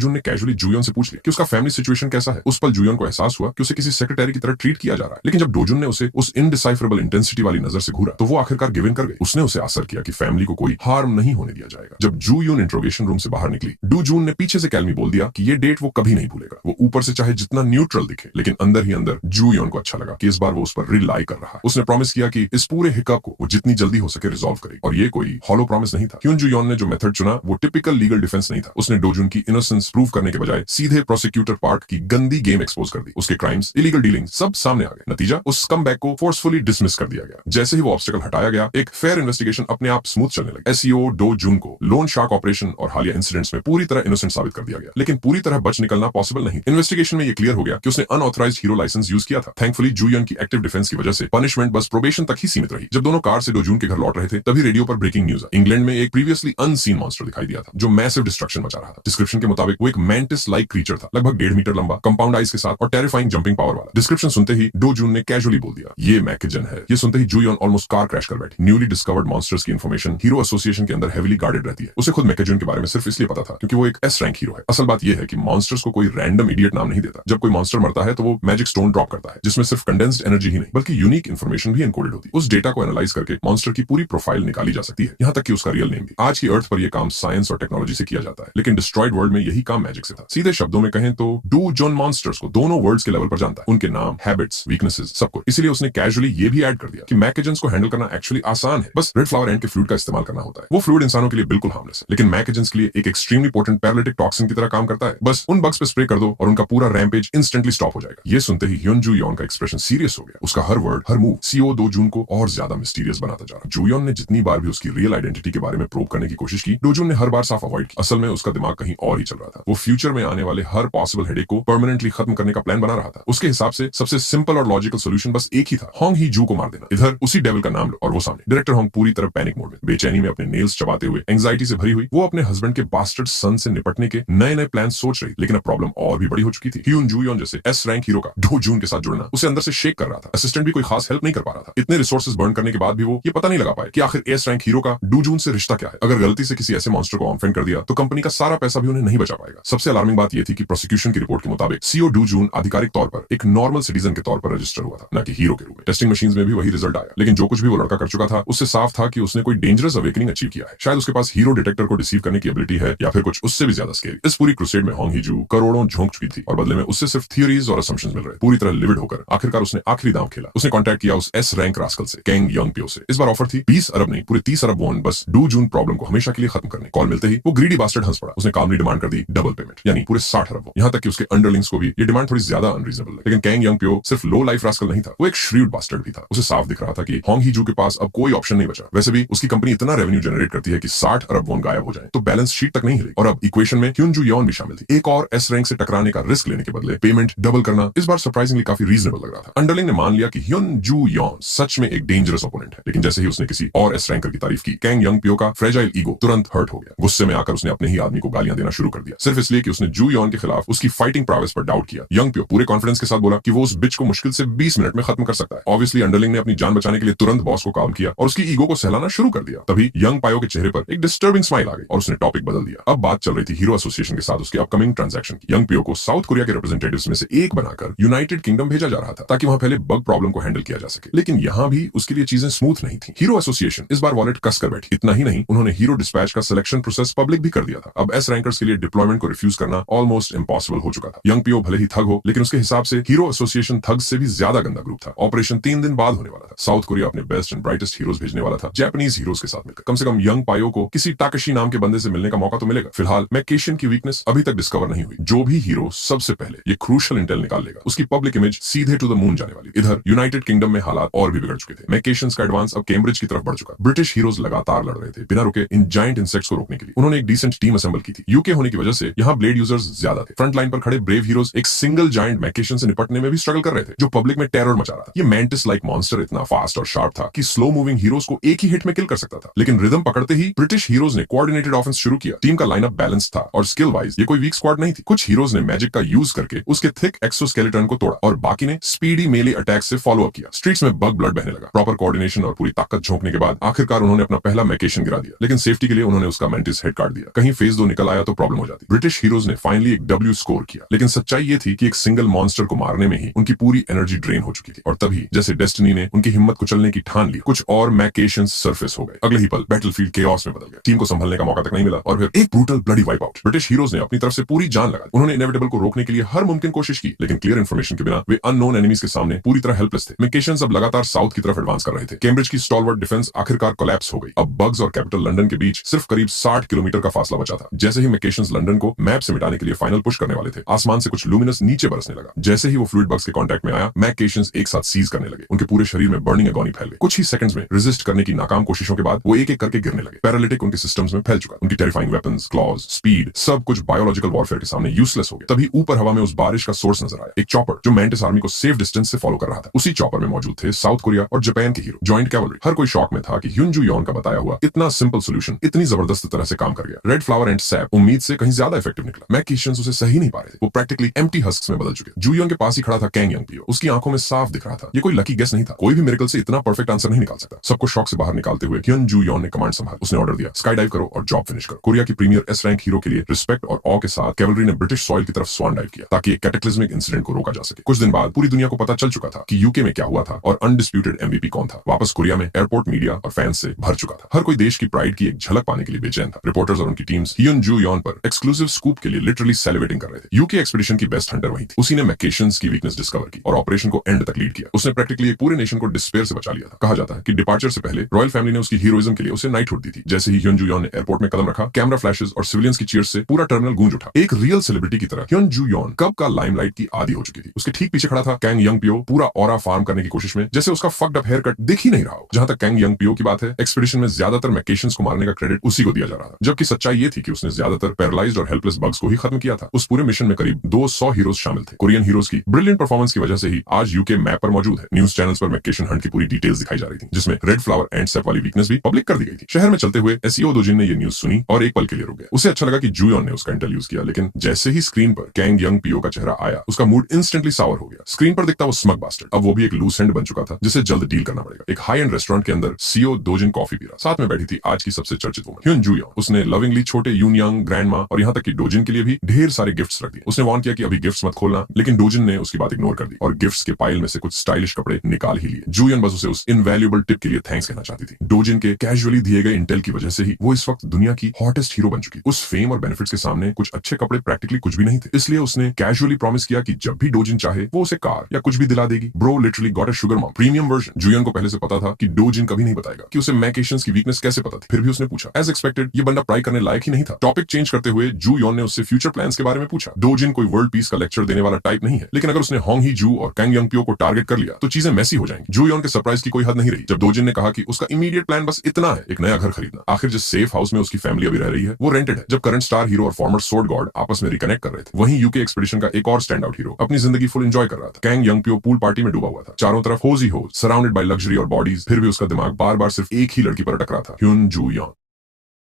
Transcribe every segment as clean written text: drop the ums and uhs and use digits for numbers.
डोजुन ने कैजुअली जूयोन से पूछ लिया कि उसका फैमिली सिचुएशन कैसा है। उस पल जूयोन को एहसास हुआ कि उसे किसी सेक्रेटरी की तरह ट्रीट किया जा रहा है। लेकिन जब डोजुन ने उसे उस इनडिसाइफरेबल इंटेंसिटी वाली नजर से घूरा तो वो आखिरकार गिव इन कर गई। उसने उसे आसर किया कि फैमिली को कोई हार्म नहीं होने दिया जाएगा। जब जूयोन इंट्रोगेशन रूम से बाहर निकली, डोजुन ने पीछे से कैलमी बोल दिया कि ये डेट वो कभी नहीं भूलेगा। वो ऊपर से चाहे जितना न्यूट्रल दिखे, लेकिन अंदर ही अंदर जूयोन को अच्छा लगा कि इस बार वो उस पर रिलाई कर रहा है। उसने प्रॉमिस किया कि इस पूरे हिकअप को वो जितनी जल्दी हो सके रिजॉल्व करेगी। और ये कोई हॉलो प्रॉमिस नहीं था। क्यों जूयोन ने जो मेथड चुना वो टिपिकल लीगल डिफेंस नहीं था। उसने डोजुन की इनोसेंस प्रूव करने के बजाय सीधे प्रोसिक्यूटर पार्क की गंदी गेम एक्सपोज कर दी। उसके क्राइम्स, इलीगल डीलिंग सब सामने आ गए। नतीजा, उस स्कमबैग को फोर्सफुली डिसमिस कर दिया गया। जैसे ही वो ऑब्स्टिकल हटाया गया, एक फेयर इन्वेस्टिगेशन अपने आप स्मूथ चलने लगी। एसईओ डोजुन को लोन शार्क ऑपरेशन और हालिया इंसिडेंट्स में पूरी तरह इनोसेंट साबित कर दिया गया। लेकिन पूरी तरह बच निकलना पॉसिबल नहीं। इन्वेस्टिगेशन में ये क्लियर हो गया कि उसने अनऑथराइज्ड हीरो लाइसेंस यूज किया था। थैंकफुली जूयोन की एक्टिव डिफेंस की वजह से पनिशमेंट बस प्रोबेशन तक ही सीमित रही। जब दोनों कार से डोजुन के घर लौट रहे थे, तभी रेडियो पर ब्रेकिंग न्यूज आई। इंग्लैंड में एक प्रीवियसली अनसीन मॉन्स्टर दिखाई दिया था जो मैसिव डिस्ट्रक्शन मचा रहा था। डिस्क्रिप्शन के मुताबिक वो एक मैंटिस लाइक क्रीचर था, लगभग 1.5 मीटर लंबा, कंपाउंड आइज के साथ और टेरिफाइंग जंपिंग पावर वाला। डिस्क्रिप्शन सुनते ही डोजुन ने कैजुअली बोल दिया, ये मैकेजन है। ये सुनते ही जूयोन ऑलमोस्ट कार क्रैश कर बैठी। न्यूली डिस्कवर्ड मॉन्स्टर्स की इन्फॉर्मेशन हीरो एसोसिएशन के अंदर हेविली गार्डेड रहती है। उसे खुद मैकेजन के बारे में सिर्फ इसलिए पता था क्योंकि वो एक एस रैंक हीरो है। असल बात यह है कि मॉन्स्टर्स को कोई रैंडम इडियट नाम नहीं देता। जब कोई मॉन्स्टर मरता है तो वो मैजिक स्टोन ड्रॉप करता है, जिसमें सिर्फ कंडेंस्ड एनर्जी ही नहीं बल्कि यूनिक इन्फॉर्मेशन भी एनकोडेड होती है। उस डेटा को एनालाइज करके मॉन्स्टर की पूरी प्रोफाइल निकाली जा सकती है, यहाँ तक कि उसका रियल नेम भी। आज की अर्थ पर यह काम साइंस और टेक्नोलॉजी से किया जाता है, लेकिन डिस्ट्रॉयड वर्ल्ड में यही काम मैजिक से था। सीधे शब्दों में कहें तो डोजुन मॉन्स्टर्स को दोनों वर्ल्ड्स के लेवल पर जानता है, उनके नाम, हैबिट्स, वीकनेसेस, सबको। इसलिए उसने कैजुअली ये भी ऐड कर दिया कि मैकेजन्स को हैंडल करना एक्चुअली आसान है, बस रेड फ्लावर एंड के फ्लूइड का इस्तेमाल करना होता है। वो फ्लूइड इंसानों के लिए बिल्कुल हार्मलेस है, लेकिन मैकेजन्स के लिए एक एक्सट्रीमली पोटेंट पैरालिटिक टॉक्सिन की तरह काम करता है। बस उन बग्स पे स्प्रे कर दो और उनका पूरा रैम्पेज इंस्टेंटली स्टॉप हो जाएगा। ये सुनते ही ह्योन जूयोन का एक्सप्रेशन सीरियस हो गया। उसका हर वर्ड, हर मूव सीओ डोजुन को और ज्यादा मिस्टीरियस बनाता जा रहा। जूयोन ने जितनी बार भी उसकी रियल आइडेंटिटी के बारे में प्रूव करने की कोशिश की, डोजुन ने हर बार साफ अवॉइड की। असल में उसका दिमाग कहीं और ही चल रहा था। वो फ्यूचर में आने वाले हर पॉसिबल हेडेक को परमानेंटली खत्म करने का प्लान बना रहा था। उसके हिसाब से सबसे सिंपल और लॉजिकल सोल्यूशन बस एक ही था, होंग ही जू को मार देना। इधर उसी डेविल का नाम लो और वो सामने। डायरेक्टर होंग पूरी तरह पैनिक मोड में, बेचैनी में अपने नेल्स चबाते हुए, एंजाइटी से भरी हुई, वो अपने हस्बैंड के बास्टर्ड सन से निपटने के नए नए प्लान सोच रही। लेकिन अब प्रॉब्लम और भी बड़ी हो चुकी थी। ह्योन जूयोन जैसे एस रैंक हीरो का डोजुन के साथ जुड़ना उसे अंदर से शेक कर रहा था। असिस्टेंट भी कोई खास हेल्प नहीं कर पा रहा था। इतने रिसोर्सेज बर्न करने के बाद भी वो ये पता नहीं लगा पाए कि आखिर एस रैंक हीरो का डोजुन से रिश्ता क्या है। अगर गलती से किसी ऐसे मॉन्स्टर को ऑफेंड कर दिया तो कंपनी का सारा पैसा भी उन्हें नहीं बचा पाएगा। सबसे अलार्मिंग बात यह थी कि प्रोसिक्यूशन की रिपोर्ट के मुताबिक सीओ डोजुन आधिकारिक तौर पर एक नॉर्मल सिटीजन के तौर पर रजिस्टर हुआ था, न कि हीरो के रूप में। टेस्टिंग मशीन्स में भी वही रिजल्ट आया, लेकिन जो कुछ भी वो लड़का कर चुका था उससे साफ था कि उसने कोई डेंजरस अवेकनिंग अचीव किया है। शायद उसके पास हीरो डिटेक्टर को डिसीव करने की एबिलिटी है या फिर कुछ उससे भी ज्यादा स्केरी। इस पूरी क्रूसेड में होंग ही जू करोड़ों झोंक चुकी थी और बदले में उससे सिर्फ थियरीज और असम्पशंस मिल रहे। पूरी तरह लिविड होकर आखिरकार उसने आखिरी दांव खेला। उसने कॉन्टैक्ट किया उस एस रैंक रास्कल से, कैंग यंग पियो से। इस बार ऑफर थी 20 अरब नहीं, पूरे 30 अरब वॉन, बस डोजुन प्रॉब्लम को हमेशा के लिए खत्म करने। कॉल मिलते ही वो ग्रीडी बास्टर्ड हंस पड़ा। उसने कामली डिमांड कर दी डबल पेमेंट, यानी पूरे 60 अरब। यहाँ तक कि उसके अंडरलिंग्स को भी ये डिमांड थोड़ी ज्यादा अनरीजनेबल लगी। लेकिन कैंग यंग पियो सिर्फ लो लाइफ रास्कल नहीं था, वो एक श्रीव्ड बास्टर्ड भी था। उसे साफ दिख रहा था कि होंग ही जू के पास अब कोई ऑप्शन नहीं बचा। वैसे भी उसकी कंपनी इतना रेवेन्यू जनरेट करती है कि 60 अरब वॉन गायब हो जाए तो बैलेंस शीट तक नहीं हिलेगी। और अब इक्वेशन में ह्योन जूयोन भी शामिल थी। एक और एस रैंक से टकराने का रिस्क लेने के बदले पेमेंट डबल करना इस बार सरप्राइजिंगली काफी रीजनेबल लग रहा था। अंडरलिंग ने मान लिया कि ह्योन जूयोन सच में एक डेंजरस ओपोनेंट है। लेकिन जैसे ही उसने किसी और एस रैंकर की तारीफ की, कैंग यंग पियो का फ्रेजाइल ईगो तुरंत हर्ट हो गया। गुस्से में आकर उसने अपने ही आदमी को गालियां देना शुरू कर दिया, सिर्फ इसलिए कि उसने जूयोन के खिलाफ उसकी फाइटिंग प्रावेस पर डाउट किया। यंग पियो पूरे कॉन्फिडेंस के साथ बोला कि वो उस बिच को मुश्किल से 20 मिनट में खत्म कर सकता है। ऑब्वियसली अंडरलिंग ने अपनी जान बचाने के लिए तुरंत बॉस को काम किया और उसकी ईगो को सहलाना शुरू कर दिया। तभी यंग पायो के चेहरे पर एक डिस्टर्बिंग स्माइल आ गई और उसने टॉपिक बदल दिया। अब बात चल रही थी हीरो एसोसिएशन के साथ उसके अपकमिंग ट्रांजैक्शन की। यंग पियो को साउथ कोरिया के रिप्रेजेंटेटिव्स में से एक बनाकर यूनाइटेड किंगडम भेजा जा रहा था ताकि वहां पहले बग प्रॉब्लम को हैंडल किया जा सके। लेकिन यहाँ भी उसके लिए चीजें स्मूथ नहीं थी। हीरो एसोसिएशन इस बार वॉलेट कस कर बैठी। इतना ही नहीं, उन्होंने हीरो डिस्पैच का सिलेक्शन प्रोसेस पब्लिक भी कर दिया था। अब एस रैंकर्स के लिए डिप्लॉयमेंट को रिफ्यूज करना ऑलमोस्ट इम्पॉसिबल हो चुका था। यंग पियो भले ही थग हो, लेकिन उसके हिसाब से हीरो एसोसिएशन थग से भी ज्यादा गंदा ग्रुप था। ऑपरेशन 3 दिन बाद होने वाला था। साउथ कोरिया अपने बेस्ट एंड ब्राइटेस्ट हीरोज भेजने वाला था, जापानीज हीरोज के साथ मिलकर। कम से कम यंग पायो को किसी टाकशी नाम के बंदे से मिलने का मौका तो मिलेगा। फिलहाल मैकेशन की वीकनेस अभी तक डिस्कवर नहीं हुई। जो भी हीरो सबसे पहले ये क्रूशियल इंटेल निकाल लेगा, उसकी पब्लिक इमेज सीधे टू द मून जाने वाली। इधर यूनाइटेड किंगडम में हालात और भी बिगड़ चुके थे। मैकेशंस का एडवांस अब कैम्ब्रिज की तरफ बढ़ चुका। ब्रिटिश हीरोज लगातार लड़ रहे थे बिना रुके इन जायंट इंसेक्ट्स को रोकने के लिए। उन्होंने एक डिसेंट टीम असेंबल की थी। यूके होने की वजह से यहाँ ब्लेड यूजर्स ज्यादा थे। फ्रंट लाइन पर खड़े ब्रेव हीरोज एक सिंगल जायंट मैकेशन से निपटने में भी स्ट्रगल कर रहे थे, जो पब्लिक में टेरर मचा रहा था। ये मैंटिस लाइक मॉन्स्टर इतना फास्ट और शार्प था कि स्लो मूविंग हीरोज को एक ही हिट में किल कर सकता था। लेकिन रिदम पकड़ते ही ब्रिटिश हीरोज ने कोऑर्डिनेटेड ऑफेंस शुरू किया। टीम का लाइनअप बैलेंस था और स्किल वाइज ये कोई वीक स्क्वाड नहीं थी। कुछ हीरोज ने मैजिक का यूज करके उसके थिक एक्सोस्केलेटन को तोड़ा और बाकी ने स्पीडी मेली अटैक से फॉलो अप किया। स्ट्रीट्स में बग ब्लड बहने लगा। प्रॉपर कोऑर्डिनेशन और पूरी ताकत झोंकने के बाद आखिरकार उन्होंने अपना पहला मैकेशन गिरा दिया। लेकिन सेफ्टी के लिए उन्होंने उसका मैंटिस हेड काट दिया। कहीं फेज 2 निकल आया तो प्रॉब्लम हो जाती। ब्रिटिश हीरोज ने फाइनली एक डब्ल्यू स्कोर किया, लेकिन सच्चाई ये थी कि एक सिंगल मॉन्स्टर को मारने में ही उनकी पूरी एनर्जी ड्रेन हो चुकी थी। और तभी जैसे डेस्टिनी ने उनकी हिम्मत कुचलने की ठान ली, कुछ और मैकेशंस सरफेस हो गए। अगले ही पल बैटलफील्ड केओस में बदल गया। टीम को संभलने का मौका तक नहीं मिला और फिर एक brutal bloody wipe out. British heroes ने अपनी तरफ से पूरी जान लगा दी। उन्होंने इनएविटेबल को रोकने के लिए हर मुमकिन कोशिश की, लेकिन क्लियर इन्फॉर्मेशन के बिना वे अननोन एनिमीज के सामने पूरी तरह हेल्पलेस थे। मैकेशंस अब लगातार साउथ की तरफ एडवांस कर रहे थे। कैम्ब्रिज की स्टॉलवर्ट डिफेंस आखिरकार कोलैप्स हो गई। अब बग्स और कैपिटल लंदन के बीच सिर्फ करीब 60 किलोमीटर का फासला बचा था। जैसे ही मैकेशंस लंदन को मैप से मिटाने के लिए फाइनल पुश करने वाले थे, आसमान से कुछ लूमिनस नीचे बरसने लगा। जैसे ही वो फ्लूइड बग्स के कांटेक्ट में आया, मैकेशंस एक साथ सीज करने लगे। उनके पूरे शरीर में बर्निंग एगोनी फैल गई। कुछ ही सेकंड्स में रेजिस्ट करने की नाकाम कोशिशों के बाद वो एक एक करके गिरने लगे। पैरालिटिक उनके सिस्टम्स में फैल चुका। उनकी टेरिफाइंग वेपन्स, क्लॉज, स्पीड सब कुछ बायोलॉजिकल वॉरफेयर के सामने यूजलेस हो गया। तभी ऊपर हवा में उस बारिश का सोर्स नजर आया, एक चॉपर जो मैंटिस आर्मी को सेफ डिस्टेंस से फॉलो कर रहा था। उसी चॉपर में मौजूद थे साउथ कोरिया और जापान के हीरो जॉइंट कैवलरी। हर कोई शॉक में था कि ह्यून जू यॉन का बताया हुआ इतना सिंपल सोल्यूशन इतनी जबरदस्त तरह से काम कर गया। रेड फ्लावर एंड सैप उम्मीद से कहीं ज्यादा इफेक्टिव निकला। मैकेशंस उसे सही नहीं पा रहे थे। वो प्रैक्टिकली एम्प्टी हस्क्स में बदल चुके। जू यॉन के पास ही खड़ा था कैंग यंग पियो। उसकी आंखों में साफ दिख रहा था ये कोई लकी गेस नहीं था। कोई भी मिरेकल से इतना परफेक्ट आंसर नहीं निकाल सकता। सबको शॉक से बाहर निकालते हुए ह्यून जू यॉन ने कमांड संभाला। उसने ऑर्डर दिया, स्काई डाइव करो और जॉब फिनिश करो। कोरिया की प्रीमियर एस रैंक हीरो के लिए रिस्पेक्ट और ऑ के साथ कैवलरी ने ब्रिटिश सॉइल की तरफ स्वान डाइव किया ताकि एक कैटेक्लिज्मिक इंसिडेंट को रोका जा सके। कुछ दिन बाद पूरी दुनिया को पता चल चुका था कि यूके में क्या हुआ था और अनडिस्प्यूटेड एमवीपी कौन था। वापस कोरिया में एयरपोर्ट मीडिया और फैंस से भर चुका था। हर कोई देश की प्राइड की एक झलक पाने के लिए बेचैन था। रिपोर्टर्स और उनकी टीम्स ह्यून जू यॉन पर एक्सक्लूसिव स्कूप के लिए लिटरली सेलिब्रेटिंग कर रहे थे। यूके एक्सपीडिशन की बेस्ट हंटर वही थी। उसी ने मैकेशंस की वीकनेस डिस्कवर की और ऑपरेशन को एंड तक लीड किया। उसने प्रैक्टिकली एक पूरे नेशन को डिस्पेयर से बचा लिया था। कहा जाता है कि डिपार्चर से पहले रॉयल फैमिली ने उसकी हीरोइज्म के लिए उसे नाइटहुड दी थी। जैसे ही ह्यून जू यॉन ने एयरपोर्ट में कदम रखा, कैमरा फ्लैशेस और सिविलियंस की चीयर्स से पूरा टर्मिनल गूंज उठा। एक रियल सेलिब्रिटी की तरह ह्यून जू यॉन कब का लाइमलाइट की आदी हो चुकी थी। उसके ठीक पीछे खड़ा था कैंग यंग पियो, पूरा ऑरा फार्म करने की कोशिश में, जैसे उसका फक्ड अप हेयर कट दिख ही नहीं रहा हो। जहां तक कैंग यंग पियो की बात है, एक्सपीडिशन में ज्यादातर मैकेशंस को मारने का क्रेडिट उसी को दिया जा रहा था, जबकि सच्चाई ये थी कि उसने ज्यादातर पैरालाइज्ड और हेल्पलेस बग्स को ही खत्म किया था। उस पूरे मिशन में करीब 200 हीरोज शामिल थे। कोरियन हीरोज की ब्रिलियंट परफॉर्मेंस की वजह से ही आज यूके मैप पर मौजूद है। न्यूज चैनल्स पर मैकेशन हंट की पूरी डिटेल्स दिखाई जा रही थी, जिसमें रेड फ्लावर एंड सेप वाली वीकनेस भी पब्लिक कर दी गई थी। शहर में चलते हुए एसईओ दोजिन ने ये न्यूज सुनी और एक पल के लिए रुक गया। उसे अच्छा लगा कि जू यॉन ने उसका इंटेल यूज किया, लेकिन जैसे ही स्क्रीन पर कैंग यंग पियो का चेहरा आया, उसका मूड इंस्टेंटली सावर हो गया। स्क्रीन पर दिखता वो स्मग बास्टर्ड अब वो भी एक लूज एंड बन चुका था, जिसे जल्द डील करना पड़ेगा। एक हाई एंड रेस्टोरेंट के अंदर सीओ दोजिन कॉफी पी रहा। साथ में बैठी थी आज की सबसे चर्चित वुमन ह्यून जू यॉन। उसने लविंगली छोटे यून यंग, ग्रैंड माँ और यहाँ तक कि डोजिन के लिए भी ढेर सारे गिफ्ट्स रख दिए। उसने वार्न किया कि अभी गिफ्ट्स मत खोलना, लेकिन डोजिन ने उसकी बात इग्नोर कर दी और गिफ्ट्स के पाइल में से कुछ स्टाइलिश कपड़े निकाल ही लिए। जू यॉन बस उसे उस इनवैल्यूएबल टिप के लिए थैंक्स कहना चाहती थी। डोजिन के कैजुअली दिए गए इंटेल की वजह से ही वो इस वक्त दुनिया की हॉटेस्ट हीरो बन चुकी। उस फेम और बेनिफिट्स के सामने कुछ अच्छे कपड़े प्रैक्टिकली कुछ भी नहीं थे। इसलिए उसने कैजुअली प्रॉमिस किया कि जब भी डोजिन चाहे वो उसे कार या कुछ भी दिला देगी। Bro literally got a sugar mom premium version. जूयन को पहले से पता था कि डोजिन कभी नहीं बताएगा कि उसे मैकेशंस की वीकनेस कैसे पता थी, फिर भी उसने पूछा। एज एक्सपेक्टेड ये बंदा ट्राई करने लायक ही नहीं था। टॉपिक चेंज करते हुए जू यॉन ने उससे फ्यूचर प्लान्स के बारे में पूछा। डोजिन कोई वर्ल्ड पीस का लेक्चर देने वाला टाइप नहीं है, लेकिन अगर उसने होंग ही जू और कैंग यंग पियो को टारगेट कर लिया तो चीजें मैसी हो जाएंगी। जू यॉन के सरप्राइज की कोई हद नहीं रही जब डोजिन ने कहा कि उसका इमीडिएट प्लान बस इतना है, एक नया घर खरीदना। आखिर जिस सेफ हाउस में उसकी फैमिली अभी रह रही है वो रेंटेड है। जब करंट स्टार हीरो और फॉर्मर सोर्ड गॉड आपस में रिकनेक्ट कर रहे थे, वहीं यूके एक्सपीडिशन का एक और स्टैंड आउट हीरो अपनी जिंदगी फुल एंजॉय कर रहा था। कैंग यंग पियो पूल पार्टी में डूबा हुआ था। चारों तरफ होज ही होज, सराउंडेड बाय लग्जरी और बॉडीज, फिर भी उसका दिमाग बार बार सिर्फ एक ही लड़की पर अटक रहा था, ह्यून जू यॉन।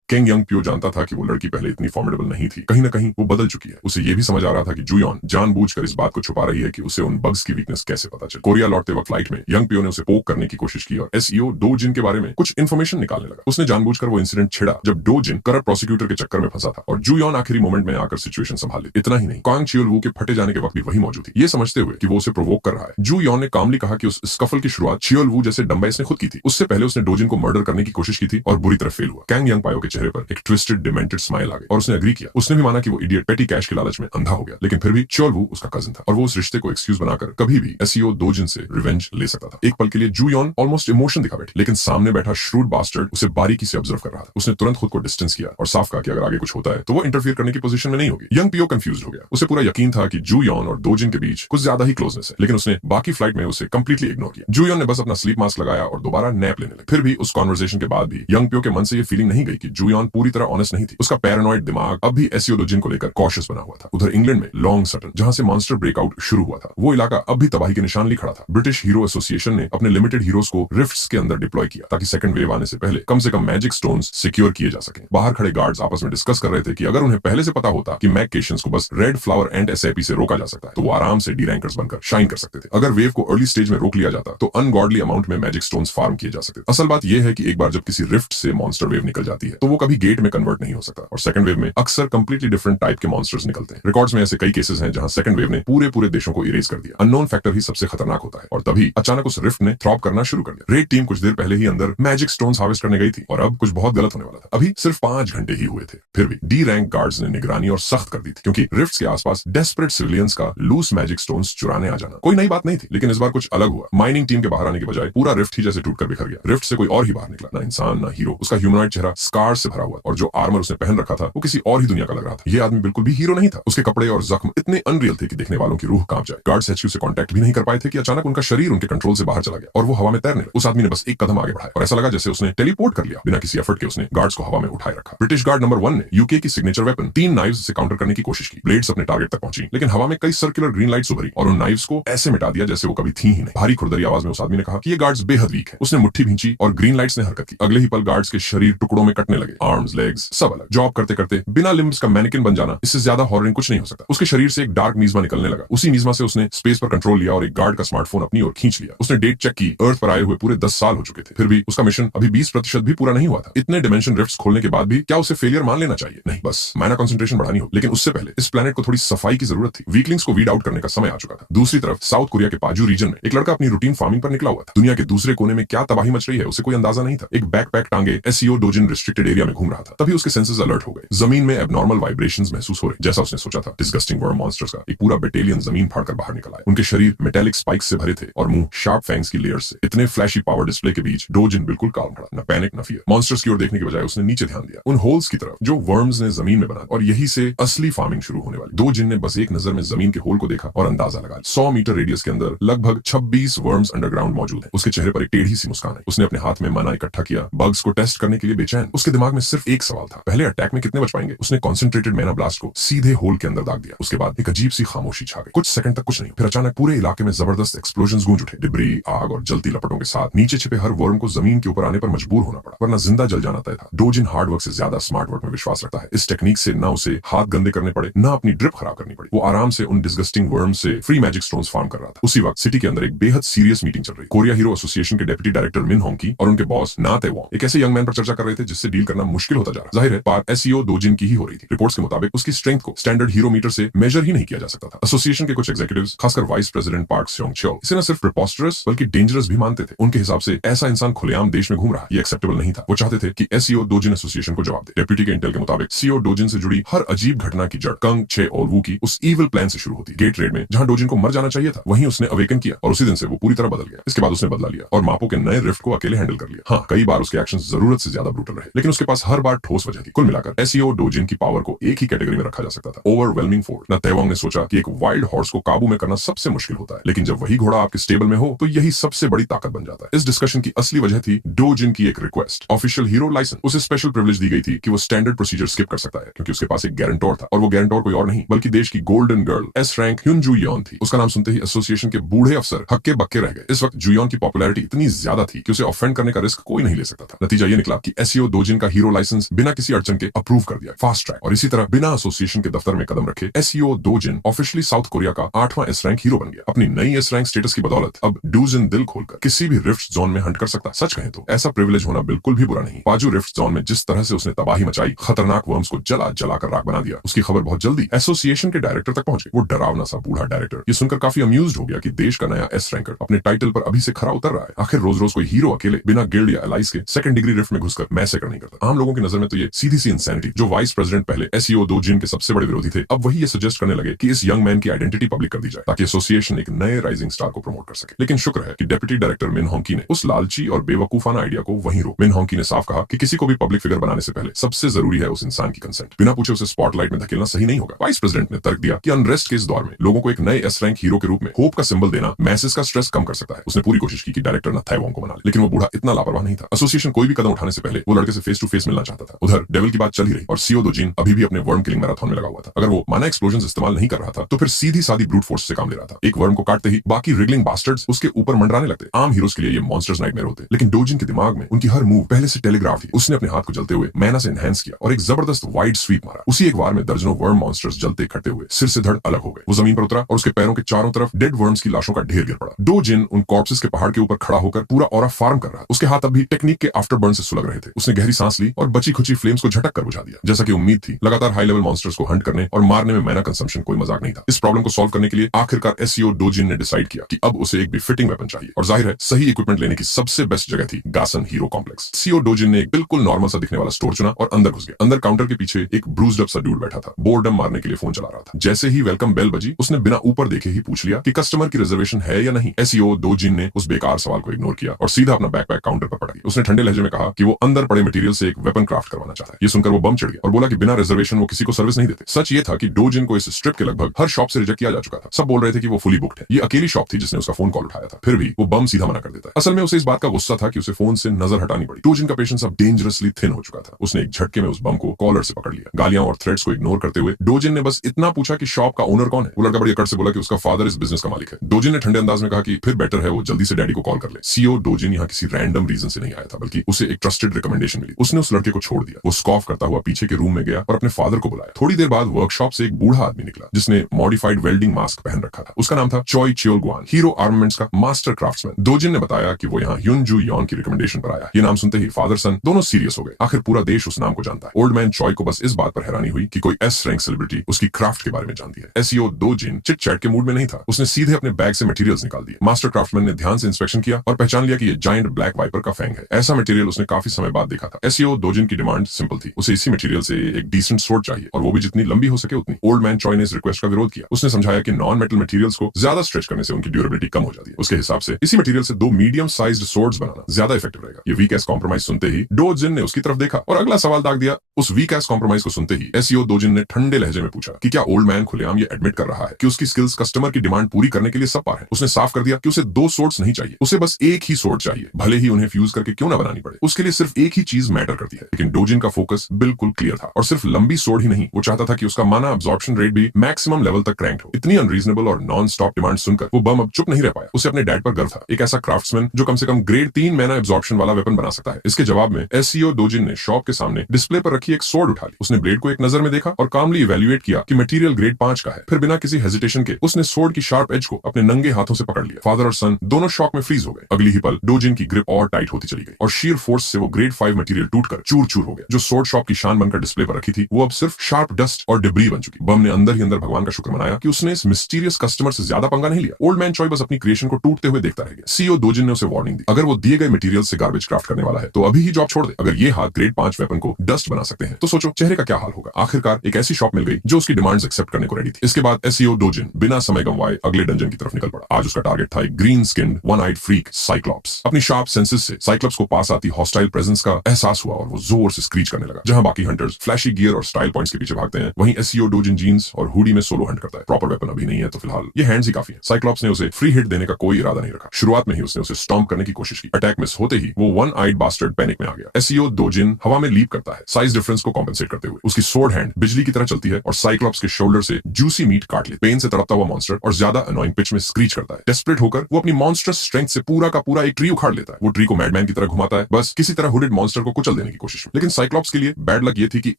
कैंग यंग पियो जानता था कि वो लड़की पहले इतनी फॉर्मिडेबल नहीं थी। कहीं ना कहीं वो बदल चुकी है। उसे ये भी समझ आ रहा था कि जू यॉन जानबूझकर इस बात को छुपा रही है कि उसे उन बग्स की वीकनेस कैसे पता चले। कोरिया लौटते वक्त फ्लाइट में यंग पियो ने उसे पोक करने की कोशिश की और एसईओ डोजिन के बारे में कुछ इन्फॉर्मेशन निकालने लगा। उसने जानबूझकर वो इंसिडेंट छिड़ा जब डोजिन करप्ट प्रोसिक्यूटर के चक्कर में फंसा था और जू यॉन आखिरी मोमेंट में आकर सिचुएशन संभाल ली। इतना ही नहीं, कांग चियोल वू के फटे जाने के वक्त भी वही मौजूद थी। ये समझते हुए कि वो उसे प्रोवोक कर रहा है, जू यॉन ने कामली कहा कि उस स्कफल की शुरुआत चियोल वू जैसे डम्बाइस ने खुद की थी। उससे पहले उसने डोजिन को मर्डर करने की कोशिश की थी और बुरी तरह फेल हुआ। कैंग यंग पायो के चेहरे पर एक ट्विस्टेड डिमेंटेड स्माइल आ गई और उसने एग्री किया। उसने भी माना कि वो इडियट पेटी कैश के लालच में अंधा हो गया, लेकिन फिर भी चियोल वू उसका कजिन था और वो उस रिश्ते को एक्सक्यूज बनाकर कभी भी एसईओ डोजिन से रिवेंज ले सकता था। एक पल के लिए जू यॉन ऑलमोस्ट इमोशन दिखा बैठी, लेकिन सामने बैठा श्रूड बास्टर्ड उसे बारीकी से ऑब्जर्व कर रहा था। उसने तुरंत खुद को डिस्टेंस किया और साफ कहा कि अगर आगे कुछ होता है तो वो इंटरफियर करने की पोजीशन में नहीं होगी। यंग पियो कंफ्यूज्ड हो गया। उसे पूरा यकीन था कि जू यॉन और डोजिन के बीच कुछ ज्यादा ही क्लोजनेस है, लेकिन उसने बाकी फ्लाइट में उसे कंप्लीटली इग्नोर किया। जू यॉन ने बस अपना स्लीप मास्क लगाया और दोबारा नैप लेने लगा। फिर भी उस कॉन्वर्सेशन के बाद भी यंग पियो के मन से ये फीलिंग नहीं गई कि जू यॉन पूरी तरह ऑनेस्ट नहीं थी। उसका पैरानॉइड दिमाग अब भी एसईओ डोजिन को लेकर कॉशियस बना हुआ था। उधर इंग्लैंड में लॉन्ग सटन, जहां से मॉन्स्टर ब्रेकआउट शुरू हुआ था, वो इलाका अब भी तबाही के निशान लिए खड़ा था। ब्रिटिश हीरो एसोसिएशन ने अपने लिमिटेड हीरोज को रिफ्ट्स के अंदर डिप्लॉय किया ताकि सेकंड वेव आने से कम मैजिक स्टोन्स सिक्योर किए जा सकें। बाहर खड़े गार्ड्स आपस में डिस्कस कर रहे थे कि अगर उन्हें पहले से पता होता कि मैकेशंस को बस रेड फ्लावर एंड एसएपी से रोका जा सकता है तो वो आराम से डी रैंकर्स बनकर शाइन कर सकते थे। अगर वेव को अर्ली स्टेज में रोक लिया जाता तो अनगॉडली अमाउंट में मैजिक स्टोन्स फार्म किए जा सकते। असल बात यह है कि एक बार जब किसी रिफ्ट से मॉन्स्टर वेव निकल जाती है तो वो कभी गेट में कन्वर्ट नहीं हो सकता। और सेकंड वेव में अक्सर कंप्लीटली डिफरेंट टाइप के मॉन्स्टर्स निकलते हैं। रिकॉर्ड्स में ऐसे कई केसेस हैं जहां सेकंड वेव ने पूरे देशों को इरेज कर दिया। अननोन फैक्टर ही सबसे खतरनाक होता है, और तभी अचानक उस रिफ्ट ने थ्रॉप करना शुरू कर दिया। रेड टीम कुछ देर पहले ही अंदर मैजिक स्टोन्स हार्वेस्ट करने गई थी और अब कुछ बहुत गलत होने वाला था। अभी सिर्फ 5 घंटे ही हुए थे, फिर भी डी रैंक गार्ड्स ने निगरानी और सख्त कर दी थी, क्योंकि रिफ्ट्स के आसपास डेस्परेट सिविलियंस का लूस मैजिक स्टोन्स चुराने आ जाना कोई नई बात नहीं थी। लेकिन इस बार कुछ अलग हुआ। माइनिंग टीम के बाहर आने के बजाय पूरा रिफ्ट ही जैसे टूटकर बिखर गया। रिफ्ट से कोई और ही बाहर निकला, ना इंसान ना हीरो। उसका ह्यूमनॉइड चेहरा स्कार से भरा हुआ, और जो आर्मर उसने पहन रखा था वो किसी और ही दुनिया का लग रहा था। ये आदमी बिल्कुल भी हीरो नहीं था। उसके कपड़े और जख्म इतने अनरियल थे कि देखने वालों की रूह कांप जाए। गार्ड्स एचक्यू से कांटेक्ट भी नहीं कर पाए थे कि अचानक उनका शरीर उनके कंट्रोल से बाहर चला गया और वो हवा में तैरने लगे। उस आदमी ने बस एक कदम आगे बढ़ाया और ऐसा लगा जैसे उसने टेलीपोर्ट कर लिया। बिना किसी एफर्ट के उसने गार्ड्स को हवा में उठाए रखा। ब्रिटिश गार्ड नंबर 1 ने यूके की सिग्नेचर वेपन 3 नाइव्स से काउंटर करने की कोशिश की। ब्लेड्स अपने टारगेट तक पहुंची, लेकिन हवा में कई सर्कुलर ग्रीन लाइट्स उभरी और उन नाइव्स को ऐसे मिटा दिया जैसे वो कभी थी ही नहीं। भारी खुरदरी आवाज में उस आदमी ने कहा कि ये गार्ड्स बेहद वीक है। उसने मुट्ठी भींची और ग्रीन लाइट्स ने हरकत की। अगले ही पल गार्ड्स के शरीर टुकड़ों में कटने लगे। आर्म्स, लेग्स सब अलग। जॉब करते करते बिना लिम्ब्स का मैनिकिन बन जाना, इससे ज्यादा हॉररिंग कुछ नहीं हो सकता। उसके शरीर से एक डार्क मीज़मा निकलने लगा। उसी मीज़मा से उसने स्पेस पर कंट्रोल लिया और एक गार्ड का स्मार्टफोन अपनी ओर खींच लिया। उसने डेट चेक की। अर्थ पर आए हुए पूरे 10 साल हो चुके थे, फिर भी उसका मिशन अभी 20% भी पूरा नहीं हुआ था। इतने डिमेंशन रिफ्ट्स खोलने के बाद भी क्या उसे फेलियर मान लेना चाहिए? नहीं, बस माइनर कंसंट्रेशन बढ़ानी हो। लेकिन उससे पहले इस प्लेनेट को थोड़ी सफाई की जरूरत थी। वीकलिंग्स को वीड आउट करने का समय आ चुका था। दूसरी तरफ साउथ कोरिया के पाजू रीजन में एक लड़का अपनी रूटीन फार्मिंग पर निकला हुआ था। दुनिया के दूसरे कोने में क्या तबाही मच रही है उसे कोई अंदाजा नहीं था। एक बैकपैक टांगे एसईओ डोजिन रिस्ट्रिक्टेड एरिया में घूम रहा था। तभी उसके सेंसेस अलर्ट हो गए। जमीन में एबनॉर्मल वाइब्रेशंस महसूस हो रहे, जैसा उसने सोचा था। डिस्गस्टिंग वर्म मॉन्स्टर्स का एक पूरा बटालियन जमीन फाड़कर बाहर निकल आए। उनके शरीर मेटेलिक स्पाइक्स से भरे थे और मुंह शार्प फैंग्स की लेयर्स से। इतने फ्लैशी पावर डिस्प्ले के बीच डोजिन बिल्कुल काम खड़ा, न पैनिक न फियर। मॉन्स्टर्स की ओर देखने के बजाय उसने नीचे ध्यान दिया, उन होल्स की तरफ जो वर्म्स ने जमीन में बना, और यही से असली फार्मिंग शुरू होने वाली। डोजिन ने बस एक नजर में जमीन के होल को देखा और अंदाजा लगा 100 मीटर रेडियस के अंदर लगभग 26 वर्म्स अंडरग्राउंड मौजूद है। उसके चेहरे पर एक टेढ़ी सी मुस्कान है। उसने अपने हाथ में मना इकट्ठा किया, बग्स को टेस्ट करने के लिए बेचैन। उसके दिमाग में सिर्फ एक सवाल था, पहले अटैक में कितने बच पाएंगे। उसने कॉन्सेंट्रेटेड मैना ब्लास्ट को सीधे होल के अंदर दाग दिया। उसके बाद एक अजीब सी खामोशी छा गई। कुछ सेकंड तक कुछ नहीं, फिर अचानक पूरे इलाके में जबरदस्त एक्सप्लोजन्स गूंज उठे। डिब्री, आग और जलती लपटों के साथ नीचे छिपे हर वर्म को जमीन के ऊपर आने पर मजबूर होना पड़ा, वरना जिंदा जल जाना तय था। डोजिन हार्ड वर्क से ज्यादा स्मार्ट वर्क में विश्वास रखता है। इस टेक्निक से ना उसे हाथ गंदे करने पड़े, ना अपनी ड्रिप खराब करनी पड़ी। वो आराम से उन डिस्गस्टिंग वर्म से फ्री मैजिक स्टोन्स फार्म कर रहा था। उसी वक्त सिटी के अंदर एक बेहद सीरियस मीटिंग चल रही। कोरिया हीरो एसोसिएशन के डेप्यूटी डायरेक्टर मिन होंकी और उनके बॉस ना ताइवांग एक ऐसे यंग मैन पर चर्चा कर रहे थे जिससे डील करना मुश्किल होता जा रहा। जाहिर है पार एसईओ डोजिन की ही हो रही थी। रिपोर्ट्स के मुताबिक उसकी स्ट्रेंथ को स्टैंडर्ड हीरो मीटर से मेजर ही नहीं किया जा सकता था। एसोसिएशन के कुछ एग्जीक्यूटिव्स, खासकर वाइस प्रेसिडेंट पार्क स्योंग चोल, इसे न सिर्फ प्रिपोस्टरस बल्कि डेंजरस भी मानते थे। उनके हिसाब से ऐसा इंसान खुलेआम देश में घूम रहा ये एक्सेप्टेबल नहीं था। वो चाहते थे कि एसईओ डोजिन एसोसिएशन को जवाब दे। डेप्यूटी के इंटेल के मुताबिक सीईओ डोजिन से जुड़ी हर अजीब घटना की जड़ कंग छे और वू की उस इविल प्लान से शुरू होती। गेट रेड में जहां डोजिन को मर जाना चाहिए था, वहीं उसने अवेकन किया और उसी दिन से वो पूरी तरह बदल गया। इसके बाद उसने बदला लिया और मापो के नए रिफ्ट को अकेले हैंडल कर लिया। हाँ, कई बार उसके एक्शंस जरूरत से ज्यादा ब्रूटल रहे, लेकिन उसके पास हर बार ठोस वजह थी। कुल मिलाकर एसईओ डोजिन की पावर को एक ही कैटेगरी में रखा जा सकता था, ओवरवेलमिंग फोर्स। ना ताइवांग ने सोचा कि एक वाइल्ड हॉर्स को काबू में करना सबसे मुश्किल होता है, लेकिन जब वही घोड़ा आपके स्टेबल में हो तो यही सबसे बड़ी ताकत बन जाता है। इस डिस्कशन की असली वजह थी डोजिन की एक रिक्वेस्ट, ऑफिशियल हीरो लाइसेंस। उसे स्पेशल प्रिविलेज दी गई थी कि वो स्टैंडर्ड प्रोसीजर स्किप कर सकता है, क्योंकि उसके पास एक गारंटर था, और वो गारंटर कोई और नहीं बल्कि देश की गोल्डन गर्ल एस रैंक ह्युन जुयोन थी। उसका नाम सुनते ही एसोसिएशन के बूढ़े अफसर हक्के बक्के रह गए। इस वक्त जुयोन की पॉपुलैरिटी इतनी ज्यादा थी कि उसे ऑफेंड करने का रिस्क कोई नहीं ले सकता था। नतीजा ये निकला कि एसईओ डोजिन का हीरो लाइसेंस बिना किसी अड़चन के अप्रूव कर दिया, फास्ट ट्रैक। और इसी तरह बिना एसोसिएशन के दफ्तर में कदम रखे एसईओ डोजिन ऑफिशियली साउथ कोरिया का 8वां एस रैंक हीरो बन गया। अपनी नई एस रैंक स्टेटस की बदौलत अब डोजिन दिल खोलकर किसी भी रिफ्ट जोन में हंट कर सकता। सच कहें तो ऐसा प्रिविलेज होना बिल्कुल भी बुरा नहीं। पाजू रिफ्ट जोन में जिस तरह से उसने तबाही मचाई, खतरनाक वर्म्स को जला जलाकर राख बना दिया, उसकी खबर बहुत जल्दी एसोसिएशन के डायरेक्टर तक पहुंच गई। वो डरावना सा बूढ़ा डायरेक्टर ये सुनकर काफी अम्यूज्ड हो गया कि देश का नया एस रैंकर अपने टाइटल पर अभी से खरा उतर रहा है। आखिर रोज रोज कोई हीरो अकेले बिना गिल्ड या एलाइज के सेकंड डिग्री रिफ्ट में घुसकर मैसेकर नहीं करता। आम लोगों की नजर में तो ये सीधी सी इंसैनिटी। जो वाइस प्रेसिडेंट पहले एसईओ डोजिन के सबसे बड़े विरोधी थे, अब वही ये सजेस्ट करने लगे कि इस यंग मैन की आइडेंटिटी पब्लिक कर दी जाए ताकि एसोसिएशन एक नए राइजिंग स्टार को प्रमोट कर सके। लेकिन शुक्र है कि डेप्यूटी डायरेक्टर मिन होंकी ने उस लालची और बेवकूफाना आइडिया को वहीं रोक। मिन होंकी ने साफ कहा कि किसी को भी पब्लिक फिगर बनाने से पहले सबसे जरूरी है उस इंसान की कंसेंट। बिना पूछे उसे स्पॉटलाइट में धकेलना सही नहीं होगा। वाइस प्रेसिडेंट ने तर्क दिया कि अनरेस्ट के इस दौर में लोगों को एक नए एस रैंक हीरो के रूप में होप का सिंबल देना मैसेस का स्ट्रेस कम कर सकता है। उसने पूरी कोशिश की कि डायरेक्टर ना ताइवांग को मना ले, लेकिन वो बूढ़ा इतना लापरवाह नहीं था। एसोसिएशन कोई भी कदम उठाने से पहले वो लड़के से फेस टू फेस मिलना चाहता था। उधर डेविल की बात चल ही रही और सीईओ डोजिन अभी भी अपने वर्म किलिंग मैराथन में लगा हुआ था। अगर वो माना एक्सप्लोजन इस्तेमाल नहीं कर रहा था तो फिर सीधी सादी ब्रूट फोर्स से काम ले रहा था। एक वर्म को काटते ही बाकी रिगलिंग बास्टर्ड्स उसके ऊपर मंडराने लगते। आम हीरोज के लिए ये मॉन्स्टर्स नाइटमेयर होते, लेकिन डोजिन के दिमाग में उनकी हर मूव पहले से टेलीग्राफ थी। उसने अपने हाथ को जलते हुए मैना से एनहांस किया और एक जबरदस्त वाइड स्वीप मारा। उसी एक बार में दर्जनों वर्म मॉन्स्टर्स जलते इकट्ठे हुए सिर से धड़ अलग हो गए। वो जमीन पर उतरा और उसके पैरों के चारों तरफ डेड वर्म्स की लाशों का ढेर गिर पड़ा। डोजिन उन कॉर्प्सेस के पहाड़ के ऊपर खड़ा होकर पूरा ऑरा फार्म कर रहा था। उसके हाथ अब भी टेक्निक के आफ्टर बर्न से सुलग रहे थे। उसने गहरी सांस ली और बची खुची फ्लेम्स को झटक कर बुझा दिया। जैसा कि उम्मीद थी, लगातार हाई लेवल मॉन्स्टर्स को हंट करने और मारने में मैना कंजम्पशन कोई मजाक नहीं था। इस प्रॉब्लम को सॉल्व करने के लिए आखिरकार एसईओ डोजिन ने डिसाइड किया कि अब उसे एक बिफिटिंग वेपन चाहिए, और जाहिर है सही इक्विपमेंट लेने की सबसे बेस्ट जगह थी गासन हीरो कॉम्प्लेक्स। एसईओ डोजिन ने एक बिल्कुल नॉर्मल सा दिखने वाला स्टोर चुना और अंदर घुस गया। अंदर काउंटर के पीछे एक ब्रूज्ड अप सा डूड बैठा था, बोर्डम मारने के लिए फोन चला रहा था। जैसे ही वेलकम बेल बजी, उसने बिना ऊपर देखे ही पूछ लिया कि कस्टमर की रिजर्वेशन है या नहीं। एसईओ डोजिन ने उस बेकार सवाल को इग्नोर किया और सीधा अपना बैकपैक काउंटर पर पड़ा दिया। उसने ठंडे लहजे में कहा कि वो अंदर पड़े मटेरियल से एक वेपन क्राफ्ट करवाना चाहता है। ये सुनकर वो बम चिढ़ गया और बोला कि बिना रिजर्वेशन वो किसी को सर्विस नहीं देते। सच ये था कि डोजिन को इस स्ट्रिप के लगभग हर शॉप से रिजेक्ट किया जा चुका था। सब बोल रहे थे कि वो फुली बुक्ड है। ये अकेली शॉप थी जिसने उसका फोन कॉल उठाया था, फिर भी वो बम सीधा मना कर देता है। असल में उसे इस बात का गुस्सा था कि उसे फोन से नजर हटानी पड़ी। डोजिन का पेशेंस अब डेंजरसली थिन हो चुका था। उसने एक झटके में उस बम को कॉलर से पकड़ लिया। गालियां और थ्रेट्स को इग्नोर करते हुए डोजिन ने बस इतना पूछा कि शॉप का ओनर कौन है। वो लड़का बड़ी अकड़ से बोला कि उसका फादर इस बिजनेस का मालिक है। डोजिन ने ठंडे अंदाज में कहा कि फिर बेटर है वो जल्दी से डैडी को कॉल कर ले। सीईओ डोजिन यहाँ किसी रैंडम रीजन से नहीं आया था, बल्कि उसे एक ट्रस्टेड रिकमेंडेशन मिली। उसने उस लड़के को छोड़ दिया। वो स्कॉफ करता हुआ पीछे के रूम में गया और अपने फादर को बुलाया। थोड़ी देर बाद वर्कशॉप से एक बूढ़ा आदमी निकला जिसने मॉडिफाइड वेल्डिंग मास्क पहन रखा था। उसका नाम था चॉय चियोल गुआन, हीरो आर्मामेंट्स का मास्टर क्राफ्ट्समैन। डोजिन ने बताया कि वो यहाँ ह्युनजू यॉन की रिकमेंडेशन पर आया। ये नाम सुनते ही फादर सन दोनों सीरियस हो गए। आखिर पूरा देश उस नाम को जानता है। ओल्ड मैन चॉय को बस इस बात पर हैरानी हुई कि कोई एस रैंक सेलिब्रिटी उसकी क्राफ्ट के बारे में जानती है। एसईओ डोजिन चिट चैट के मूड में नहीं था। उसने सीधे अपने बैग से मटेरियल्स निकाल दिए। मास्टर क्राफ्टमैन ने ध्यान से इंस्पेक्शन किया और पहचान लिया कि ये जायंट ब्लैक वाइपर का फैंग है। ऐसा मटेरियल उसने काफी समय बाद देखा था। एसईओ डोजिन की डिमांड सिंपल थी। उसे इसी मटेरियल से एक डिसेंट स्वॉर्ड चाहिए, और वो भी जितनी लंबी हो सके उतनी। ओल्ड मैन चॉय ने इस रिक्वेस्ट का विरोध किया। उसने समझाया कि नॉन मेटल मटेरियल्स को ज्यादा स्ट्रेच करने से उनकी ड्यूरेबिलिटी कम हो जाती है। उसके हिसाब से इसी मटेरियल से 2 मीडियम साइज्ड स्वॉर्ड्स बनाना ज्यादा इफेक्टिव रहेगा। ये वीक एस कॉम्प्रोमाइज सुनते ही डोजिन ने उसकी तरफ देखा और अगला सवाल दाग दिया। उस वीक एस कॉम्प्रोमाइज को सुनते ही एसईओ डोजिन ने ठंडे लहजे में पूछा कि क्या ओल्ड मैन खुलेआम ये एडमिट कर रहा है कि उसकी स्किल्स कस्टमर की डिमांड पूरी करने के लिए सब पार है। उसने साफ कर दिया कि उसे 2 स्वॉर्ड्स नहीं चाहिए, उसे बस एक ही स्वॉर्ड चाहिए, भले ही उन्हें फ्यूज करके क्यों ना बनानी पड़े। उसके लिए सिर्फ एक ही चीज मैटर करती है। लेकिन डोजिन का फोकस बिल्कुल क्लियर था, और सिर्फ लंबी स्वॉर्ड ही नहीं, वो चाहता था कि उसका माना अब्जॉर्प्शन रेट भी मैक्सिमम लेवल तक क्रैंक्ड हो। इतनी अनरीजनेबल और नॉन स्टॉप डिमांड सुनकर वो बम अब चुप नहीं रह पाया। उसे अपने डैड पर गर्व था, एक ऐसा क्राफ्ट्समैन जो कम से कम ग्रेड 3 मैना अब्जॉर्प्शन वाला वेपन बना सकता है। इसके जवाब में एसईओ डोजिन ने शॉप के सामने डिस्प्ले पर रखी एक स्वॉर्ड उठा ली। उसने ब्लेड को एक नजर में देखा और कामली इवैल्यूएट किया कि मटेरियल ग्रेड 5 का है। फिर बिना किसी हेजिटेशन के उसने स्वॉर्ड की शार्प एज को अपने नंगे हाथों से पकड़ लिया। फादर और सन दोनों शॉक में फ्रीज हो गए। अगली ही पल डोजिन की ग्रिप और टाइट होती चली गई और शीर फोर्स से वो ग्रेड 5 मटेरियल टूटकर चूर चूर हो गया। जो स्वॉर्ड शॉप की शान बनकर डिस्प्ले पर रखी थी, वो अब सिर्फ शार्प डस्ट और डिब्री बन चुकी। बम ने अंदर ही अंदर भगवान का शुक्र मनाया कि उसने इस मिस्टीरियस कस्टमर से ज्यादा पंगा नहीं लिया। ओल्ड मैन चॉय बस अपनी क्रिएशन को टूटते हुए देखता रह गया। सीईओ डोजिन ने उसे वार्निंग दी, अगर वो दिए गए मटेरियल से गार्बेज क्राफ्ट करने वाला है तो अभी ही जॉब छोड़ दे। अगर ये हाथ ग्रेड 5 वेपन को डस्ट बना सकते हैं तो सोचो चेहरे का क्या हाल होगा। आखिरकार एक ऐसी शॉप मिल गई जो उसकी डिमांड्स एक्सेप्ट करने को रेडी थी। इसके बाद एसईओ डोजिन बिना समय गंवाए अगले डंजन की तरफ निकल पड़ा। आज उसका टारगेट था एक green skinned one eyed freak Cyclops. अपनी शार्प सेंसेस से साइक्लॉप्स को पास आती हॉस्टाइल प्रेजेंस का एहसास हुआ और वो जोर से स्क्रीच करने लगा। जहां बाकी हंटर्स फ्लैशी गियर और स्टाइल पॉइंट्स के पीछे भागते हैं, वहीं एसईओ डोजिन जीन्स और हुडी में सोलो हंट करता है। प्रॉपर वेपन अभी नहीं है तो फिलहाल ये हैंड्स ही काफी है। साइक्लॉप्स ने उसे फ्री हिट देने का कोई इरादा नहीं रखा। शुरुआत में ही उसने उसे स्टॉम्प करने की कोशिश की। अटैक मिस होते ही वो वन आइड बास्टर्ड पैनिक में आ गया। एसईओ डोजिन हवा में लीप करता है, साइज डिफरेंस को कॉम्पेंसेट करते हुए। उसकी सोर्ड हैंड बिजली की तरह चलती है और साइक्लॉप्स के शोल्डर से जूसी मीट काट ले। पेन से तड़पता हुआ मॉन्स्टर और ज्यादा अनोइंग पिच में स्क्रीच करता है। डेस्परेट होकर वो अपनी मॉन्स्टर्स स्ट्रेंथ से पूरा का पूरा एक ट्री उखाड़ लेता है। वो ट्री को मैडमैन की तरह घुमाता है, बस किसी तरह हुडेड मॉन्स्टर को कुचल देने की कोशिश में। लेकिन साइक्लॉप्स के लिए बैड लक ये थी कि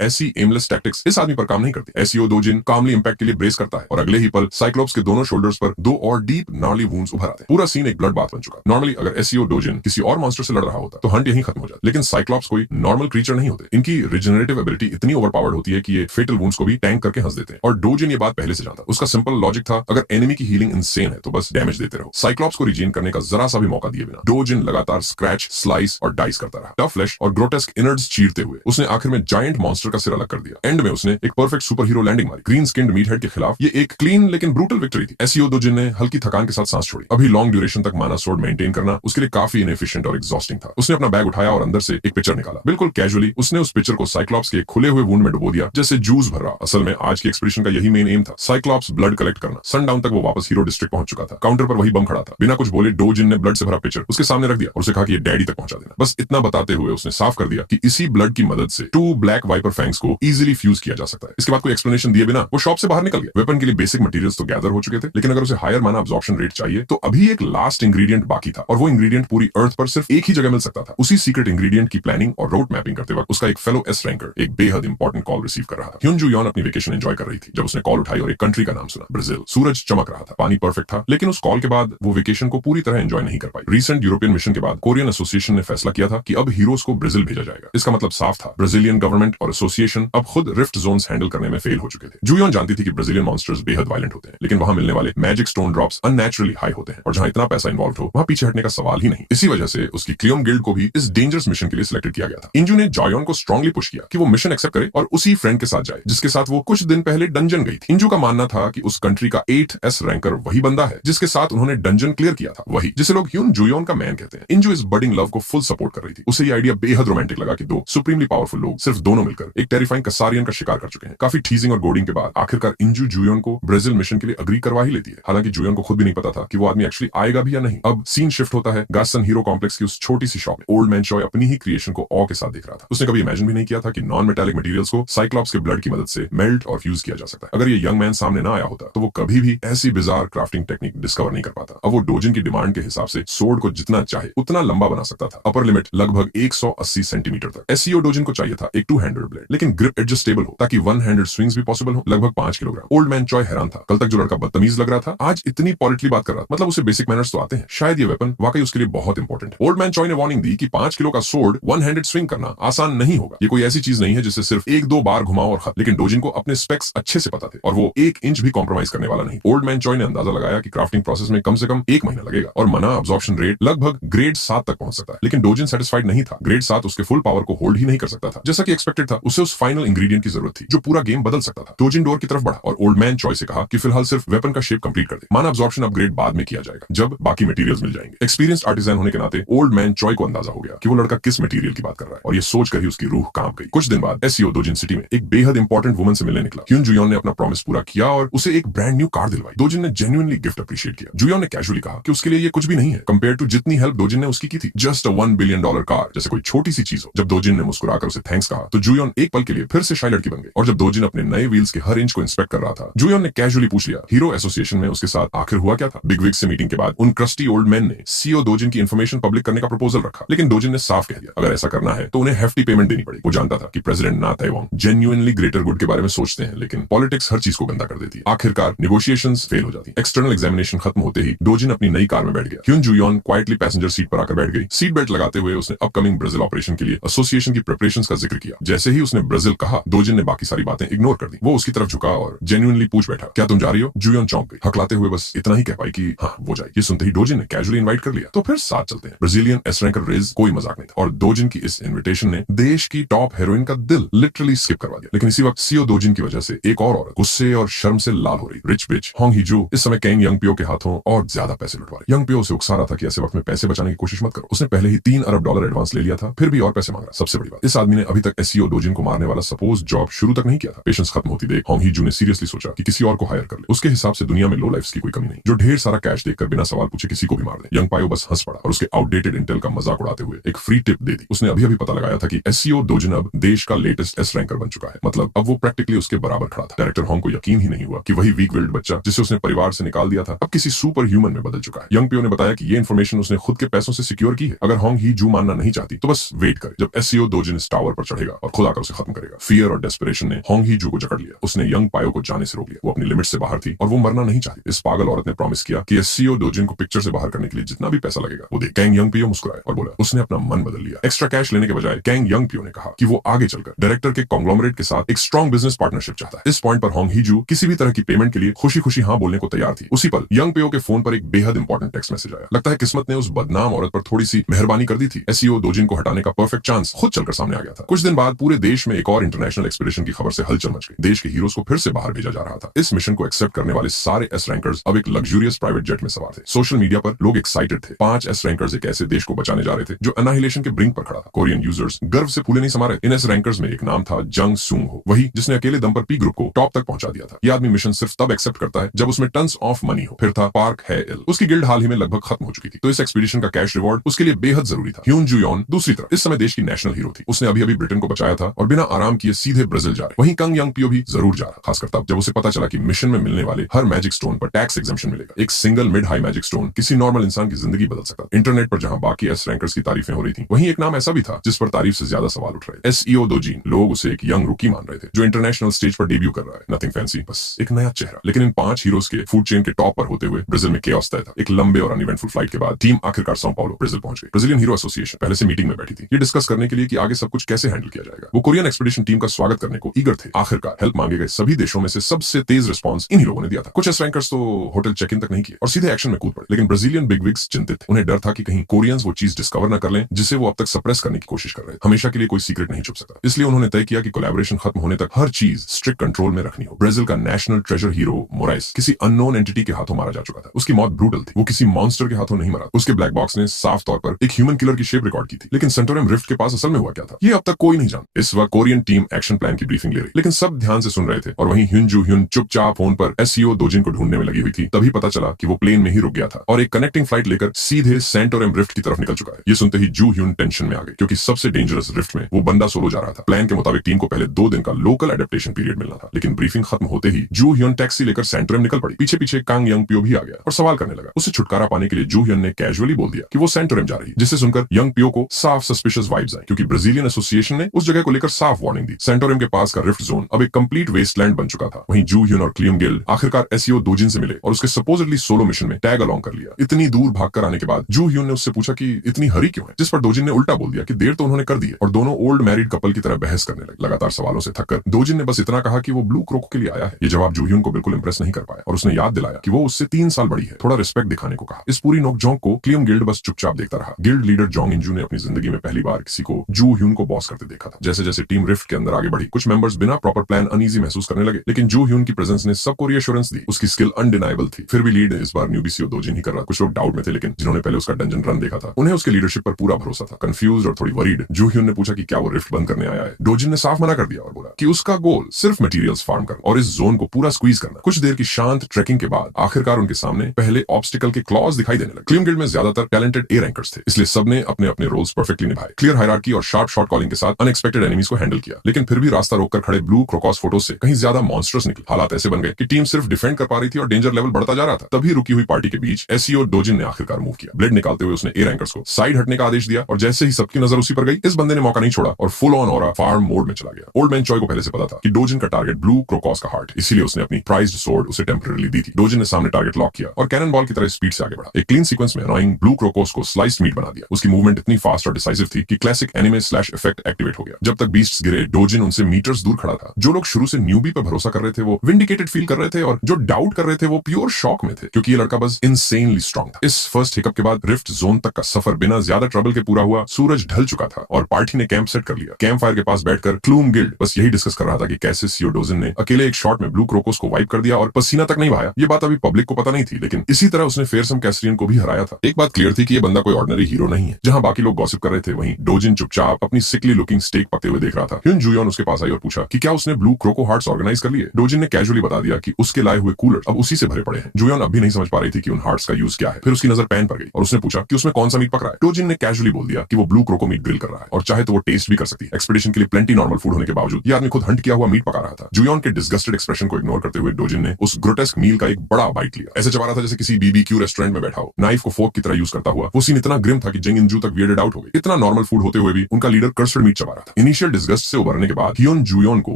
ऐसी एमलेस टैक्टिक्स इस आदमी पर काम नहीं करती। एसईओ डोजिन कामली इंपैक्ट के लिए ब्रेस करता है और अगले ही पल साइक्लॉप्स के दोनों शोल्डर्स पर 2 और डीप नार्ली वुंड्स उभर आते हैं। पूरा सीन एक ब्लड बाथ बन चुका। नॉर्मली अगर एसईओ डोजिन किसी और मॉन्स्टर से लड़ रहा होता तो हंट यहीं खत्म हो जाता, लेकिन साइक्लॉप्स कोई नॉर्मल क्रीचर नहीं होते। इनकी रिजनरेटिव एबिलिटी इतनी ओवरपावर्ड होती है कि ये फेटल वुंड्स को भी टैंक करके हंस देते हैं। और डोजिन ये बात पहले से जानता। उसका सिंपल लॉजिक था, अगर एनिमी की हीलिंग इंसेन है तो बस डैमेज देते रहो। साइक्लॉप्स को रिजेन करने का जरा सा भी मौका दिए बिना डोजिन लगातार स्क्रैच, स्लाइस और डाइस करता रहा। टफ फ्लैश और ग्रोटेस्क इनर्ड्स चीरते हुए उसने आखिर में जायंट मॉन्स्टर का सिर अलग कर दिया। एंड में उसने एक परफेक्ट सुपर हीरो लैंडिंग मारी। ग्रीन स्किन्ड मीटहेड के खिलाफ ये एक क्लीन लेकिन ब्रूटल विक्ट्री थी। एसईओ डोजिन ने हल्की थकान के साथ सांस छोड़ी। अभी लॉन्ग ड्यूरेशन तक माना स्वॉर्ड मेंटेन करना उसके लिए काफी इनएफिशिएंट और एग्जॉस्टिंग था। उसने अपना बैग उठाया और अंदर से एक पिक्चर निकाला। बिल्कुल कैजुअली उसने उस पिक्चर को साइक्लॉप्स के खुले हुए वुंड में डुबो दिया जैसे जूस भर रहा। असल में आज की एक्सपीडिशन का यही मेन एम था, साइक्लॉप्स ब्लड कलेक्ट करना। सनडाउन तक वो वापस हीरो डिस्ट्रिक्ट पहुंच चुका था। काउंटर पर वही बम खड़ा था। बिना कुछ बोले डोजिन ने ब्लड से भरा पिक्चर उसके सामने रख दिया और उसे कहा कि ये डैडी तक पहुंचा देना। बस इतना बताते हुए उसने साफ कर दिया कि इसी ब्लड की मदद से 2 ब्लैक वाइपर फैंग्स को इजीली फ्यूज किया जा सकता है। इसके बाद कोई एक्सप्लेनेशन दिए बिना वो शॉप से बाहर निकल गया। वेपन के लिए बेसिक मटेरियल्स तो गैदर हो चुके थे, लेकिन अगर उसे हायर माना अब्जॉर्प्शन रेट चाहिए तो अभी एक लास्ट इंग्रेडिएंट बाकी था, और वो इंग्रेडिएंट पूरी अर्थ पर सिर्फ एक ही जगह मिल सकता था। उसी सीक्रेट इंग्रेडिएंट की प्लानिंग और रोड मैपिंग करते वक्त उसका एक फेलो एस रैंकर एक बेहद इंपॉर्टेंट कॉल रिसीव कर रहा था। ह्युनजू यॉन अपनी वेकेशन एंजॉय कर रही थी जब उसने कॉल उठाई और एक कंट्री का नाम सुना, ब्राजील। सूरज चमक रहा था, पानी परफेक्ट था, लेकिन उस कॉल के बाद वो वेकेशन को पूरी तरह एंजॉय नहीं कर पाई। रीसेंट यूरोपियन मिशन के बाद कोरियन एसोसिएशन ने फैसला किया था कि अब हीरोज को ब्राजील भेजा जाए। जाएगा। इसका मतलब साफ था, ब्राजीलियन गवर्नमेंट और एसोसिएशन अब खुद रिफ्ट जोन्स हैंडल करने में फेल हो चुके थे। जुयोन जानती थी कि ब्राजीलियन मॉन्स्टर्स बेहद वायलेंट होते हैं, लेकिन वहां मिलने वाले magic stone drops unnaturally high होते हैं, और जहां इतना पैसा इन्वॉल्व हो वहां पीछे हटने का सवाल ही नहीं। इसी वजह से उसकी क्लियोम गिल्ड को भी इस डेंजरस मिशन के लिए सिलेक्टेड किया गया था। इंजू ने जॉयोन को स्ट्रांगली पुश किया कि वो मिशन एक्सेप्ट करे और उसी फ्रेंड के साथ जाए जिसके साथ वो कुछ दिन पहले डंजन गई थी। इंजू का मानना था कि उस कंट्री का 8S रैंकर वही बंदा है जिसके साथ उन्होंने डंजन क्लियर किया था, वही जिसे लोग ह्यून जुयोन का मैन कहते हैं। इंजू इस बडिंग लव को फुल सपोर्ट कर रही थी। उसे ये आइडिया बेहद रोमांटिक लगा कि दो सुप्रीमली पावरफुल लोग सिर्फ दोनों मिलकर एक टेरिफाइंग कसारियन का शिकार कर चुके हैं। काफी टीजिंग और गोडिंग के बाद आखिरकार इंजू जुयोन को ब्राजील मिशन के लिए अग्री करवा ही लेती है। हालांकि जुयोन को खुद भी नहीं पता था कि वो आदमी एक्चुअली आएगा भी या नहीं। अब सीन शिफ्ट होता है गासन हीरो कॉम्प्लेक्स की उस छोटी सी शॉप में। ओल्ड मैन चॉय अपनी ही क्रिएशन को ऑ के साथ देख रहा था। उसने कभी इमेजिन भी नहीं किया था कि नॉन मेटालिक मटेरियल्स को साइक्लॉप्स के ब्लड की मदद से मेल्ट और फ्यूज किया जा सकता है। अगर ये यंग मैन सामने ना आया होता तो वो कभी भी ऐसी बिजार क्राफ्टिंग टेक्निक डिस्कवर नहीं कर पाता। अब वो डोजिन की डिमांड के हिसाब से सोर्ड को जितना चाहे उतना लंबा बना सकता था। अपर लिमिट लगभग 180 सेंटीमीटर तक। एसईओ डोजिन को चाहिए था एक 2-हैंडेड ब्लेड, लेकिन ग्रिप एडजस्टेबल हो ताकि 1-हैंडेड स्विंग्स भी पॉसिबल हो, लगभग 5 किलोग्राम। ओल्ड मैन चॉय हैरान था। कल तक जो लड़का बदतमीज लग रहा था आज इतनी पॉलिटली बात कर रहा था, मतलब उसे बेसिक मैनर्स तो आते हैं। शायद ये वेपन वाकई उसके लिए बहुत इंपॉर्टेंट है। ओल्ड मैन चॉय ने वार्निंग दी कि 5 किलो का सोर्ड 1-हैंडेड स्विंग करना आसान नहीं होगा। ये कोई ऐसी चीज नहीं है जिसे सिर्फ 1-2 बार घुमाओ और खत्म। लेकिन डोजिन को अपने स्पेक्स अच्छे से पता थे और वो 1 इंच भी कॉम्प्रोमाइज करने वाला नहीं। ओल्ड मैन चॉय ने अंदाजा लगाया कि क्राफ्टिंग प्रोसेस में कम से कम 1 महीना लगेगा और मना अब्जॉर्प्शन रेट लगभग ग्रेड 7 तक पहुंच सकता है। लेकिन डोजिन सेटिस्फाइड नहीं था। ग्रेड 7 उसके फुल पावर को होल्ड ही नहीं कर सकता था। जैसा कि एक्सपेक्टेड था, उसे उस फाइनल इंग्रेडिएंट की जरूरत थी जो पूरा गेम बदल सकता था। डोजिन डोर की तरफ बढ़ा और ओल्ड मैन चॉय से कहा कि फिलहाल सिर्फ वेपन का शेप कंप्लीट कर दे। माना अब्जॉर्प्शन अपग्रेड बाद में किया जाएगा जब बाकी मटेरियल्स मिल जाएंगे। एक्सपीरियंस्ड आर्टिजन होने के नाते ओल्ड मैन चॉय को अंदाजा हो गया कि वो लड़का किस मटेरियल की बात कर रहा है, और ये सोचकर ही उसकी रूह कांप गई। कुछ दिन बाद एसईओ डोजिन सिटी में एक बेहद इंपॉर्टेंट वुमन से मिलने निकला। ह्यून जुयोन ने अपना प्रॉमिस पूरा किया और उसे एक ब्रांड न्यू कार दिलवाई। डोजिन ने जेन्युइनली गिफ्ट अप्रिशिएट किया। जुयोन ने कैजुअली कहा कि उसके लिए ये कुछ भी नहीं है कंपेयर टू जितनी हेल्प डोजिन ने उसकी की थी। जस्ट अ $1 बिलियन कार, जैसे कोई छोटी सी चीज हो। जब डोजिन ने मुस्कुराकर उसे थैंक्स कहा तो जुयोन एक पल के लिए फिर से शाई लड़की बन गई। और जब डोजिन अपने नए व्हील्स के हर इंच को इंस्पेक्ट कर रहा था, जुयोन ने कैजुअली पूछ लिया हीरो एसोसिएशन में उसके साथ आखिर हुआ क्या था। बिग विग से मीटिंग के बाद उन क्रस्टी ओल्ड मैन ने सीईओ डोजिन की इंफॉर्मेशन पब्लिक करने का प्रपोजल रखा, लेकिन डोजिन ने साफ कह दिया अगर ऐसा करना है तो उन्हें हेफ्टी पेमेंट देनी पड़ेगी। वो जानता था कि प्रेसिडेंट ना ताइवान जेन्युइनली ग्रेटर गुड के बारे में सोचते हैं, लेकिन पॉलिटिक्स हर चीज को गंदा कर देती है। आखिरकार नेगोशिएशंस फेल हो जाती है। एक्सटर्नल एग्जामिनेशन खत्म होते ही डोजिन अपनी नई कार में बैठ गया। ह्यून जुयोन क्वाइटली पैसेंजर सीट पर आकर बैठ गई। सीट बेल्ट लगाते हुए उसने अपकमिंग ब्राजील ऑपरेशन के लिए एसोसिएशन की प्रिपरेशंस का जिक्र किया। जैसे ही उसने ब्राजील कहा, डोजिन ने बाकी सारी बातें इग्नोर कर दी। वो उसकी तरफ झुका और जेन्युइनली पूछ बैठा क्या तुम जा रही हो। जुयोन चौंक गई। हकलाते हुए बस इतना ही कह पाई कि हाँ वो जाए। ये सुनते ही डोजिन ने कैजुअली इनवाइट कर लिया तो फिर साथ चलते हैं। ब्राजीलियन एस रैंकर रेज कोई मजाक नहीं था और डोजिन की इस इन्विटेशन ने देश की टॉप हीरोइन का दिल लिटरली स्किप करवा दिया। लेकिन इसी वक्त सीईओ डोजिन की वजह से एक और औरत गुस्से और शर्म से लाल हो रही। रिच बिच होंग हीजू इस समय कैंग यंग पियो के हाथों और ज्यादा पैसे लुटवा रही। यंग पियो उसे उकसा रहा था कि ऐसे वक्त में पैसे बचाने की कोशिश मत करो। उसने पहले ही $3 अरब एडवांस ले लिया था, फिर भी और पैसे मांग रहा। सबसे बड़ी बात, इस आदमी ने अभी तक एसईओ डोजिन को मारने वाला सपोज जॉब शुरू तक नहीं किया था। पेशेंस खत्म होती देख होंग हीजू ने सीरियसली सोचा कि किसी और को हायर कर ले। उसके हिसाब से दुनिया में लो लाइफ्स की कोई कमी नहीं जो ढेर सारा कैश देखकर बिना सवाल पूछे किसी को भी मार दे। यंग पायो बस हंस पड़ा और उसके आउटडेटेड इंटेल का मजाक उड़ाते हुए एक फ्री टिप दे दी। उसने अभी अभी पता लगाया था कि एसईओ डोजिन अब देश का लेटेस्ट एस रैंकर बन चुका है। मतलब अब वो प्रैक्टिकली उसके बराबर खड़ा था। डायरेक्टर होंग को यकीन ही नहीं हुआ कि वही वीक विल्ड बच्चा जिसे उसने परिवार से निकाल दिया था अब किसी सुपर ह्यूमन में बदल चुका है। यंग पियो ने बताया कि ये इन्फॉर्मेशन उसने खुद के पैसों से सिक्योर की है। अगर होंग ही जू मानना नहीं चाहती तो बस वेट करे जब एसईओ डोजिन इस टावर पर चढ़ेगा और खुद आकर उसे खत्म करेगा। फियर और डेस्परेशन ने होंग ही जू को जकड़ लिया। उसने यंग पायो को जाने से रोक लिया। वो अपनी लिमिट से बाहर थी और वो मरना नहीं चाहती। इस पागल औरत ने प्रॉमिस किया कि एसईओ डोजिन को पिक्चर से बाहर करने के लिए जितना भी पैसा लगेगा वो दे। कैंग यंग पियो मुस्कुराया और बोला उसने अपना मन बदल लिया। एक्स्ट्रा कैश लेने के बजाय कैंग यंग पियो ने कहा कि वो आगे चलकर डायरेक्टर के कॉन्ग्लोमरेट के साथ एक स्ट्रॉन्ग बिजनेस पार्टनरशिप चाहता है। इस पॉइंट पर होंग ही जू किसी भी तरह की पेमेंट के लिए खुशी खुशी हाँ बोलने को तैयार थी। उसी पल यंग पियो के फोन पर एक बेहद इंपॉर्टेंट टेक्स्ट मैसेज आया। लगता है किस्मत ने उस बदनाम औरत पर थोड़ी सी मेहरबानी कर दी थी। एसईओ डोजिन को हटाने का परफेक्ट चांस खुद चलकर सामने आ गया था। कुछ दिन बाद पूरे देश में एक और इंटरनेशनल एक्सपीडिशन की खबर से हलचल मच गई। देश के हीरोज को फिर से बाहर भेजा जा रहा था। इस मिशन को एक्सेप्ट करने वाले सारे एस रैंकर्स अब एक लग्जूरियस प्राइवेट जेट में सवार थे। सोशल मीडिया पर लोग एक्साइटेड थे। 5 एस रैंकर्स एक ऐसे देश को बचाने जा रहे थे जो अनाहिलेशन के ब्रिंक पर खड़ा था। कोरियन यूजर्स गर्व से फूले नहीं समा रहे। इन एस रैंकर्स में एक नाम था जंग सूंग हो, वही जिसने अकेले दम पर पी ग्रुप को टॉप तक पहुंचा दिया था। यह आदमी मिशन सिर्फ तब एक्सेप्ट करता है जब उसमें टन्स ऑफ मनी हो। फिर था पार्क है इल। उसकी गिल्ड हाल ही में लगभग खत्म हो चुकी थी तो इस एक्सपीडिशन का कैश रिवॉर्ड उसके लिए बेहद जरूरी था। ह्यून जुयोन दूसरी तरफ इस समय देश की नेशनल हीरो थी। उसने अभी अभी ब्रिटेन को बचाया था और बिना आराम किए सीधे ब्राजील जा रहे। वहीं कंग यंग पियो भी जरूर जा रहा, खासकर तब जब उसे पता चला कि मिशन में मिलने वाले हर मैजिक स्टोन पर टैक्स एग्जेम्पशन मिलेगा। एक single mid high magic stone किसी नॉर्मल इंसान की जिंदगी बदल सकता। इंटरनेट पर जहां बाकी एस रैंकर्स की तारीफें हो रही थी, वहीं एक नाम ऐसा भी था जिस पर तारीफ से ज्यादा सवाल उठ रहे। एसईओ डोजिन। लोग उसे एक यंग रूकी मान रहे थे जो इंटरनेशनल स्टेज पर डेब्यू कर रहा है। नथिंग फैंसी, बस एक नया चेहरा। लेकिन इन 5 हीरोज के फूड चेन के टॉप पर होते हुए ब्राजील में केओस था। एक लंबे और अनइवेंटफुल फ्लाइट के बाद टीम आखिरकार साओ पाउलो ब्राजील पहुंच गई। ब्राजीलियन हीरो एसोसिएशन पहले से मीटिंग में बैठी थी। ये डिस्कस डिस्कस करने के लिए कि आगे सब कुछ कैसे हैंडल किया जाएगा। वो कोरियन एक्सपीडिशन टीम का स्वागत करने को ईगर थे। आखिरकार हेल्प मांगे गए सभी देशों में से सबसे तेज रिस्पांस इन्हीं लोगों ने दिया था। कुछ एस रैंकर्स तो होटल चेक इन तक नहीं किए और सीधे एक्शन में कूद पड़े, लेकिन ब्राजीलियन बिगविग्स चिंतित थे। उन्हें डर था कि कहीं कोरियंस वो चीज डिस्कवर न कर लें जिसे वो अब तक सप्रेस करने की कोशिश कर रहे थे। हमेशा के लिए कोई सीक्रेट नहीं छुप सकता, इसलिए उन्होंने तय किया कि कोलैबोरेशन खत्म होने तक हर चीज स्ट्रिक्ट कंट्रोल में रखनी हो। ब्राजील का नेशनल ट्रेजर हीरो मोराइस किसी अननोन एंटिटी के हाथों मारा जा चुका था। उसकी मौत ब्रूटल थी, वो किसी मॉन्स्टर के हाथों नहीं मरा। उसके ब्लैक बॉक्स ने साफ तौर पर एक ह्यूमन किलर की शेप रिकॉर्ड की थी, लेकिन सेंटोरियम रिफ्ट के पास असल में हुआ क्या था ये अब तक कोई नहीं जानता। इस वक्त कोरियन टीम एक्शन प्लान की ब्रीफिंग ले रही, लेकिन सब ध्यान से सुन रहे थे और वहीं ह्युन जू ह्युन चुपचाप फोन पर एसईओ दोजिन को ढूंढने में लगी हुई थी। तभी पता चला कि वो प्लेन में ही रुक गया था और एक कनेक्टिंग फ्लाइट लेकर सीधे सेंटोरियम रिफ्ट की तरफ निकल चुका है। ये सुनते ही जू ह्युन टेंशन में आ गई, क्योंकि सबसे डेंजरस रिफ्ट में वो बंदा सोलो जा रहा था। प्लान के मुताबिक टीम को पहले 2 दिन का लोकल एडेप्टेशन पीरियड मिलना था, लेकिन ब्रीफिंग खत्म होते ही जू ह्युन टैक्सी लेकर सेंटोरियम निकल पड़ी। पीछे पीछे कांग यंग पियो भी आ गया और सवाल करने लगा। उससे छुटकारा पाने के लिए जू ह्युन ने कैजुअली बोल दिया कि वो सेंटोरियम जा रही है, जिससे सुनकर यंग पियो को साफ सस्पिशियस वाइब्स आई, क्योंकि ब्राजीलियन एसोसिएशन ने उस जगह को लेकर साफ वार्निंग दी। सेंटोरियम के पास का रिफ्ट जोन अब एक कंप्लीट वेस्टलैंड बन चुका था। वहीं जू ह्युन और क्लियम गिल्ड आखिरकार एसईओ दोजिन से मिले और उसके सपोजिटली सोलो मिशन में टैग अलोंग कर लिया। इतनी दूर भागकर आने के बाद जू ह्युन ने उससे पूछा कि इतनी हरी क्यों है, जिस पर दोजिन ने उल्टा बोल दिया कि देर तो उन्होंने कर दी है, और दोनों ओल्ड मैरिड कपल की तरह बहस करने लगे। लगातार सवालों से थककर दोजिन ने बस इतना कहा कि वो ब्लू क्रोको के लिए आया है। ये जवाब जू ह्युन को बिल्कुल इंप्रेस नहीं कर पाया और उसने याद दिलाया कि वो उससे 3 साल बड़ी है, थोड़ा रिस्पेक्ट दिखाने को कहा। इस पूरी नोकझोंक को क्लियम गिल्ड बस चुपचाप देखता रहा। गिल्ड लीडर जोंग इंजू ने अपनी जिंदगी में पहली बार किसी को जू ह्युन को बॉस करते देखा था। जैसे जैसे टीम रिफ्ट के अंदर आगे बढ़ी, कुछ मेंबर्स बिना प्रॉपर प्लान अनईजी महसूस करने लगे, लेकिन जू ह्युन की प्रेजेंस ने सबको रीअश्योरेंस दी। उसकी स्किल अनडिनाइबल थी। फिर भी लीड इस बार न्यूबीसीओ दोजिन ही कर रहा। कुछ लोग डाउट में थे, लेकिन जिन्होंने पहले उसका डंजन रन देखा था उन्हें उसके लीडरशिप पर पूरा भरोसा था। कंफ्यूज्ड और थोड़ी वरीड जू ह्युन ने पूछा कि क्या वो रिफ्ट बंद करने आया है। दोजिन ने साफ मना कर दिया और बोला कि उसका गोल सिर्फ मटेरियल्स फार्म करना और इस जोन को पूरा स्क्वीज करना। कुछ देर की शांत ट्रैकिंग के बाद आखिरकार उनके सामने पहले ऑब्स्टिकल के क्लॉज दिखाई देने लगे। क्लियम गिल्ड में ज्यादातर टैलेंटेड ए रैंकर्स थे, इसलिए सबने अपने अपने रोल्स परफेक्टली निभाए। क्लियर हायरार्की और शार्प शॉट कॉलिंग के साथ अनएक्सपेक्टेड एनिमीज को हैंडल किया, लेकिन फिर भी रास्ता रोककर खड़े ब्लू क्रोकॉस फोटोज से कहीं ज्यादा मॉन्स्टर्स निकले। हालात ऐसे बन गए कि टीम सिर्फ डिफेंड कर पा रही थी और डेंजर लेवल बढ़ता जा रहा था। तभी रुकी हुई पार्टी के बीच एसईओ दोजिन ने आखिरकार मूव किया। ब्लेड निकालते हुए उसने ए रैंकर्स को साइड हटने का आदेश दिया और जैसे ही सबकी नजर उसी पर गई, इस बंदे ने मौका नहीं छोड़ा और full on aura farm mode में चला गया। ओल्ड मैन चॉय को पहले से पता था कि दोजिन का टारगेट ब्लू क्रोकॉस का हार्ट, इसीलिए उसने अपनी प्राइज्ड सोर्ड उसे टेम्परेरीली दी थी। दोजिन ने सामने टारगेट लॉक किया और कैनन बॉल की तरह स्पीड से आगे बढ़ा। एक क्लीन सीक्वेंस में अनोइंग ब्लू क्रोकॉस को स्लाइस्ड मीट बना दिया। उसकी मूवमेंट इतनी फास्ट और डिसाइसिव थी कि classic anime slash effect activate हो गया। जब तक बीस्ट्स गिरे, दोजिन उनसे मीटर्स दूर खड़ा था। जो लोग शुरू से न्यूबी पर भरोसा कर रहे थे वो विंडिकेटेड फील कर रहे थे, और जो डाउट कर रहे थे वो प्योर शॉक में थे, क्योंकि ये लड़का बस इनसेनली स्ट्रांग था। इस फर्स्ट हिकअप के बाद रिफ्ट जोन तक का सफर बिना ज्यादा ट्रबल के पूरा हुआ। सूरज ढल चुका था और पार्टी ने कैंप सेट कर लिया। कैंप फायर के पास बैठकर क्लूम गिल्ड बस यही डिस्कस कर रहा था कि कैसे सीओ दोजिन ने अकेले एक शॉट में ब्लू क्रोकोस को वाइप कर दिया और पसीना तक नहीं बहाया। ये बात अभी पब्लिक को पता नहीं थी, लेकिन इसी तरह उसने फेयरसम कैसरियन को भी हराया था। एक बात क्लियर थी कि ये बंदा कोई ऑर्डिनरी हीरो नहीं है। जहां बाकी लोग गॉसिप कर रहे थे, वहीं दोजिन चुपचाप अपनी सिकली लुकिंग स्टेक पकते हुए देख रहा था। ह्युन जूयोन उसके पास आई और पूछा कि क्या उसने ब्लू क्रोको हार्ट्स ऑर्गेनाइज कर लिए। दोजिन ने कैजुअली बता दिया कि उसके लाए हुए कूलर अब उसी से भरे पड़े हैं। जूयोन अब भी नहीं समझ पा रही थी कि उन हार्ट्स का यूज क्या है। फिर उसकी नजर पैन पर गई और उसने पूछा कि उसमें कौन सा मीट पक रहा है। दोजिन ने कैजुअली बोल दिया कि वो ब्लू क्रोको मीट ग्रिल कर रहा है और चाहे तो वो टेस्ट भी कर सकती है। एक्सपेडिशन के लिए प्लेंटी नॉर्मल फूड होने के बावजूद ये आदमी खुद हंट किया हुआ मीट पका रहा था। जूयोन के डिस्गस्टेड एक्सप्रेशन को इग्नोर करते हुए दोजिन ने उस ग्रोटेस्क मील का एक बड़ा बाइट लिया। ऐसे चबा रहा था जैसे किसी बीबीक्यू रेस्टोरेंट में बैठा हो, नाइफ को फोर्क की तरह यूज करता हुआ। वो सीन इतना ग्रिम था कि जेंग इंजू तक वियर्डेड आउट हो गई। इतना नॉर्मल फूड होते हुए भी उनका लीडर कर्स्टेड मीट चबा रहा था। इनिशियल डिस्गस्ट से उभरने के बाद ह्युन जूयोन को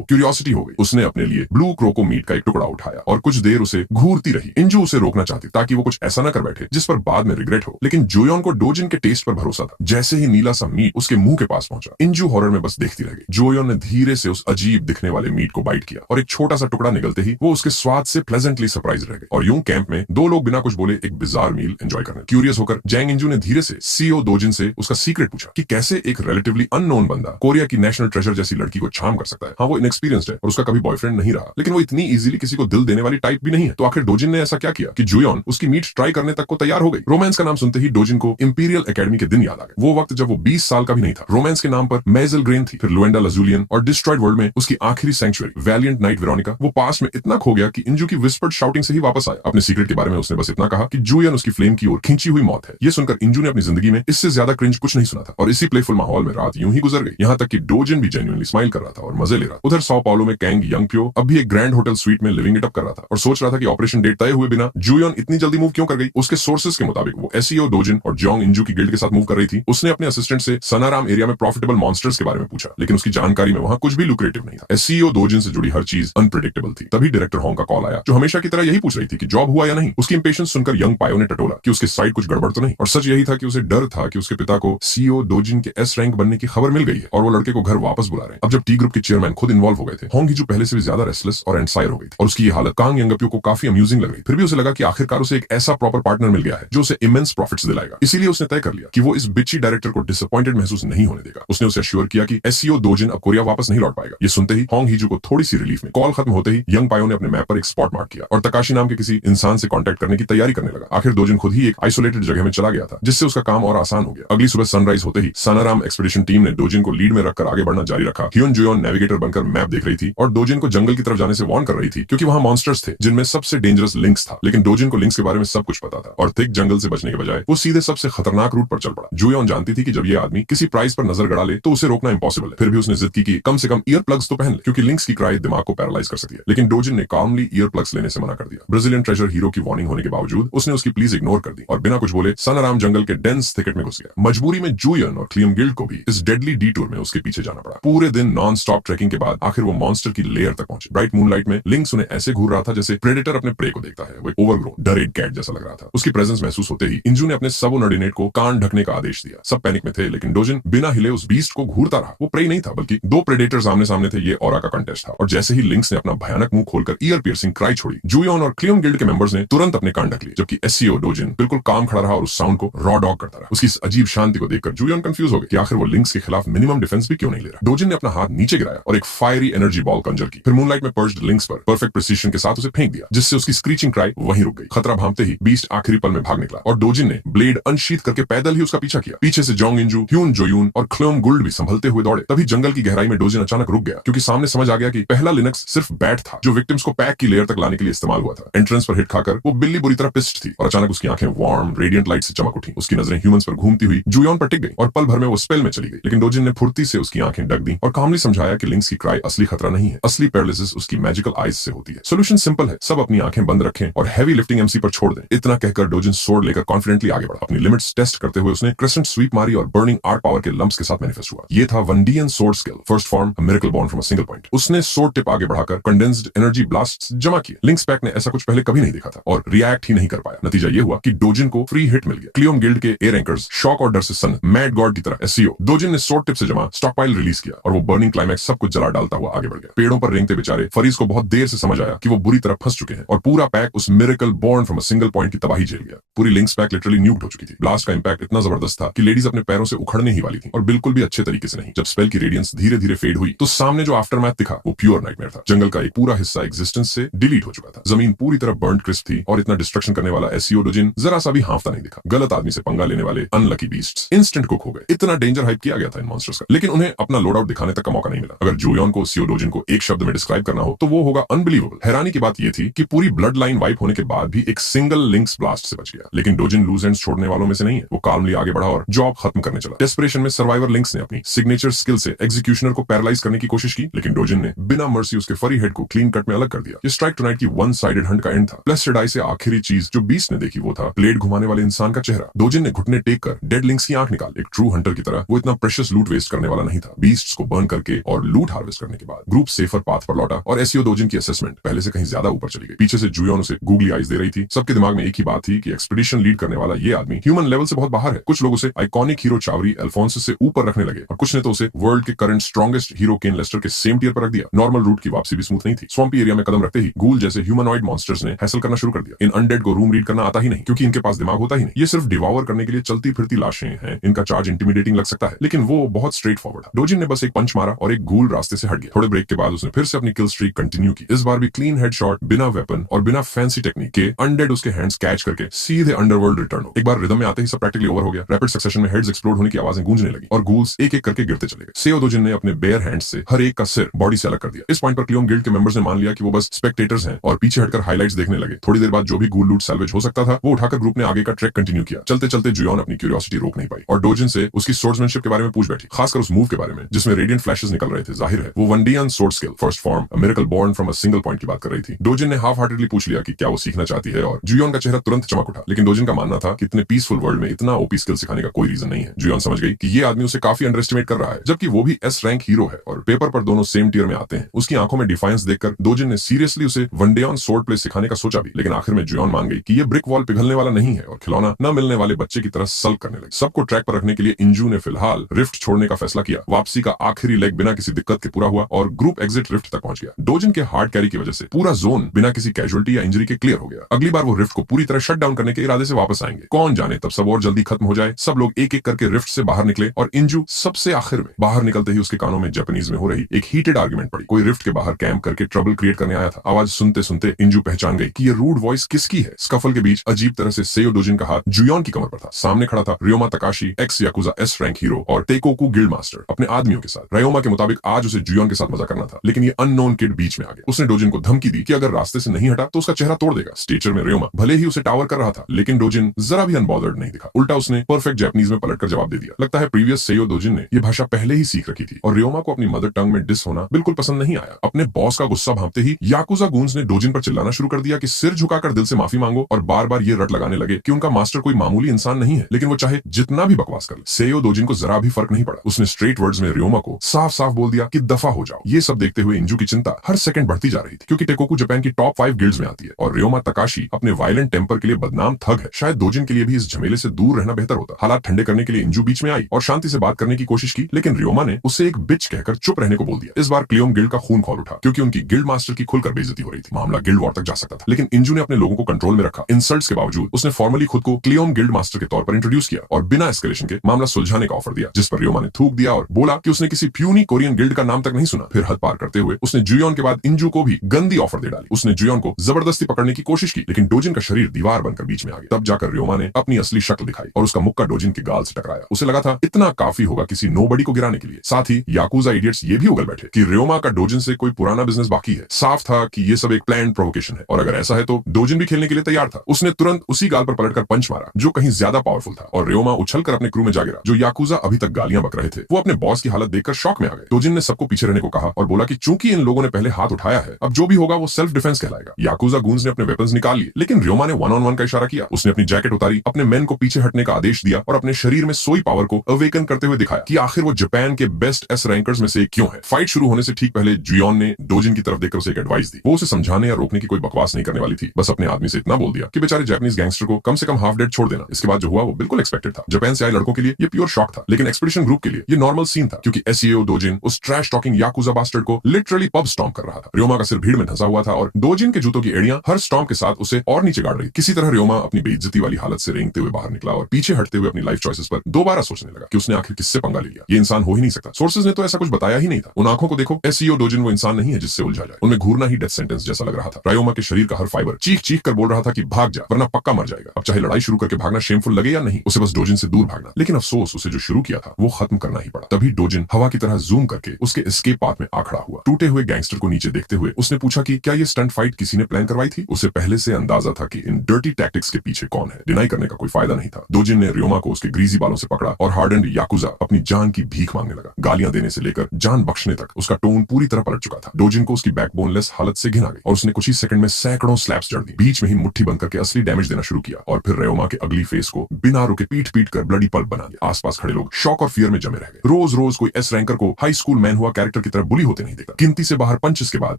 क्यूरियोसिटी हो गई। उसने अपने लिए ब्लू क्रोको मीट का एक टुकड़ा उठाया और कुछ देर उसे घूरती रही। इंजू उसे रोकना चाहती ताकि वो कुछ ऐसा न कर बैठे जिस पर बाद में रिग्रेट हो, लेकिन जूयोन को दोजिन के टेस्ट पर भरोसा था। जैसे ही नीला सा मीट उसके मुंह के पास पहुंचा, इंजू हॉरर में बस देखती रह गई। जूयोन ने धीरे से उस अजीब दिखने वाले मीट को बाइट किया और एक छोटा सा टुकड़ा निगलते ही वो उसके स्वाद से प्लेजेंटली सरप्राइज रह गए। और यूं कैंप में 2 लोग बिना कुछ बोले एक बिजार मील एंजॉय करने। क्यूरियस होकर जैंग इंजू ने धीरे से सीओ दोजिन से उसका सीक्रेट पूछा कि कैसे एक रिलेटिवली अननोन बंदा कोरिया की नेशनल ट्रेजर जैसी लड़की को छाम कर सकता है। हाँ, वो इनएक्सपीरियंस्ड है और उसका कभी बॉयफ्रेंड नहीं रहा, लेकिन वो इतनी इजीली किसी को दिल देने वाली टाइप भी नहीं है। तो आखिर दोजिन ने ऐसा क्या किया कि जूयोन उसकी मीट ट्राई करने तक को तैयार हो गई। रोमांस का नाम सुनते ही दोजिन को इंपीरियल एकेडमी के दिन याद आ गए। वो वक्त जब वो 20 साल का भी नहीं था। रोमांस के नाम पर मेजल ग्रेन थी, फिर लुएंडा लजूलियन और डिस्ट्रॉयड वर्ल्ड में उसकी आखिरी सैंक्चुअरी वैलियंट नाइट वेरोनिका। वो पास में इतना खो गया कि इंजू की विस्पर्ड शाउटिंग से ही वापस आया। अपने सीक्रेट के बारे में उसने बस इतना कहा कि जूयोन उसकी फ्लेम की ओर खींची हुई मौत है। ये सुनकर इंजू ने अपनी जिंदगी में इससे ज्यादा क्रिंज कुछ नहीं सुना था और इसी प्लेफुल माहौल में रात यूं ही गुजर गई। यहाँ तक कि दोजिन भी जेन्युइनली स्माइल कर रहा था और मजे ले रहा। उधर सौ पाउलो में कैंग यंग प्यो अब भी एक ग्रैंड होटल स्वीट में लिविंग इट अप कर रहा था और सोच रहा था कि ऑपरेशन डेट तय हुए बिना जूयोन इतनी जल्दी मूव क्यों कर गई। उसके सोर्सेज के मुताबिक वो एसईओ दोजिन और जोंग इंजू की गिल्ड के साथ मूव कर रही थी। उसने अपने असिस्टेंट से सनाराम एरिया में प्रॉफिटेबल मॉन्स्टर्स के बारे में पूछा, लेकिन उसकी जानकारी में वहां कुछ भी लुक्रेटिव नहीं था। एसईओ दोजिन से जुड़ी हर चीज अनप्रेडिक्टेबल थी। तभी डायरेक्टर होंग का कॉल आया, जो हमेशा की तरह यही पूछ रही थी कि जॉब हुआ या नहीं। उसकी इंपेशंस सुनकर यंग पायो ने टटोला कि उसके साइड कुछ गड़बड़ तो नहीं, और सच यही था कि उसे डर था कि उसके पिता को सीओ दोजिन के एस रैंक बनने की खबर मिल गई है और वो लड़के को घर वापस बुला रहे हैं। अब जब टी ग्रुप के चेयरमैन खुद इन्वॉल्व हो गए थे, होंग हीजू पहले से भी ज्यादा रेस्टलेस और एंसायर हो गई थी और उसकी ये हालत कांग यंगप्यो को काफी अम्यूजिंग लग रही। फिर भी उसे लगा कि आखिरकार उसे एक ऐसा प्रॉपर पार्टनर मिल गया है जो उसे इमेंस प्रॉफिट्स दिलाएगा। इसीलिए उसने तय कर लिया कि वो इस बिची डायरेक्टर को डिसअपॉइंटेड महसूस नहीं होने देगा। उसने उसे अश्योर किया कि एससीओ दोजिन अब कोरिया वापस नहीं लौट पाएगा। ये सुनते ही होंग हीजू को थोड़ी सी रिलीफ में। कॉल खत्म होते ही यंग पायो ने अपने मैप पर एक स्पॉट मार्क किया और तकाशी नाम के किसी इंसान से कांटेक्ट करने की तैयारी करने लगा। आखिर दोजिन खुद ही एक आइसोलेटेड जगह में चला गया था, जिससे उसका काम और आसान हो गया। अगली सुबह सनराइज होते ही सानाराम एक्सपीडिशन टीम ने दोजिन को लीड में रखकर आगे बढ़ना जारी रखा। ह्यून जुयोन नेविगेटर बनकर मैप देख रही थी और दोजिन को जंगल की तरफ जाने से वार्न कर रही थी, क्योंकि वहां मॉन्स्टर्स थे जिनमें सबसे डेंजरस लिंक्स था। लेकिन दोजिन को लिंक्स के बारे में सब कुछ पता था और थिक जंगल से बचने के बजाय वो सीधे सबसे खतरनाक रूट पर चल पड़ा। जुयोन जानती थी कि जब ये आदमी किसी प्राइस पर नजर गड़ा ले तो उसे रोकना इंपॉसिबल है। फिर भी उसने जिद की कि कम से कम ईयर प्लग्स तो पहन ले, क्योंकि लिंक्स की क्राई दिमाग को पैरालाइज कर सकती है। लेकिन डोजिन ने कामली ईयर प्लग्स लेने से मना कर दिया। ब्राजीलियन ट्रेजर हीरो की वार्निंग होने के बावजूद उसने उसकी प्लीज इग्नोर कर दी और बिना कुछ बोले सानाराम जंगल के डेंस थिकेट में घुस गया। मजबूरी में जुयोन और क्लियम गिल्ड को भी इस डेडली डीटूर में उसके पीछे जाना पड़ा। पूरे दिन नॉन स्टॉप ट्रैकिंग के बाद आखिर वो मॉन्स्टर की लेयर तक पहुंचे। ब्राइट मूनलाइट में लिंक्स उन्हें ऐसे घूर रहा था जैसे प्रेडेटर अपने प्रे को देखता है। वो ओवरग्रोन डरेड कैट जैसा लग रहा था। उसकी प्रेजेंस महसूस होते ही इंजू ने अपने सबोर्डिनेट को कान ढकने का आदेश दिया। सब पैनिक में थे, लेकिन डोजिन बिना हिले उस बीस्ट को घूरता रहा। वो प्रे नहीं था, बल्कि दो प्रेडेटर्स आमने सामने थे। ये ऑरा का कंटेस्ट था और जैसे ही लिंक्स ने अपना भयानक मुंह खोलकर ईयर पियर्सिंग क्राई छोड़ी, जुयोन और क्लियम गिल्ड के मेंबर्स ने तुरंत अपने कान ढक लिए, जबकि एससीओ डोजिन बिल्कुल काम खड़ा रहा और उस साउंड को रॉ डॉग करता रहा। उसकी इस अजीब शांति को देखकर जुयोन कंफ्यूज हो गई कि आखिर वो लिंक्स के खिलाफ मिनिमम डिफेंस भी क्यों नहीं ले रहा। डोजिन ने अपना हाथ नीचे गिराया और एक फायरी एनर्जी बॉल कंजर की। फिर मूनलाइट में पर्च्ड लिंक्स पर परफेक्ट प्रिसीजन के साथ उसे फेंक दिया, जिससे उसकी स्क्रीचिंग क्राई वहीं रुक गई। खतरा भांपते ही बीस्ट आखिरी पल में भाग निकला और डोजिन ने ब्लेड अनशीथ करके पैदल ही उसका पीछा किया। पीछे से जोंग इंजू, ह्यून जोयून और क्लोम गुल्ड भी संभलते हुए दौड़े। तभी जंगल की गहराई में डोजिन अचानक रुक गया, क्योंकि सामने समझ आ गया कि पहला लिनक्स सिर्फ बैट था जो विक्टिम्स को पैक की लेयर तक लाने के लिए इस्तेमाल हुआ था। एंट्रेंस पर हिट खाकर वो बिल्ली बुरी तरह पिस्ड थी और अचानक उसकी आंखें वार्म रेडियंट लाइट से चमक उठी। उसकी नजरें ह्यूमंस पर घूमती हुई जुयोन पर टिक गई और पल भर में वो स्पेल में चली गई। लेकिन डोजिन ने फुर्ती से उसकी आंखें ढक दी और कामली समझाया कि लिंक्स की क्राई असली खतरा नहीं है। असली पैरालिसिस उसकी मैजिकल आईज से होती है। सोल्यूशन सिंपल है, सब अपनी आंखें बंद रखें और हैवी लिफ्टिंग एमसी पर छोड़ दें। इतना कहकर डोजिन सोर्ड लेकर कॉन्फिडेंटली आगे बढ़ा। अपनी लिमिट्स टेस्ट करते हुए उसने क्रेसेंट स्वीप मारी और बर्निंग आर्ट पावर के लंप्स के साथ मैनिफेस्ट हुआ। ये था वंडियन sword skill, first form, a miracle born from a single point. उसने सोर्ड टिप आगे बढ़ाकर कंडेंस्ड एनर्जी ब्लास्ट्स जमा किए। लिंक्स पैक ने ऐसा कुछ पहले कभी नहीं देखा था और रिएक्ट ही नहीं कर पाया। नतीजा ये हुआ कि डोजिन को फ्री हिट मिल गया। क्लियोम गिल्ड के एयर एंकर्स शॉक और डर से सन मैड गॉड की तरह एससीओ डोजिन ने सोर्ड टिप से जमा स्टॉकपाइल रिलीज किया और वो बर्निंग क्लाइमैक्स सब कुछ जला डालता हुआ आगे बढ़ गया। पेड़ों पर रेंगते बेचारे फरीज को बहुत देर से समझ आया कि वो बुरी तरह फंस चुके हैं और पूरा पैक उस miracle born from a single point की तबाही झेल गया। पूरी लिंक्स पैक लिटरली न्यूक्ड हो चुकी थी। ब्लास्ट का इंपैक्ट इतना जबरदस्त था कि लेडीज अपने पैरों से उखड़ने ही वाली थी और बिल्कुल भी अच्छे तरीके से नहीं। जब स्पेल की रेडियंस धीरे धीरे फेड हुई तो सामने जो आफ्टरमैथ दिखा वो प्योर नाइटमेयर था। जंगल का एक पूरा हिस्सा एग्जिस्टेंस से डिलीट हो चुका था। जमीन पूरी तरह बर्न्ड क्रिस्प थी और इतना डिस्ट्रक्शन करने वाला एससीओ डोजिन जरा सा भी हांफता नहीं दिखा। गलत आदमी से पंगा लेने वाले अनलकी बीस्ट्स इंस्टेंट कुक हो गए। इतना डेंजर हाइप किया गया था इन मॉन्स्टर्स का, लेकिन उन्हें अपना लोड आउट दिखाने तक का मौका नहीं मिला। अगर जुयोन को एससीओ डोजिन को एक शब्द में डिस्क्राइब करना हो तो वो होगा अनबिलीवेबल। हैरानी की बात यह थी कि पूरी ब्लड लाइन वाइप होने के बाद भी एक सिंगल लिंक्स ब्लास्ट से बच गया। लेकिन डोजिन लूज एंड्स छोड़ने वालों में से नहीं है। वो काल्मली आगे बढ़ा और जॉब खत्म करने चला। डेस्परेशन में सर्वाइवर लिंक्स ने अपनी सिग्नेचर स्किल से एग्जीक्यूशनर को पैरालाइज करने की कोशिश की, लेकिन डोजिन ने बिना मर्सी उसके फरी हेड को क्लीन कट में अलग कर दिया। ये स्ट्राइक टुनाइट की वन साइडेड हंट का एंड था। प्लस डाई से आखिरी चीज जो बीस्ट ने देखी वो था ब्लेड घुमाने वाले इंसान का चेहरा। डोजिन ने घुटने टेक कर डेड लिंक्स की आंख निकाल। एक ट्रू हंटर की तरह वो इतना प्रेशियस लूट वेस्ट करने वाला नहीं था। बीस्ट्स को बर्न करके और लूट हार्वेस्ट करने के बाद ग्रुप सेफर पाथ पर लौटा और एससीओ डोजिन की असेसमेंट पहले से कहीं ज्यादा ऊपर चली गई। पीछे से जुयोन उसे गूगली आइज दे रही थी। सबके दिमाग में एक ही बात थी कि एक्सपीडिशन लीड करने वाला ये आदमी ह्यूमन लेवल से बहुत बाहर है। कुछ लोग उसे आइकॉनिक हीरो चावरी अल्फोंसस से ऊपर रखने लगे और कुछ ने तो उसे वर्ल्ड के करंट स्ट्रॉन्गेस्ट हीरो केन लेस्टर के सेम टियर पर रख दिया। नॉर्मल रूट की वापसी भी स्मूथ नहीं थी। स्वम्पी एरिया में कदम रखते ही गूल जैसे ह्यूमनॉइड मॉन्स्टर्स ने हैसल करना शुरू कर दिया। इन अनडेड को रूम रीड करना आता ही नहीं, क्योंकि इनके पास दिमाग होता ही नहीं। ये सिर्फ डिवावर करने के लिए चलती फिरती लाशें हैं। इनका चार्ज इंटिमिडेटिंग लग सकता है, लेकिन वो बहुत स्ट्रेट फॉरवर्ड था। डोजिन ने बस एक पंच मारा और एक गूल रास्ते से हट गया। थोड़े ब्रेक के बाद उसने फिर से अपनी किल स्ट्रीक कंटिन्यू की। इस बार भी क्लीन हेडशॉट, बिना वेपन और बिना फैंसी टेक्निक के अनडेड उसके हैंड्स कैच करके सीधे अंडरवर्ल्ड रिटर्न हो। एक बार रिदम में आते ही सब प्रैक्टिकली ओवर हो गया। रैपिड सक्सेशन में हेड्स एक्सप्लोड होने की आवाजें गूंजने लगी और गूल्स एक एक करके गिरते चले गए। सेओ डोजिन ने अपने बेयर हैंड्स से हर एक का सिर बॉडी से अलग कर दिया। इस पॉइंट पर क्लियोम गिल्ड के मेंबर्स ने मान लिया कि वो बस स्पेक्टेटर्स हैं और पीछे हटकर हाइलाइट्स देखने लगे। थोड़ी देर बाद जो भी गूल लूट सैल्वेज हो सकता था वो उठाकर ग्रुप ने आगे का ट्रैक कंटिन्यू किया। चलते चलते जुयोन अपनी क्यूरियोसिटी रोक नहीं पाई और डोजिन से उसकी सोर्ड्समैनशिप के बारे में पूछ बैठी, खासकर उस मूव के बारे में जिसमें रेडियंट फ्लैशेस निकल रहे थे। जाहिर है वो वंडियन sword skill, first form, a miracle born from a single point की बात कर रही थी। डोजिन ने हाफ हार्टेडली पूछ लिया कि क्या वो सीखना चाहती है और जुयोन का चेहरा तुरंत चमक उठा। लेकिन डोजिन का मानना था कि इतने पीसफुल वर्ल्ड में इतना ओपी स्किल सिखाने का कोई रीजन नहीं है। जुयोन समझ गई कि ये आदमी उसे काफी अंडर एस्टिमेट कर रहा है, जबकि वो भी एस रैंक हीरो है और पेपर पर दोनों सेम टियर में आते हैं। उसकी आंखों में डिफाइंस देखकर डोजिन ने सीरियसली उसे वनडेयन सोर्ड प्ले सिखाने का सोचा भी, लेकिन आखिर में जुयोन मान गई कि ये ब्रिक वॉल पिघलने वाला नहीं है और खिलौना न मिलने वाले बच्चे की तरह सल्क करने लगी। सबको ट्रैक पर रखने के लिए इंजू इंजू ने फिलहाल रिफ्ट छोड़ने का फैसला किया। वापसी का आखिरी लेग बिना किसी दिक्कत के पूरा हुआ और ग्रुप एग्जिट रिफ्ट तक पहुंच गया। डोजिन के हार्ड कैरी की वजह से पूरा जोन बिना किसी कैजुअलिटी या इंजरी के क्लियर हो गया। अगली बार वो रिफ्ट को पूरी तरह शट डाउन करने के इरादे से वापस आएंगे। कौन जाने तब सब और जल्दी खत्म हो जाए। सब लोग एक एक करके रिफ्ट से बाहर निकले और इंजू सबसे आखिर में। बाहर निकलते ही उसके कानों में जापानीज में हो रही एक हीटेड आर्गुमेंट पड़ी। कोई रिफ्ट के बाहर कैंप करके ट्रबल क्रिएट करने आया था। आवाज सुनते सुनते इंजू पहचान गई कि ये रूड वॉइस किसकी है। स्कफल के बीच अजीब तरह से सेयो डोजिन का हाथ जुयोन की कमर पर था। सामने खड़ा था Ryoma Takashi, ex yakuza S rank hero और तेकोकू गिल्ड मास्टर अपने आदमियों के साथ। रियोमा के मुताबिक आज उसे जुयोन के साथ मजा करना था, लेकिन ये अननोन किड बीच में आ गया। उसने डोजिन को धमकी दी कि अगर रास्ते से नहीं हटा तो उसका चेहरा तोड़ देगा। स्टेचर में रियोमा भले ही उसे टावर कर रहा था, लेकिन डोजिन जरा भी अनबॉदर्ड नहीं दिखा। उल्टा उसने परफेक्ट जापानीज में पलटकर जवाब दे दिया। लगता है प्रीवियस सेयो डोजिन ने ये भाषा पहले ही सीख रखी थी और रियोमा को अपनी मदर टंग में डिस होना बिल्कुल पसंद नहीं आया। अपने बॉस का गुस्सा भांपते ही याकुजा गूंज ने डोजिन पर चिल्लाना शुरू कर दिया कि सिर झुकाकर दिल से माफी मांगो और बार बार ये रट लगाने लगे कि उनका मास्टर कोई मामूली इंसान नहीं है, लेकिन वो चाहे जितना भी बकवास कर ले। सेयो डोजिन को जरा भी फर्क नहीं पड़ा। उसने स्ट्रेट वर्ड्स में रियोमा को साफ साफ बोल दिया कि दफा हो जाओ। ये सब देखते हुए इंजू की चिंता हर सेकंड बढ़ती जा रही थी, क्योंकि टेकोकू जापान की टॉप 5 गिल्ड्स में आती है और रियोमा तकाशी अपने वायलेंट टेम्पर के लिए बदनाम थग है। शायद डोजिन के लिए भी इस झमेले से दूर रहना बेहतर होता। हालात ठंडे करने के लिए इंजू बीच में आई और शांति से बात करने की कोशिश की, लेकिन रियोमा ने उसे एक बिच कहकर चुप रहने को बोल दिया। इस बार क्लियोम गिल्ड का खून खौल उठा, क्योंकि उनकी गिल्ड मास्टर की खुलकर बेइज्जती हो रही थी। मामला गिल्ड वॉर तक जा सकता था, लेकिन इंजू ने अपने लोगों को कंट्रोल में रखा। इंसल्ट्स के बावजूद उसने फॉर्मली खुद को क्लियोम गिल्ड मास्टर के तौर पर इंट्रोड्यूस किया और बिना एस्केलेशन के मामला सुलझाने का ऑफर दिया, जिस पर रियोमा ने थूक दिया और बोला कि उसने किसी प्यूनी कोरियन गिल्ड का नाम तक नहीं सुना। फिर हद पार करते हुए उसने जुयोन के बाद इंजू को भी गंदी ऑफर दे डाली। उसने जुयोन को जबरदस्ती पकड़ने की कोशिश की, लेकिन डोजिन का शरीर दीवार बनकर बीच में आ गया। तब जाकर रियोमा ने अपनी असली शक्ल दिखाई और उसका मुक्का डोजिन के गाल से टकराया। उसे लगा था इतना काफी होगा किसी नोबडी को गिराने के लिए। साथ ही याकुजा इडियट्स ये भी उगल बैठे कि रियोमा का डोजिन से कोई पुराना बिजनेस बाकी है। साफ था कि ये सब एक प्लान प्रोवोकेशन है और अगर ऐसा है तो डोजिन भी खेलने के लिए तैयार था। उसने तुरंत उसी गाल पर पलटकर पंच मारा जो कहीं ज्यादा पावरफुल था और रियोमा उछलकर अपने क्रू में जा गिरा। जो याकुजा अभी तक गालियां बक रहे थे वो अपने बॉस की हालत देखकर शॉक में आ गए। डोजिन ने सबको पीछे रहने को कहा और बोला कि चूंकि इन लोगों ने पहले हाथ उठाया है, अब जो भी होगा वो सेल्फ डिफेंस कहलाएगा। याकुजा गूंज ने अपने वेपन्स निकाल लिए, लेकिन रियोमा ने 1-on-1 का इशारा किया। उसने अपनी जैकेट उतारी, अपने मेन को पीछे हटने का आदेश दिया और अपने शरीर में सोई पावर को अवेकन करते हुए दिखाया कि आखिर वो जापान के बेस्ट एस रैंकर्स में से एक क्यों है। फाइट शुरू होने से ठीक पहले जुयोन ने डोजिन की तरफ देखकर उसे एक एडवाइस दी। वो उसे समझाने या रोकने की कोई बकवास नहीं करने वाली थी, बस अपने आदमी से इतना बोल दिया कि बेचारे जापानीज गैंगस्टर को कम से कम हाफ डेड छोड़ देना। इसके बाद जो हुआ वो बिल्कुल एक्सपेक्टेड था। जापान से आए लड़कों के लिए ये प्योर शॉक था, लेकिन एक्सपीडिशन ग्रुप के लिए ये नॉर्मल सीन था, क्योंकि एसईओ डोजिन उस ट्रैश टॉकिंग याकुजा बास्टर्ड को लिटरली पब स्टॉम्प कर रहा था। रियोमा का सिर भीड़ में धंसा हुआ था और डोजिन के जूतों की एड़ियां हर स्टॉम्प के साथ उसे और नीचे गाड़ रही। किसी तरह रियोमा अपनी बेइज्जती वाली हालत से रेंगते हुए बाहर निकला और पीछे हटते हुए अपनी लाइफ चॉइसेस पर दोबारा सोचने लगा कि उसने आखिर किससे पंगा ले लिया। ये इंसान हो ही नहीं सकता। सोर्सेज ने तो ऐसा कुछ बताया ही नहीं था। उन आंखों को देखो, एसईओ डोजिन वो इंसान नहीं है जिससे उलझा जाए। उनमें घूरना ही डेथ सेंटेंस जैसा लग रहा था। रियोमा के शरीर का हर फाइबर चीख चीख कर बोल रहा था कि भाग जा वरना पक्का मर जाएगा। अब चाहे लड़ाई शुरू करके भागना शेमफुल लगे या नहीं, उसे बस डोजिन से दूर भागना। लेकिन अफसोस उसे जो शुरू किया था वो खत्म करना ही पड़ा। तभी डोजिन हवा की तरह जूम करके उसके एस्केप पाथ में आ खड़ा हुआ। टूटे हुए गैंगस्टर को नीचे देखते हुए उसने पूछा कि क्या ये स्टंट फाइट किसी ने प्लान करवाई थी। उसे पहले से अंदाजा था कि इन डर्टी टैक्टिक्स के पीछे कौन है। डिनाई करने का कोई फायदा नहीं था। डोजिन ने रियोमा को उसके ग्रीजी बालों से पकड़ा और हार्डन्ड याकुजा अपनी जान की भीख मांगने लगा। गालियां देने से लेकर जान बख्शने तक उसका टोन पूरी तरह पलट चुका था। डोजिन को उसकी बैकबोनलेस हालत से घिन आ गई और उसने कुछ ही सेकंड में सैकड़ों स्लैप्स जड़ दी। बीच में ही मुट्ठी बंद करके असली डैमेज देना शुरू किया और फिर रियोमा के अगली फेस को बिना रुके पीट पीट कर ब्लडी पल्प बना दिया। आसपास खड़े लोग शॉक और फियर में जमे रह गए। रोज रोज कोई एस रैंकर को हाई स्कूल मैन हुआ कैरेक्टर की तरह बुली होते नहीं देखा। गिनती से बाहर पंचेस के बाद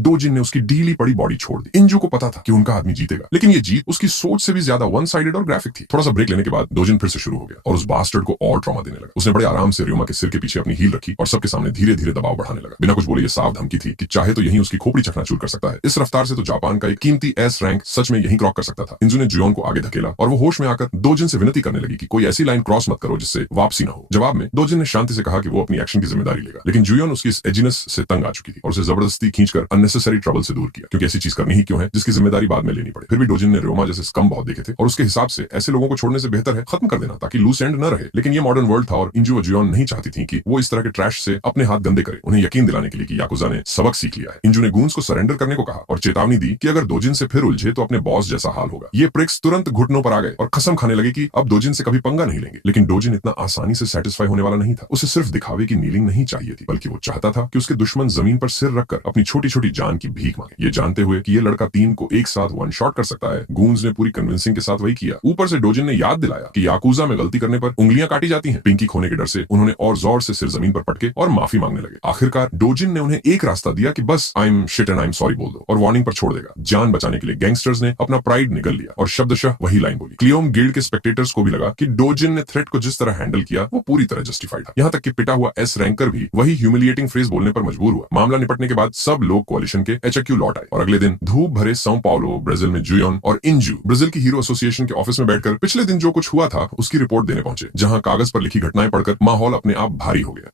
डोजिन ने उसकी ढीली पड़ी बॉडी छोड़ दी। इंजू को पता था कि उनका आदमी जीतेगा, लेकिन ये जीत उसकी सोच से भी ज्यादा वन साइडेड और ग्राफिक थी। थोड़ा सा ब्रेक लेने के बाद डोजिन फिर से शुरू हो गया और उस बास्टर्ड को और ट्रॉमा देने लगा। उसने बड़े आराम से रियोमा के सिर के पीछे अपनी हील रखी और सबके सामने धीरे धीरे दबाव बढ़ाने लगा। बिना कुछ बोले ये साफ धमकी थी कि चाहे तो यहीं उसकी खोपड़ी चकनाचूर कर सकता है। इस रफ्तार से तो जापान का एक कीमती एस रैंक सच में यहीं क्रॉक कर सकता था। इंजू ने जुयोन को आगे धकेला और वो होश में आकर डोजिन से विनती करने लगी कि कोई ऐसी लाइन क्रॉस मत करो जिससे वापसी न हो। जवाब में डोजिन ने शांति से कहा कि वो अपनी एक्शन की जिम्मेदारी लेगा, लेकिन जुयोन उसकी इस एजिनेस से तंग आ चुकी थी और उसे जबरदस्ती खींचकर अननेसेसरी ट्रबल से दूर किया, क्योंकि ऐसी चीज करनी ही क्यों है जिसकी जिम्मेदारी बाद में लेनी पड़े। फिर भी डोजिन ने रियोमा जैसे स्कम बहुत देखे थे और उसके हिसाब से ऐसे लोगों को छोड़ने से बेहतर है खत्म कर देना ताकि लूज एंड न रहे। लेकिन ये मॉडर्न वर्ल्ड था और इंजू और जुयोन नहीं चाहती थी कि वो इस तरह के ट्रैश से अपने हाथ गंदे करे। उन्हें यकीन दिलाने के लिए कि याकुजा ने सबक सीख लिया है। इंजू ने गूंज को सरेंडर करने को कहा और चेतावनी दी कि अगर डोजिन से फिर उलझे तो अपने बॉस जैसा हाल होगा। ये प्रिक्स तुरंत घुटनों पर आ गए और कसम खाने लगे कि अब डोजिन से कभी पंगा नहीं लेंगे। लेकिन डोजिन इतना आसानी से सेटिस्फाई होने वाला नहीं था। उसे सिर्फ दिखावे की नीलिंग नहीं चाहिए थी, बल्कि वो चाहता था कि उसके दुश्मन जमीन पर सिर रखकर अपनी छोटी छोटी जान की भीख मांगे। ये जानते हुए कि ये लड़का 3 को एक साथ वन शॉट कर सकता है, गूंज ने पूरी कन्विंसिंग के साथ वही किया। ऊपर से डोजिन ने याद दिलाया कि याकुजा में गलती करने पर उंगलियां काटी जाती हैं। पिंकी खोने के डर से उन्होंने और जोर से सिर जमीन पर पटके और माफी मांगने लगे। आखिरकार डोजिन ने उन्हें एक रास्ता दिया कि बस I am shit and I am sorry बोल दो और वार्निंग पर छोड़ देगा। जान बचाने के लिए गैंगस्टर्स ने अपना प्राइड निगल लिया और शब्दशः वही लाइन बोली। क्लियोम गिल्ड के स्पेक्टेटर्स को भी लगा कि डोजिन ने थ्रेट को जिस तरह हैंडल किया वो पूरी तरह जस्टिफाइड था। यहाँ तक कि पिटा हुआ एस रैंकर भी वही ह्यूमिलिएटिंग फ्रेज बोलने पर मजबूर हुआ। मामला निपटने के बाद सब लोग कोalition के HQ लौट आए और अगले दिन धूप भरे साओ पाउलो ब्राजील में जुयोन और इंजू ब्राजील की हीरो एसोसिएशन के ऑफिस में बैठकर पिछले दिन जो कुछ हुआ था उसकी रिपोर्ट देने पहुंचे, जहां कागज पर लिखी घटनाएं पढ़कर माहौल अपने आप भारी हो गया।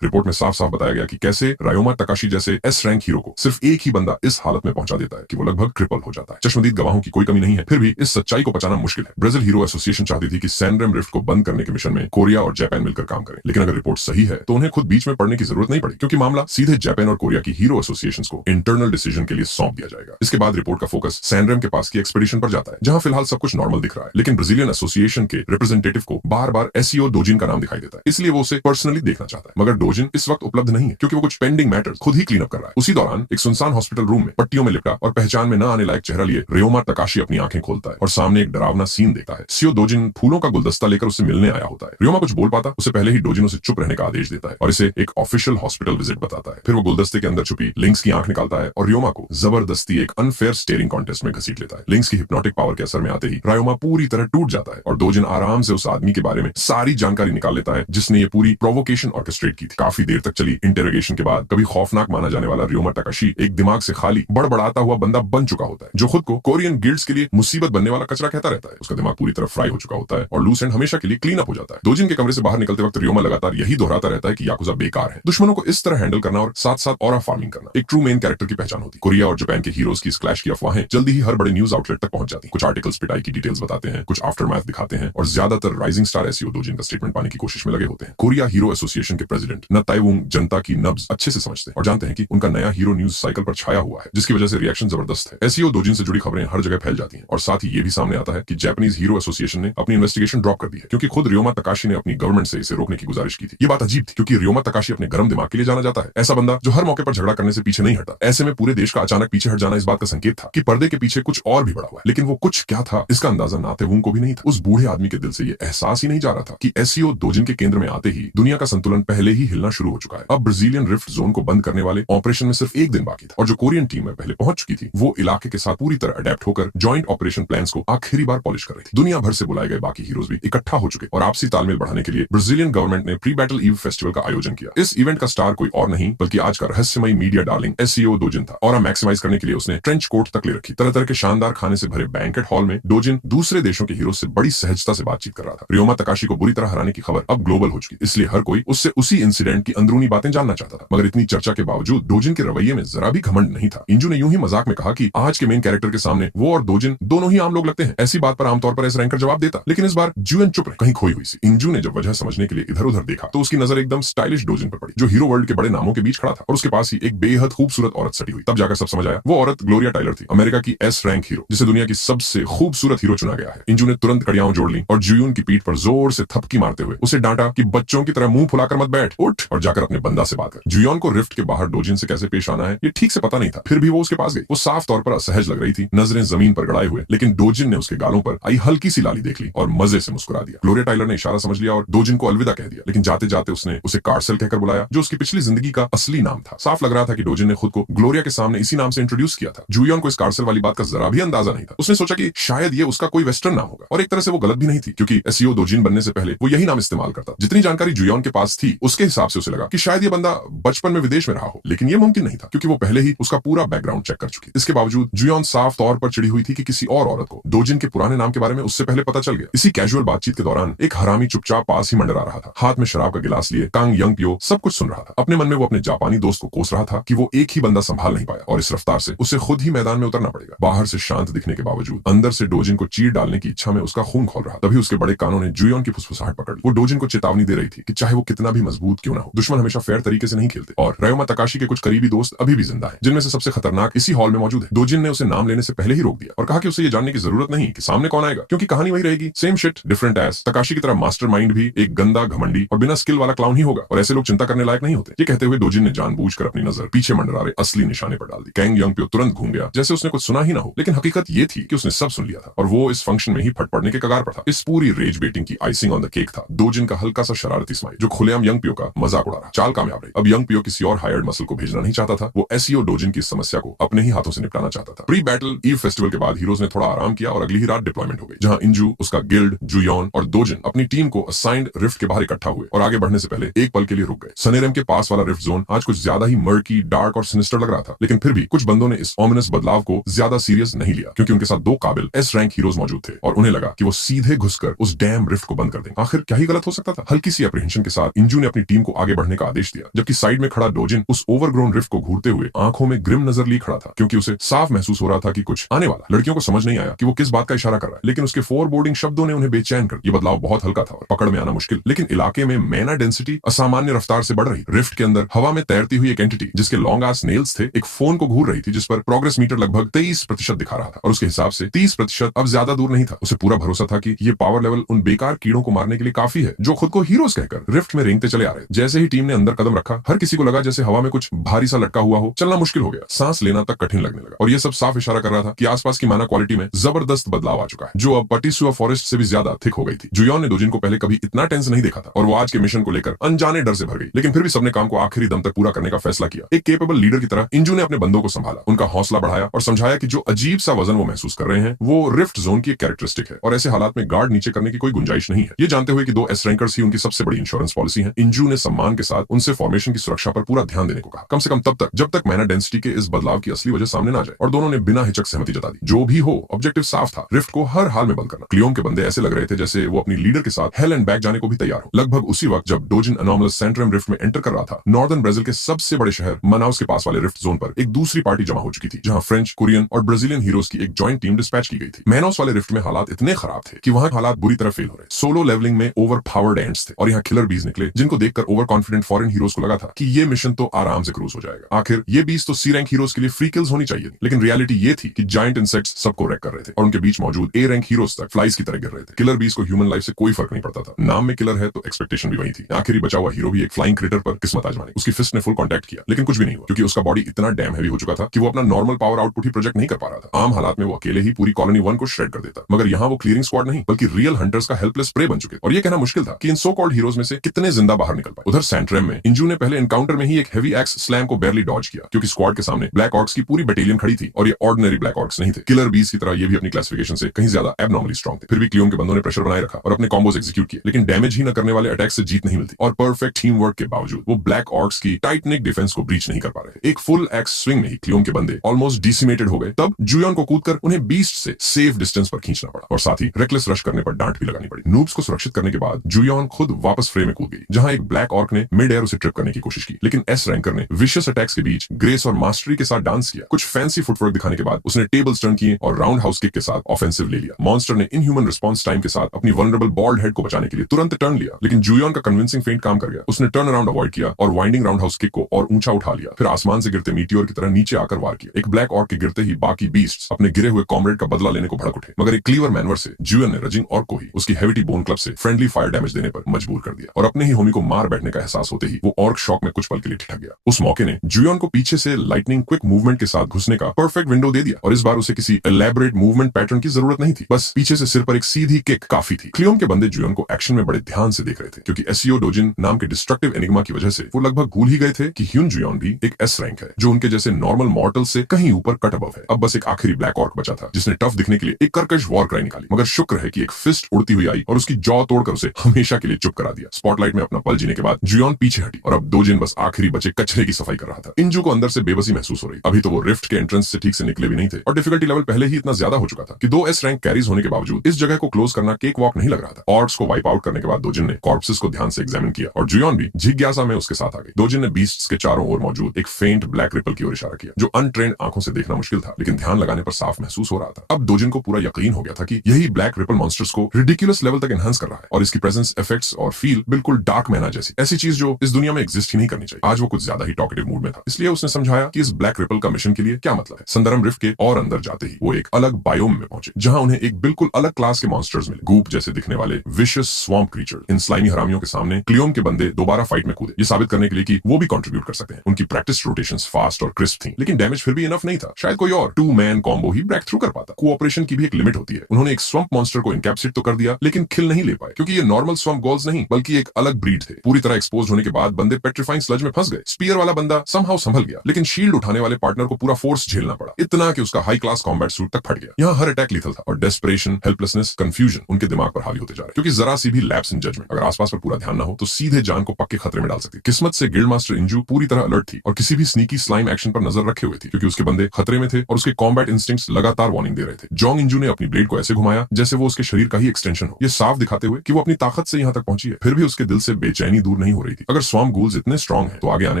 रिपोर्ट में साफ साफ बताया गया कि कैसे रायोमा तकाशी जैसे एस रैंक हीरो को सिर्फ एक ही बंदा इस हालत में पहुंचा देता है कि वो लगभग क्रिपल हो जाता है। चश्मदीद गवाहों की कोई कमी नहीं है, फिर भी इस सच्चाई को पचाना मुश्किल है। ब्राजील हीरो एसोसिएशन चाहती थी कि सैनरेम रिफ्ट को बंद करने के मिशन में कोरिया और जापान मिलकर काम करें, लेकिन अगर रिपोर्ट सही है तो उन्हें खुद बीच में पड़ने की जरूरत नहीं पड़ी, क्योंकि मामला सीधे जापान और कोरिया की हीरो एसोसिएशन को इंटरनल डिसीजन के लिए सौंप दिया जाएगा। इसके बाद रिपोर्ट का फोकस सैनरेम के पास की एक्सपेडिशन पर जाता है, जहां फिलहाल सब कुछ नॉर्मल दिख रहा है, लेकिन ब्राजीलियन एसोसिएशन के रिप्रेजेंटेटिव को बार बार एसईओ डोजिन का नाम दिखाई देता है, इसलिए वो उसे पर्सनली देखना चाहता है। मगर डोजिन इस वक्त उपलब्ध नहीं है, क्योंकि वो कुछ पेंडिंग मैटर्स खुद ही क्लीन अप कर रहा है। उसी दौरान एक सुनसान हॉस्पिटल रूम में पट्टियों में लिपटा और पहचान में न आने लायक चेहरा लिए रियोमा तकाशी अपनी आंखें खोलता है और सामने एक डरावना सीन देखता है। सीओ डोजिन फूलों का गुलदस्ता लेकर उससे मिलने आया होता है। रियोमा कुछ बोल पाता उससे पहले ही डोजिन उसे चुप रहने का आदेश देता है और इसे एक ऑफिशियल हॉस्पिटल विजिट बताता है। फिर वो गुलदस्ते के अंदर छुपी लिंक्स की आंख निकालता है और रियोमा को जबरदस्ती एक अनफेयर स्टेयरिंग कॉन्टेस्ट में घसीट लेता है। लिंक्स की हिप्नोटिक पावर के असर में आते ही रियोमा पूरी तरह टूट जाता है और डोजिन आराम से उस आदमी के बारे में सारी जानकारी निकाल लेता है जिसने ये पूरी प्रोवोकेशन ऑर्केस्ट्रेट की थी। काफी देर तक चली इंटेरोगेशन के बाद कभी खौफनाक माना जाने वाला रियोमा तकाशी एक दिमाग से खाली बड़बड़ाता हुआ बंदा बन चुका होता है, जो खुद को कोरियन गिल्ड्स के लिए मुसीबत बनने वाला कचरा कहता रहता है। उसका दिमाग पूरी तरह फ्राई हो चुका होता है और लूस एंड हमेशा के लिए क्लीन अप हो जाता है। डोजिन के कमरे से बाहर निकलते वक्त रियोमा लगातार यही दोहराता रहता है कि याकुजा बेकार है। दुश्मनों को इस तरह हैंडल करना और साथ साथ ऑरा फार्मिंग करना एक ट्रू मेन कैरेक्टर की पहचान होती है। कोरिया और जापान के हीरोज की क्लैश की अफवाहें जल्दी ही हर बड़े न्यूज आउटलेट तक पहुंच जाती है। कुछ आर्टिकल्स पिटाई की डिटेल्स बताते हैं, कुछ आफ्टरमैथ दिखाते हैं और ज्यादातर राइजिंग स्टार एसईओ डोजिन का स्टेटमेंट पाने की कोशिश में लगे होते हैं। कोरिया हीरो एसोसिएशन के प्रेसिडेंट न ताइवुंग जनता की नब्ज अच्छे से समझते हैं और जानते हैं कि उनका नया हीरो न्यूज साइकिल पर छाया हुआ है, जिसकी वजह से रिएक्शन जबरदस्त है। एसईओ डोजिन से जुड़ी खबरें हर जगह फैल जाती हैं और साथ ही ये भी सामने आता है कि जापानीज हीरो एसोसिएशन ने अपनी इन्वेस्टिगेशन ड्रॉप कर दी है, क्योंकि खुद रियोमा तकाशी ने अपनी गवर्नमेंट से इसे रोकने की गुजारिश की थी। ये बात अजीब थी, क्योंकि रियोमा तकाशी अपने गर्म दिमाग के लिए जाना जाता है। ऐसा बंदा जो हर मौके पर झगड़ा करने से पीछे नहीं हटता। ऐसे में पूरे देश का अचानक पीछे हट जाना इस बात का संकेत था कि पर्दे के पीछे कुछ और भी बड़ा हुआ है, लेकिन वो कुछ क्या था इसका अंदाजा ना ताइवुंग को भी नहीं था। उस बूढ़े आदमी के दिल से ये एहसास ही नहीं जा रहा था कि एसईओ डोजिन के केंद्र में आते ही दुनिया का संतुलन पहले ही हिलना शुरू हो चुका है। अब ब्राजीलियन रिफ्ट जोन को बंद करने वाले ऑपरेशन में सिर्फ एक दिन बाकी था और जो कोरियन टीम में पहले पहुंच चुकी थी वो इलाके के साथ पूरी तरह अडेप्ट होकर जॉइंट ऑपरेशन प्लान्स को आखिरी बार पॉलिश कर रही थी। दुनिया भर से बुलाए गए बाकी हीरोज भी इकट्ठा हो चुके और आपसी तालमेल बढ़ाने के लिए ब्राजीलियन गवर्नमेंट ने प्री बैटल ईव फेस्टिवल का आयोजन किया। इस इवेंट का स्टार कोई और नहीं बल्कि आज का रहस्यमयी मीडिया डार्लिंग एसईओ डोजिन था। और मैक्सिमाइज करने के लिए उसने ट्रेंच कोट तक ले रखी। तरह तरह के शानदार खाने से भरे बैंकेट हॉल में डोजिन दूसरे देशों के हीरो से बड़ी सहजता से बातचीत कर रहा था। रियोमा तकाशी को बुरी तरह हराने की खबर अब ग्लोबल हो चुकी, इसलिए हर कोई उससे उसी इंसिडेंट की अंदरूनी बातें जानना चाहता था। मगर इतनी चर्चा के बावजूद डोजिन के रवैये में जरा भी घमंड नहीं था। इंजू ने यूं ही मजाक में कहा कि आज के मेन कैरेक्टर के सामने वो और डोजिन दोनों ही आम लोग लगते हैं। ऐसी बात पर आमतौर पर एस रैंकर जवाब देता, लेकिन इस बार जुएन चुप रहे, कहीं खोई हुई सी। इंजू ने जब वजह समझने के लिए इधर उधर देखा तो उसकी नजर एकदम स्टाइलिश डोजिन पर पड़ी, जो हीरो वर्ल्ड के बड़े नामों के बीच खड़ा था और उसके पास ही एक बेहद खूबसूरत औरत सटी हुई। तब जाकर सब समझ आया, वो औरत ग्लोरिया टाइलर थी, अमेरिका की एस रैंक हीरो, जिसे दुनिया की सबसे खूबसूरत हीरो चुना गया है। इंजू ने तुरंत कड़ियां जोड़ ली और जुयून की पीठ पर जोर से थपकी मारते हुए उसे डांटा कि बच्चों की तरह मुंह फुलाकर मत बैठ, उठ और जाकर अपने बंदा से बात कर। जुयोन को रिफ्ट के बाहर डोजिन से कैसे पेश आना है ये ठीक से पता नहीं था, फिर भी वो उसके पास गई। वो साफ तौर पर असहज लग रही थी, नजरें जमीन पर गड़ाए हुए, लेकिन डोजिन ने उसके गालों पर आई हल्की सी लाली देख ली और मजे से मुस्कुरा दिया। ग्लोरिया टाइलर ने इशारा समझ लिया और डोजिन को अलविदा कह दिया, लेकिन जाते जाते उसने उसे कार्सेल कहकर बुलाया, जो उसकी पिछली जिंदगी का असली नाम था। साफ लग रहा था कि डोजिन ने खुद को ग्लोरिया के सामने इसी नाम से इंट्रोड्यूस किया था। जुयोन को इस कार्सेल वाली बात का जरा भी अंदाजा नहीं था। उसने सोचा कि शायद ये उसका कोई वेस्टर्न नाम होगा, और एक तरह से वो गलत भी नहीं थी, क्योंकि एसईओ डोजिन बनने से पहले वो यही नाम इस्तेमाल करता। जितनी जानकारी जुयोन के पास थी उसके हिसाब से उसे लगा कि शायद ये बंदा बचपन में विदेश में रहा हो, लेकिन ये मुमकिन नहीं था क्योंकि वो पहले ही उसका पूरा बैकग्राउंड चेक कर चुकी। इसके बावजूद जुयोन साफ तौर पर चिड़ी हुई थी कि किसी और औरत को डोजिन के पुराने नाम के बारे में उससे पहले पता चल गया। इसी कैजुअल बातचीत के दौरान एक हरामी चुपचाप पास ही मंडरा रहा था, हाथ में शराब का गिलास लिए कांग यंग पियो सब कुछ सुन रहा था। अपने मन में वो अपने जापानी दोस्त को कोस रहा था कि वो एक ही बंदा संभाल नहीं पाया और इस रफ्तार से उसे खुद ही मैदान में उतरना पड़ेगा। बाहर से शांत दिखने के बावजूद अंदर से डोजिन को चीर डालने की इच्छा में उसका खून खौल रहा। तभी उसके बड़े कानों ने जुयोन की फुसफुसाहट पकड़ ली। वो डोजिन को चेतावनी दे रही थी कि चाहे वो कितना भी मजबूत क्यों ना हो, दुश्मन हमेशा फेयर तरीके से नहीं खेलते। और रियोमा तकाशी के कुछ करीबी दोस्त अभी भी जिंदा हैं, जिनमें से सबसे खतरनाक इसी हॉल में मौजूद है। डोजिन ने उसे नाम लेने से पहले ही रोक दिया और कहा कि उसे ये जानने की जरूरत नहीं कि सामने कौन आएगा, क्योंकि कहानी वही रहेगी, same shit different S. Takeshi की तरह मास्टरमाइंड भी एक गंदा, घमंडी और बिना स्किल वाला क्लाउन ही होगा, और ऐसे लोग चिंता करने लायक नहीं होते। ये कहते हुए डोजिन ने जानबूझकर अपनी नजर पीछे मंडरा रहे असली निशाने पर डाल दी। कैंग यंग पियो तुरंत घूम गया, जैसे उसने कुछ सुना ही ना हो, लेकिन हकीकत ये थी कि उसने सब सुन लिया था और वो इस फंक्शन में ही फट पड़ने के कगार पर था। इस पूरी रेज बेटिंग की आइसिंग ऑन द केक था डोजिन का हल्का सा शरारती स्माइल, जो खुलेआम यंग पियो का मजाक उड़ा रहा। चाल कामयाब रही। अब यंग पियो किसी और हायर्ड मसल को भेजना नहीं चाहता था, वो एसईओ डोजिन की समस्या को अपने ही हाथों से निपटाना चाहता था। प्री बैटल ईव फेस्टिवल के बाद हीरोज ने थोड़ा आराम किया और अगली ही रात डिप्लॉयमेंट हो गई, जहां इंजू, उसका गिल्ड, जुयोन और दोजिन अपनी टीम को असाइंड रिफ्ट के बाहर इकट्ठा हुए और आगे बढ़ने से पहले एक पल के लिए रुक गए। सनेरम के पास वाला रिफ्ट जोन आज कुछ ज्यादा ही मर्की, डार्क और सिनिस्टर लग रहा था, लेकिन फिर भी कुछ बंदों ने इस ऑमिनस बदलाव को ज्यादा सीरियस नहीं लिया, क्योंकि उनके साथ दो काबिल एस रैंक हीरोज मौजूद थे और उन्हें लगा कि वो सीधे घुसकर उस डैम रिफ्ट को बंद कर देंगे। आखिर क्या ही गलत हो सकता था? हल्की सी अप्रीहेंशन के साथ इंजू ने अपनी टीम को आगे बढ़ने का आदेश दिया, जबकि साइड में खड़ा डोजिन उस ओवरग्रोन रिफ्ट को घूरते हुए आंखों में ग्रिम नजर लिए खड़ा था, क्योंकि उसे साफ महसूस हो रहा था कि कुछ आने वाला। लड़कियों को समझ नहीं आया कि वो किस बात का इशारा कर रहा है, लेकिन उसके फोरबोर्डिंग शब्दों ने उन्हें बेचैन कर। ये बदलाव बहुत हल्का था और पकड़ में आना मुश्किल, लेकिन इलाके में मैना डेंसिटी असामान्य रफ्तार से बढ़ रही। रिफ्ट के अंदर हवा में तैरती हुई एक एंटिटी जिसके लॉन्ग आस नेल्स थे, एक फोन को घूर रही थी, जिस पर प्रोग्रेस मीटर लगभग 23% दिखा रहा था और उसके हिसाब से 30% अब ज्यादा दूर नहीं था। उसे पूरा भरोसा था कि ये पावर लेवल उन बेकार कीड़ों को मारने के लिए काफी है जो खुद को हीरोज कहकर रिफ्ट में रेंगते चले आ रहे। जैसे ही टीम ने अंदर कदम रखा, हर किसी को लगा जैसे हवा में कुछ भारी सा लटका हुआ हो, चलना मुश्किल हो गया, सांस लेना तक कठिन लगने लगा। और ये सब साफ इशारा कर रहा था कि आसपास की माना क्वालिटी में जबरदस्त बदलाव आ चुका है, जो अब पटिसुआ फॉरेस्ट से भी ज्यादा थिक हो गई थी। जुयोन ने दोजिन को पहले कभी इतना टेंस नहीं देखा था और वो आज के मिशन को लेकर अनजाने डर से भर गई, लेकिन फिर भी सबने काम को आखिरी दम तक पूरा करने का फैसला किया। एक केपेबल लीडर की तरह इंजू ने अपने बंदों को संभाला, उनका हौसला बढ़ाया और समझाया कि जो अजीब सा वजन वो महसूस कर रहे हैं वो रिफ्ट जोन की एक कैरेक्टरिस्टिक है और ऐसे हालात में गार्ड नीचे करने की कोई गुंजाइश नहीं है। ये जानते हुए कि दो एस रैंकर्स ही उनकी सबसे बड़ी इंश्योरेंस पॉलिसी है, इंजू ने सम्मान के साथ उनसे फॉर्मेशन की सुरक्षा पर पूरा ध्यान देने को कहा, कम से कम तब तक जब तक मैना डेंसिटी के इस बदलाव की असली वजह सामने ना जाए। और दोनों ने बिना हिचक सहमति जता दी। जो भी हो, ऑब्जेक्टिव साफ था, रिफ्ट को हर हाल में बंद करना। क्लियोम के बंदे ऐसे लग रहे थे जैसे वो अपनी लीडर के साथ हेल एंड बैक जाने को भी तैयार हो। लगभग उसी वक्त जब डोजिन अनोमलस सेंट्रम रिफ्ट में एंटर कर रहा था, नॉर्दर्न ब्राजील के सबसे बड़े शहर मनाउस के पास वाले रिफ्ट जोन पर एक दूसरी पार्टी जमा हो चुकी थी, जहां फ्रेंच, कोरियन और ब्राजीलियन हीरोज की एक जॉइंट टीम डिस्पैच की गई थी। मैनाउस वाले रिफ्ट में हालात इतने खराब थे कि वहां हालात बुरी तरह फेल हो रहे। सोलो लेवलिंग में ओवर पावर्ड एंड्स थे और यहाँ किलर बीज निकले, जिनको देखकर ओवर कॉन्फिडेंट फॉरेन हीरोज को लगा था कि ये मिशन तो आराम से क्रूज हो जाएगा। आखिर ये बीज तो सी रैंक हीरोज के लिए फ्री किल्स होनी चाहिए थी, लेकिन रियलिटी ये थी कि जायंट इंसेक्ट्स सबको रैक कर रहे थे और उनके बीच मौजूद ए रैंक हीरोज तक फ्लाइज की तरह गिर रहे थे। किलर बीज को ह्यूमन लाइफ से कोई फर्क नहीं पड़ता था। नाम में किलर है तो एक्सपेक्टेशन भी वही थी। आखिरी बचा हुआ हीरो भी एक फ्लाइंग क्रिएटर पर किस्मत आजमाने। उसकी फिस्ट ने फुल कांटेक्ट किया, लेकिन कुछ भी नहीं हुआ, क्योंकि उसका बॉडी इतना डैम हैवी हो चुका था कि वो अपना नॉर्मल पावर आउटपुट ही प्रोजेक्ट नहीं कर पा रहा था। आम हालात में वो अकेले ही पूरी कॉलोनी 1 को श्रेड कर देता, मगर यहाँ वो क्लियरिंग स्क्वाड नहीं बल्कि रियल हंटर्स का हेल्पलेस प्रे बन चुके। और ये कहना मुश्किल था कि इन सो कॉल्ड हीरोज में से कितने जिंदा बाहर निकल पाए। उधर सैंट्रेम में इंजू ने पहले एनकाउंटर में ही एक हेवी एक्स स्लैम को बैरली डॉज किया, क्योंकि स्क्वाड के सामने ब्लैक ऑर्क्स की पूरी बटालियन खड़ी थी और ये ऑर्डिनरी ब्लैक ऑर्क्स नहीं थे। किलर बीज की तरह ये भी अपनी क्लासिफिकेशन से कहीं ज्यादा एबनॉर्मली स्ट्रांग थे। फिर भी क्लियोन के बंदों ने प्रेशर बनाए रखा और अपने कॉम्बोज एग्जीक्यूट किए, लेकिन डैमेज ही न करने वाले अटैक से जीत नहीं मिलती। और परफेक्ट टीम वर्क के बावजूद वो ब्लैक ऑर्क्स की टाइट नेक डिफेंस को ब्रीच नहीं कर पा रहे। एक फुल एक्स स्विंग में ही क्लियोन के बंदे ऑलमोस्ट डिसिमेटेड हो गए। तब जुयोन को कूदकर उन्हें बीस्ट से सेफ डिस्टेंस पर खींचना पड़ा और साथ ही रेकलेस रश करने पर डांट भी लगानी पड़ी। नूब्स को सुरक्षित करने के बाद जुयोन खुद वापस फ्रे में कूद गई, जहां एक ब्लैक ऑर्क ने मिड एयर उसे ट्रिप करने की कोशिश की, लेकिन एस रैंकर ने विशियस अटैक्स के बीच ग्रेस और मास्टरी के साथ डांस किया। कुछ फैंसी फुटवर्क दिखाने के बाद उसने टेबल्स टर्न किए और राउंड हाउस किक के साथ ऑफेंसिव ले लिया। मॉन्स्टर ने इनह्यूमन रिस्पांस टाइम के साथ अपनी वल्नरेबल बॉल्ड हेड को बचाने के लिए तुरंत टर्न लिया, लेकिन जुयोन का कन्विंसिंग फेंट काम कर गया। उसने टर्न अराउंड अवॉइड किया और वाइंडिंग राउंड हाउस किक को और ऊंचा उठा लिया, फिर आसमान से गिरते मीटियोर की तरह नीचे आकर वार किया। एक ब्लैक ऑर्क के गिरते ही बाकी बीस्ट्स अपने गिरे हुए कॉमरेड का बदला लेने को भड़क उठे, मगर एक क्लीवर मैनवर से जुयोन ने रजिंग ऑर्क को ही उसकी हेविटी बोन क्लब से फ्रेंडली फायर डैमेज देने पर मजबूर कर दिया और अपने ही होमी को मार बैठने का एहसास होते ही वो ऑर्क शॉक में कुछ पल के लिए ठिठक गया। उस मौके ने जुयोन को पीछे से लाइटनिंग क्विक मूवमेंट के साथ घुसने का परफेक्ट विंडो दे दिया और इस बार उसे किसी एलैबोरेट मूवमेंट पैटर्न की जरूरत नहीं थी, बस पीछे से सिर पर एक सीधी किक काफी थी। क्लियोन के बंदे जुयोन को एक्शन में बड़े ध्यान से देख रहे थे, क्योंकि एसईओ डोजिन नाम के डिस्ट्रक्टिव एनिग्मा की वजह से वो लगभग भूल ही गए थे कि ह्यून जुयोन भी एक एस रैंक है, जो उनके जैसे नॉर्मल मॉर्टल से कहीं ऊपर कट अबव है। अब बस एक आखिरी ब्लैक ऑर्क बचा था, जिसने टफ दिखने के लिए एक कर्कश वॉर क्राई निकाली, मगर शुक्र है कि एक फिस्ट उड़ती हुई आई और उसकी जॉ तोड़कर उसे हमेशा के लिए चुप करा दिया। स्पॉटलाइट में अपना पल जीने के बाद जुयोन पीछे हटी और अब डोजिन बस आखिरी बचे कचरे की सफाई कर रहा था। इंजू को अंदर से बेबसी महसूस हो रही। अभी तो वो रिफ्ट के एंट्रेंस से ठीक से निकले भी नहीं थे और डिफिकल्टी लेवल पहले ही इतना ज्यादा हो चुका था कि 2 एस रैंक कैरीज होने के बावजूद इस जगह को क्लोज करना केक वॉक नहीं लग रहा था। ऑर्क्स को वाइप आउट करने के बाद डोजिन ने कॉर्प्सेस को ध्यान से एग्जामिन किया और जुयोन भी जिज्ञासा में उसके साथ आ गई। डोजिन ने बीस्ट्स के चारों ओर मौजूद एक फेंट ब्लैक रिपल की ओर इशारा किया, जो अनट्रेंड आंखों से देखना मुश्किल था, लेकिन ध्यान लगाने पर साफ महसूस हो रहा था। अब डोजिन को पूरा यकीन हो गया था कि यही ब्लैक रिपल मॉन्स्टर्स को रिडिकुलस लेवल तक एनहांस कर रहा है और इसकी प्रेजेंस, इफेक्ट्स और फील बिल्कुल डार्क मैना जैसी, ऐसी चीज जो इस दुनिया में एग्जिस्ट ही नहीं करनी चाहिए। आज वो कुछ ज्यादा ही टॉकेटिव मूड में था, इसलिए उसने समझाया कि इस ब्लैक रिपल का मिशन के लिए क्या मतलब है। संदरम रिफ्ट के और अंदर जाते ही वो एक अलग बायोम में पहुंचे, जहां उन्हें एक बिल्कुल अलग क्लास के मॉन्स्टर्स मिले। गूप जैसे दिखने वाले विशियस स्वैम्प क्रीचर। इन स्लाइमी हरामियों के सामने क्लियोन के बंदे दोबारा फाइट में कूदे, ये साबित करने के लिए कि वो भी कंट्रीब्यूट कर सकते हैं। उनकी प्रैक्टिस रोटेशंस फास्ट और क्रिस्प थी, लेकिन डैमेज फिर भी इनफ नहीं था। शायद कोई और 2 मैन कॉम्बो ही ब्रेक थ्रू कर पाता। कोऑपरेशन की भी एक लिमिट होती है। उन्होंने एक स्वैम्प मॉन्स्टर को इनकैप्सुलेट तो कर दिया, लेकिन किल नहीं ले पाए, क्योंकि ये नॉर्मल स्वैम्प गोल्स नहीं बल्कि एक अलग ब्रीड थे, पूरी तरह एक्सपोज होने के बाद बंदे पेट्रीफाइंग स्लज में फंस गए। स्पीयर वाला बंदा समहाउ संभल गया, लेकिन शील्ड उठाने वाले पार्टनर को पूरा फोर्स झेलना पड़ा, इतना कि उसका हाई क्लास कॉम्बैट सूट तक फट गया। यहाँ हर अटैक लीथल था और डेस्परेशन, हेल्पलेसनेस, कंफ्यूजन उनके दिमाग पर हावी होते जा रहे, क्योंकि जरा सी भी लैप्स इन जजमेंट, अगर आसपास पर पूरा ध्यान न हो तो सीधे जान को पक्के खतरे में डाल सकती। किस्मत से गिल्ड मास्टर इंजू पूरी तरह अलर्ट थी और किसी भी स्नीकी स्लाइम एक्शन पर नजर रखे हुए थी, क्योंकि उसके बंदे खतरे में थे और उसके कॉम्बैट इंस्टिंक्ट्स लगातार वार्निंग दे रहे थे। जोंग इंजू ने अपनी ब्लेड को ऐसे घुमाया जैसे वो उसके शरीर का ही एक्सटेंशन हो, ये साफ दिखाते हुए कि वो अपनी ताकत से यहाँ तक पहुंची है। फिर भी उसके दिल से बेचैनी दूर नहीं हो रही थी। अगर स्वॉर्म गूल्स इतने स्ट्रांग हैं तो आगे आने